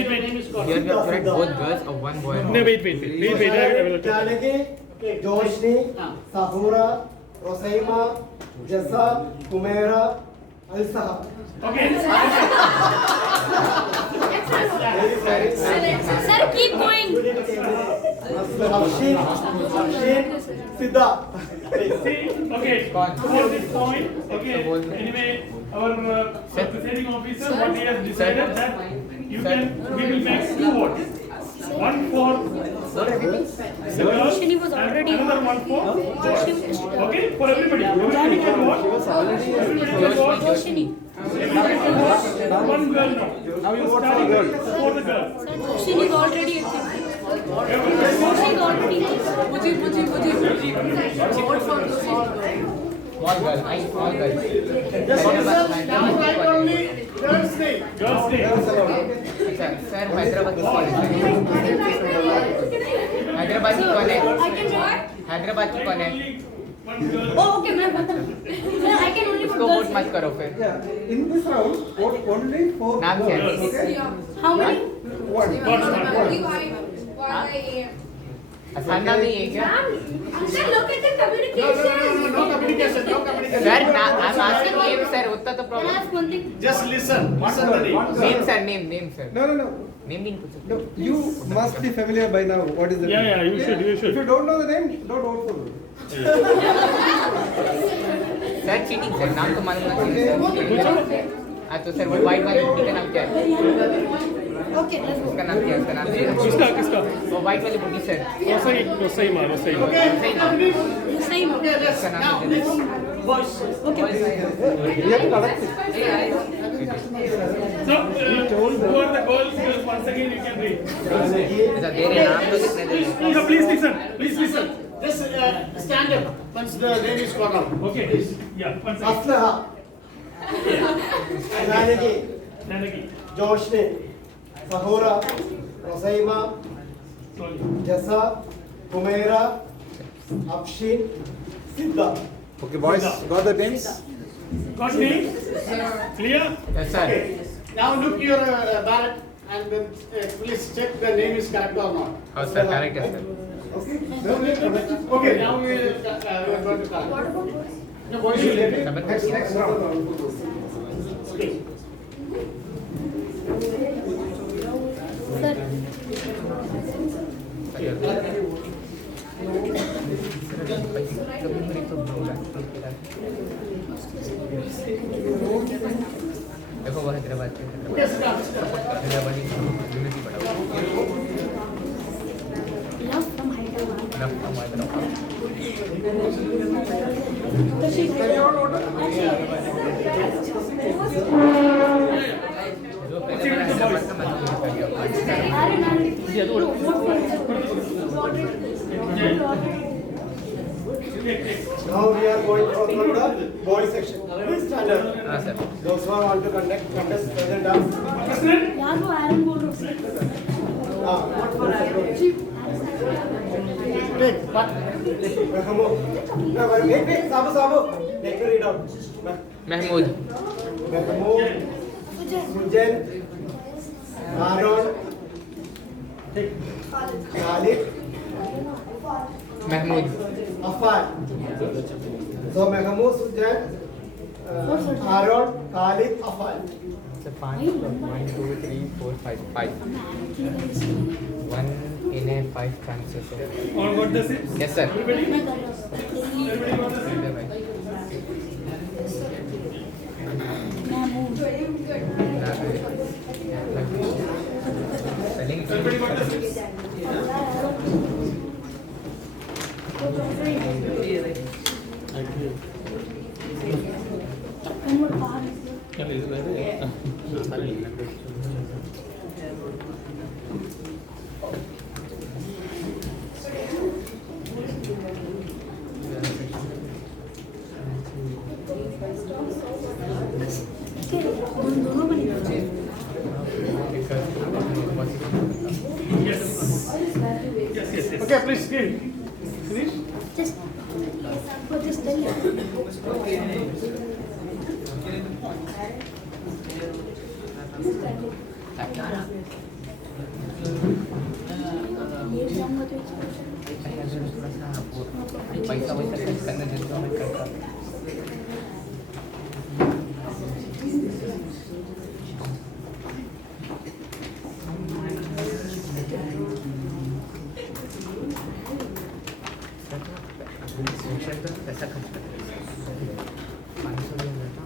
have to write both girls or one boy. No, wait. I will Janaki, Joshni, Sahura, Rosaima, Jasa, Kumera, Alsaha. Okay. Sir, keep going. Afshin, Siddha. See, okay, for this point, okay, anyway, our presiding officer, what he has decided that we will make two votes. One for the girls and another one for boys. Okay, for everybody. Everybody can vote. Everybody can vote. Everybody can vote. One girl now. Now you vote for the girl. For the girl. She is already One girl. One girl. Just write only girls' name. Girls' name. Sir, Hyderabad की कौन है? हैदराबाद की कौन है? हैदराबाद की कौन है? Oh, okay, मैं बता. Sir, I can only उसको वोट मत करो फिर. In this round, vote only for नाम क्या है? How many? One. आसान नाम नहीं है क्या? Sir, look at the communication. No communication. Sir, I'm asking name, sir. उतना तो problem. Just listen. Listen the name. Name, sir. Name, sir. No. Name नहीं पूछो. No, you must be familiar by now. What is the name? Yeah, you should. If you don't know the name, don't vote for it. Sir, cheating, sir. नाम तो मालूम नहीं. तो sir वो white वाली बुटी का नाम क्या है? Okay, let's go. उसका नाम क्या है? उसका नाम क्या है? किसका? वो वाइट वाली बुटी सर। वो सही मार। Okay, same. Okay, let's now next voice. Okay. So, who are the goals? Once again, you can read. Please listen. Just stand up once the name is called out. Okay. Yeah. Once again. Aflaha, Janaki, Janaki. Joshne, Sahora, Rosaima, Jessa, Humaira, Afshin, Siddha. Okay, boys, got the names? Got names? Clear? Yes, sir. Okay. Now look your ballot and then please check the name is correct or not. Oh, sir, correct, yes, sir. Okay, now we are going to start. No, boys, you let it. Next round. Okay. देखो वो हैदराबाद के Hyderabadi university पढ़ा Love from Hyderabad. Now we are going from the boy section. Please stand up. Those who want to contest present dance. यार वो iron बोल रहा Take a read out. Mahmood Sujan, Aaron, Khalid, Mahmood Afan. So Mahmoud, Sujan, Aaron, Khalid, Afan. So 5, 1, 2, 3, 4, 5, 5. 1 in a 5 chances. All got the same? Yes, sir. Everybody got the same? Everybody got the same? Yes. Okay, please give. Finish. Just tell you. पैसा वैसा खर्च करने देता हूँ मैं करता पैसा खर्च करते 500 में देता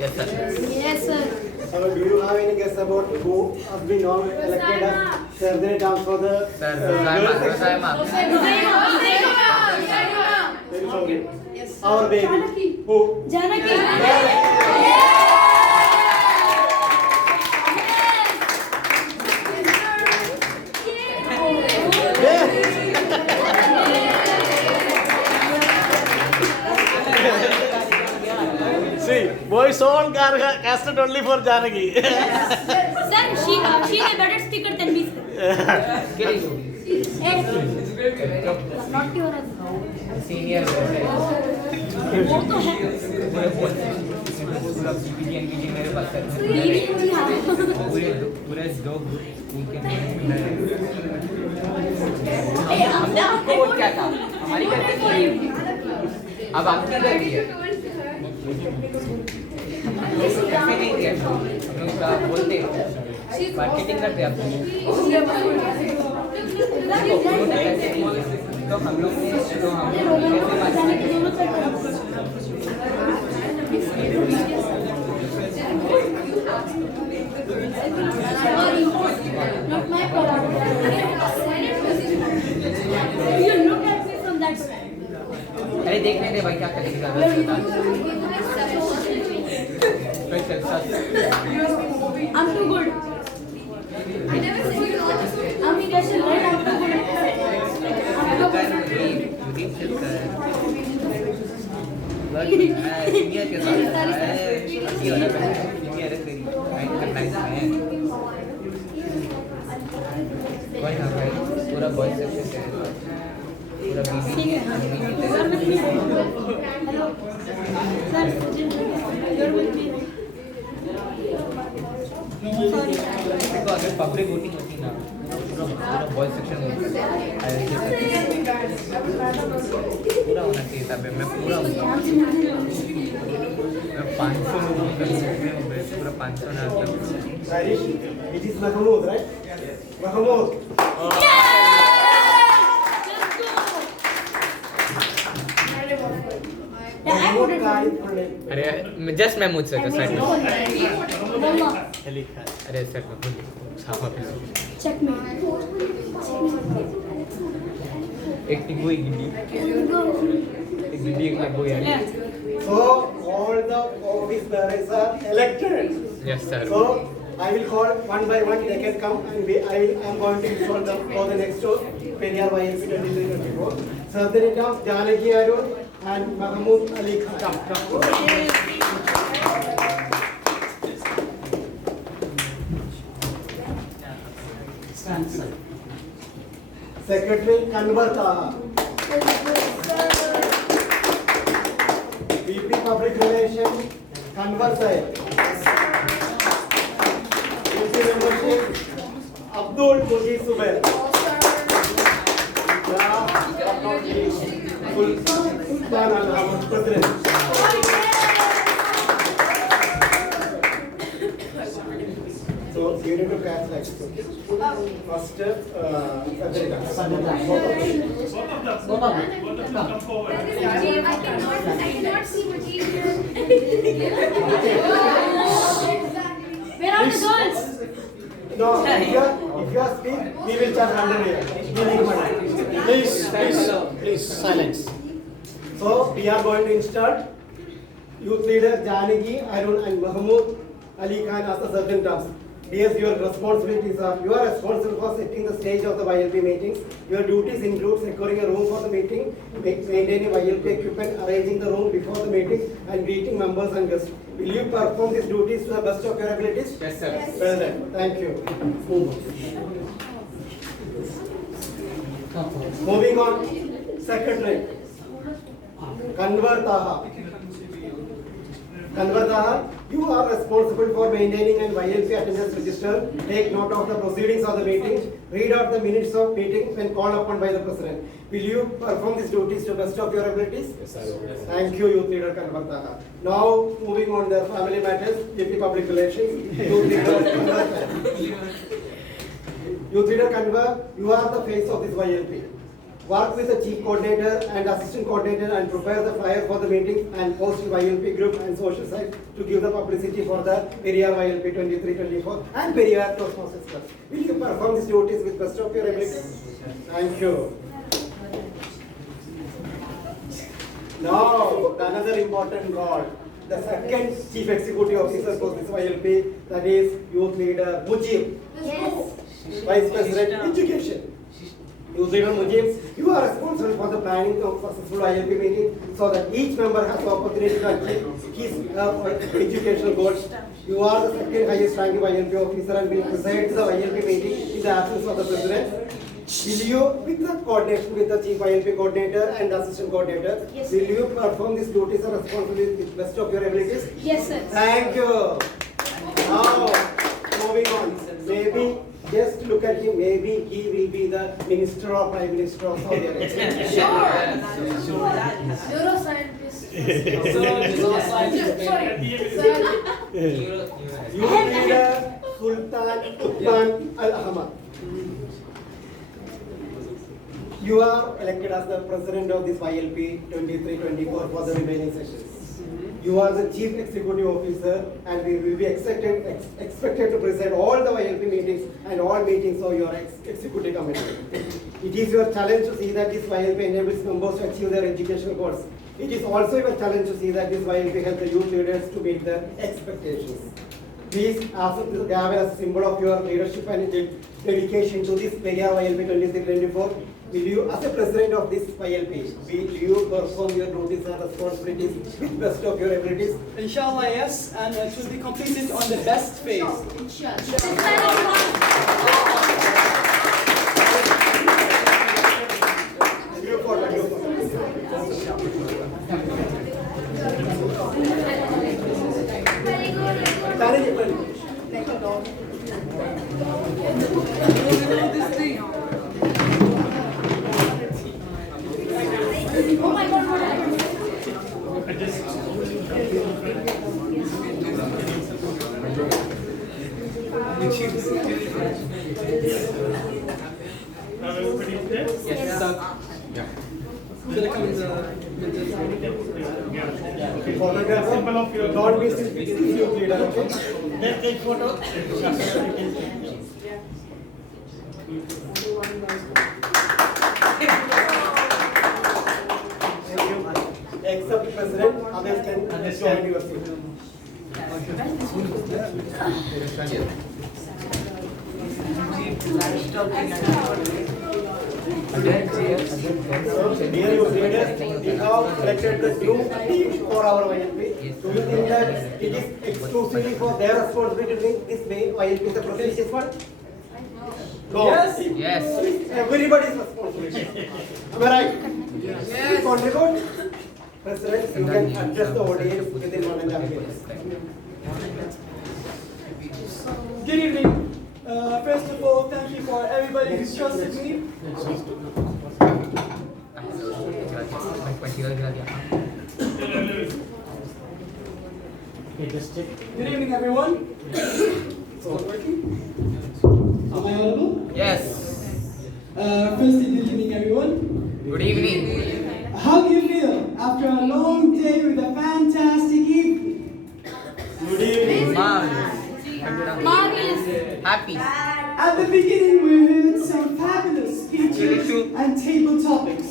Yes, sir. Yes, sir. So do you have any guess about who has been now elected as Saturday dance for the Rosaima. Our baby. Who? Janaki. See, boys all are casted only for Janaki. Sir, she is a better speaker than me. Not your Senior. वो तो है मेरे पास पूरे दो हमने आपको vote किया था हमारी गलती नहीं है अब आपकी गलती है कैसे नहीं किया हम लोग बोलते मार्केटिंग करते आप तो हम लोग कैसे Not my product. You look at me from that side. अरे देखने दे भाई क्या करेगा I'm too good. I never said you not. I'm Indian, right? I'm too good. Senior के साथ अच्छी हो रहा है सीनियर है तेरी नाइस मैन कोई ना भाई पूरा बॉयज सेक्शन है पूरा बीसी देखो अगर पब्लिक वोटिंग होती ना पूरा बॉयज सेक्शन होता पूरा होना चाहिए था मैं पूरा मैं 500 लोगों का पूरा 500 ना It is Mahmoud, right? Mahmoud. अरे जस्ट मैं मुझसे था सेट अरे सेट में Check me. एक टिंगू एक गिड्डी एक लगो यार So all the office bearers are elected. Yes, sir. So I will call one by one. They can come and I am going to install them for the next show. Periyar YLP 23-24. Sadhani Kam, Janaki Arun, and Mahmoud Ali Khan. Secretary Kanwar Taha. VP Public Relations Kanwar Sahib. VP Membership Abdul Muji Subair. Sultan Al-Hamad President. So you need to catch like this. First, I cannot see material. Where are the girls? No, if you are speak, we will charge 100 here. We need money. Please, silence. So we are going to install youth leader Janaki, Arun and Mahmoud Ali Khan as the certain terms. Yes, your responsibilities are, you are responsible for setting the stage of the YLP meetings. Your duties include securing a room for the meeting, maintaining YLP equipment, arranging the room before the meeting, and greeting members and guests. Will you perform these duties to the best of your abilities? Yes, sir. Yes. Well done. Thank you. Moving on, Secretary Kanwar Taha. Kanwar Taha, you are responsible for maintaining an YLP attendance register. Take note of the proceedings of the meeting. Read out the minutes of meeting when called upon by the President. Will you perform these duties to the best of your abilities? Yes, I will. Thank you, Youth Leader Kanwar Taha. Now, moving on the family matters, VP Public Relations, Youth Leader Kanwar. Youth Leader Kanwar, you are the face of this YLP. Work with the chief coordinator and assistant coordinator and prepare the flyer for the meeting and post the YLP group and social site to give the publicity for the Periyar YLP 23-24 and Periyar Toastmasters Club. Will you perform these duties with best of your ability? Thank you. Now, another important role. The second chief executive officer for this YLP, that is youth leader Mujib. Yes. Vice President Education. Youth leader Mujib, you are responsible for the planning of successful YLP meeting so that each member has the opportunity to achieve his educational goals. You are the second highest ranking YLP officer and will preside the YLP meeting in the absence of the President. Will you, with the coordination with the chief YLP coordinator and assistant coordinator, yes, will you perform these duties and responsibilities with best of your abilities? Yes, sir. Thank you. Now, moving on. Maybe just look at him. Maybe he will be the minister or prime minister of Saudi Arabia. Sure. Neuroscientist. You leader Sultan Uthman Al-Ahmad. You are elected as the president of this YLP 23-24 for the remaining sessions. You are the Chief Executive Officer and we will be expected to present all the YLP meetings and all meetings of your executive committee. It is your challenge to see that this YLP enables members to achieve their educational goals. It is also your challenge to see that this YLP helps the youth leaders to meet their expectations. Please accept this gavel as a symbol of your leadership and dedication to this Periyar YLP 26-24. Will you, as a president of this YLP, will you perform your duties and responsibilities with best of your abilities? Inshallah, yes, and it will be completed on the best phase. Oh my God! Yes, sir. Yeah. Should I come in the Photograph symbol of your God is youth leader, okay? Let's take photo. Except President, others can join your seat. So, dear youth leaders, we have selected the new team for our YLP. Do you think that it is exclusively for their responsibility to make this way YLP is a prestigious one? No. Yes. Yes. Everybody's responsibility. Am I right? Yes. Contribute. President, you can address the audience within 1.5 minutes. Good evening. First of all, thank you for everybody who's trusted me. Good evening, everyone. So, working? Am I audible? Yes. Firstly, good evening, everyone. Good evening. How do you feel after a long day with a fantastic evening? Good evening. Happy. At the beginning, we heard some fabulous speeches and table topics.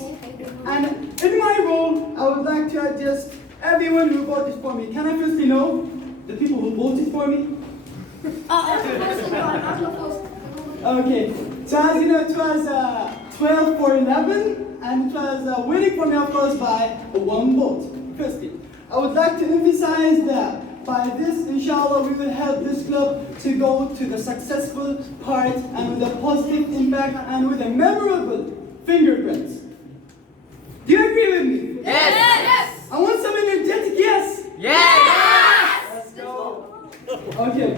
And in my role, I would like to address everyone who voted for me. Can I firstly know the people who voted for me? Okay, so as you know, it was 12 for 11, and it was winning for me, of course, by 1 vote. Firstly, I would like to emphasize that by this, inshallah, we will help this club to go to the successful part and with a positive impact and with a memorable fingerprints. Do you agree with me? Yes. I want some energetic yes. Yes. Let's go. Okay.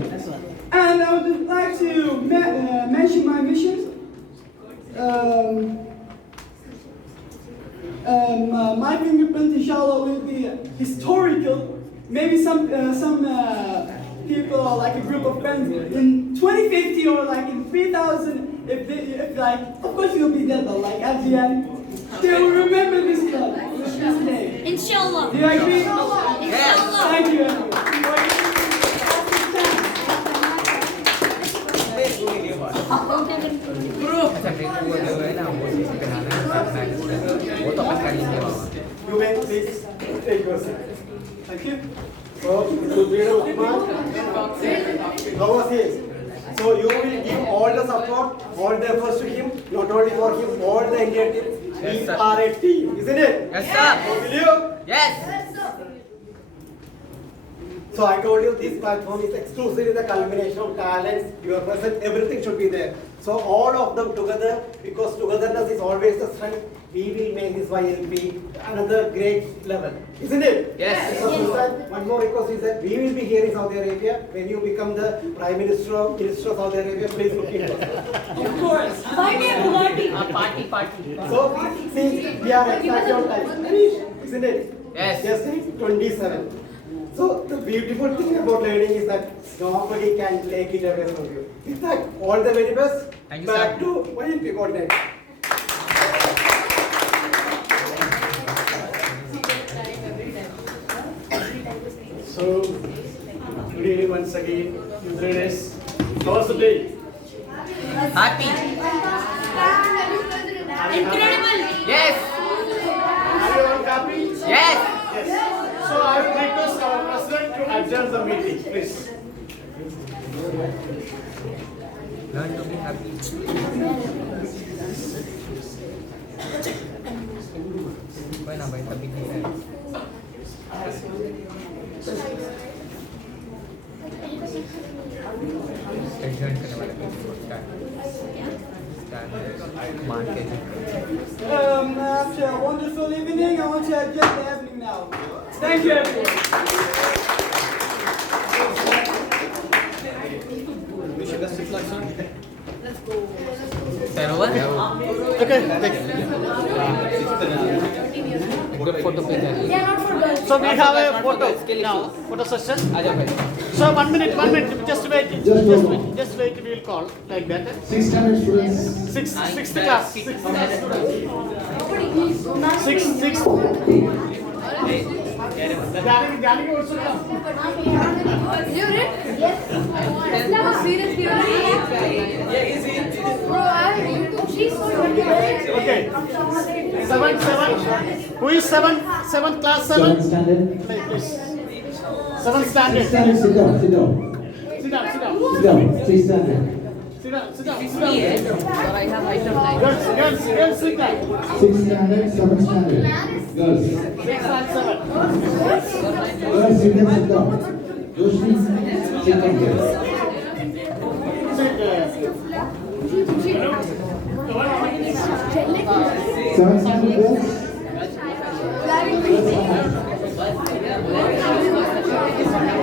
And I would like to mention my mission. My fingerprint, inshallah, will be historical. Maybe some people, like a group of friends, in 2050 or like in 3000, if like, of course you'll be dead, but like at the end, they will remember this club, this name. Inshallah. Do you agree? Inshallah. Thank you, everyone. You may please take your seat. Thank you. So, you leader Uthman, how was he? So you will give all the support, all the efforts to him, not only for him, all the Indian team. We are a team, isn't it? Yes, sir. So will you? Yes. So I told you this platform is exclusively the culmination of talents, your presence, everything should be there. So all of them together, because togetherness is always the strength, we will make this YLP another great level, isn't it? Yes. Because one more request is that we will be here in Saudi Arabia. When you become the Prime Minister of Saudi Arabia, please look into us. Of course. Party. So since we are exactly on time, isn't it? Yes. Just 27. So the beautiful thing about learning is that nobody can take it away from you. In fact, all the very best. Thank you, Back sir. to YLP coordinator. Good evening once again. Youth leaders. How was the day? Happy. Incredible. Yes. Are you all happy? Yes. Yes. So I will request our president to adjourn the meeting, please. Learn to be happy. कोई ना भाई तभी नहीं है adjoin करने वाले After a wonderful evening, I want to adjourn the evening now. Thank you, everyone. Okay, photo picture. So we have a photo now, photo session. So 1 minute, just wait, just wait, we will call like that. 6 standard students. Sixth class. Six. Janaki also come. Okay. 7. Who is 7? 7th class 7? 7th standard. Please. 7th standard. 6 standard, sit down. Sit down. Sit down, 6 standard. Sit down. I have item 9. Girls, sit down. 6 standard, 7th standard. Girls. 6 and 7. Girls, you can sit down. Joshi, sit down here. Seven standard girls.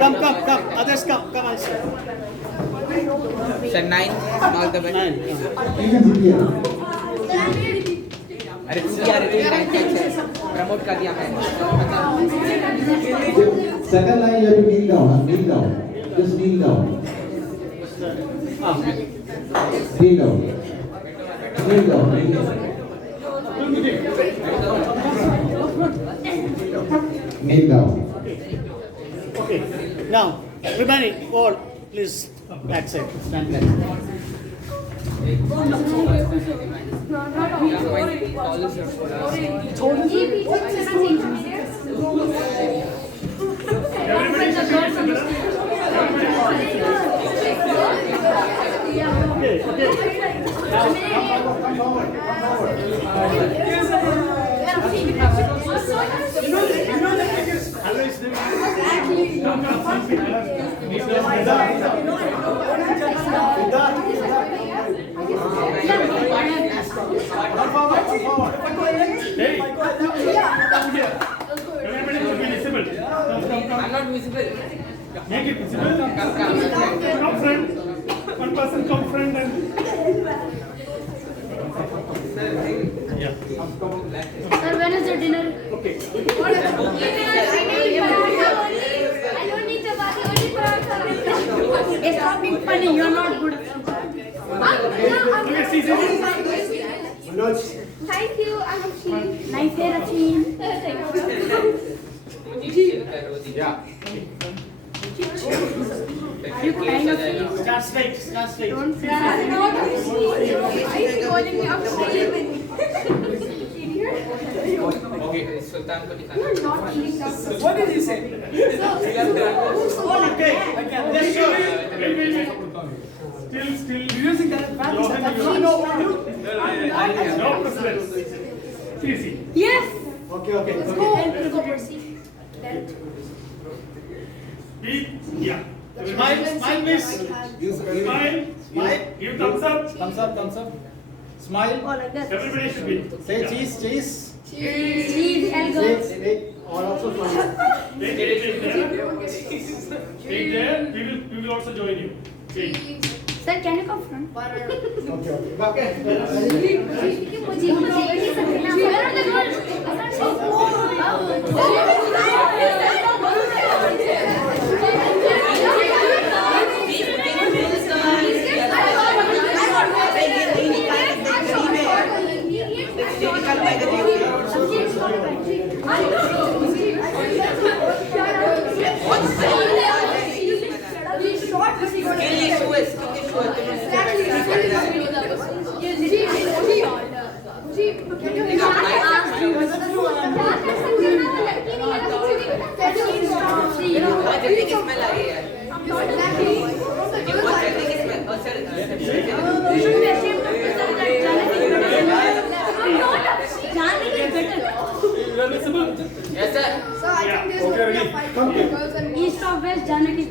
Come. Others come also. Sir, 9. All the way. 9. You can sit here. अरे promote कर दिया मैंने. Second line, you have to kneel down. Kneel down. Just kneel down. Kneel down. Kneel down. Kneel down. Kneel down. Okay. Now, everybody, all please backside. Stand back. Hey, come here. Everybody should be visible. Come. I'm not visible. Make it visible. Come friend. One person come friend and. Yeah. Sir, when is the dinner? Okay. I don't need chapati, only paratha. Stop being funny, you're not good. Thank you, I'm Asheen. Nice hair, Asheen. Yeah. Are you kind of Asheen? Start straight. Don't cry. I'm not Asheen. Why is he calling me Asheen? Okay, Sultan को दिखाना. You're not eating that. What did he say? Okay. Yes, sure. Wait. Still. Using that advantage. No president. See. Yes. Okay. Let's go, Percy. Yeah. Smile, please. Smile. Give thumbs up. Smile. Everybody should be. Say cheese. Cheese, and go. Wait. All also smile. Take there. We will also join you. Change. Sir, can you come front? Okay. Where are the girls?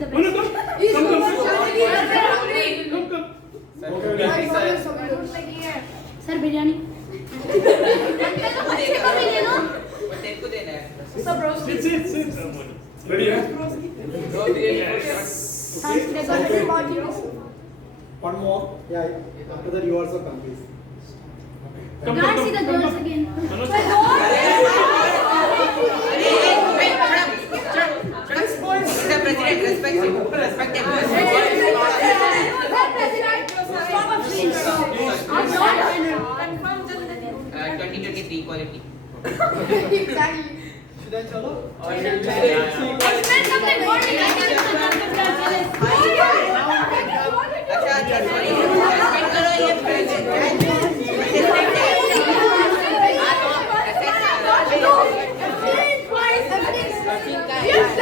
the No, no, best. come. He's Come, so come, much come. hungry. Come, come. My father is so good. Sir, biryani. Sir, roast. Sit. Ready, yeah? One more. Yeah. After that, you also come, please. Can't see the girls again. Mr. President, respect him. Respect him. Stop, please. I'm not. 2023 quality. Exactly. Should I tell her? Expect something more. अच्छा sorry respect करो ये president Yes,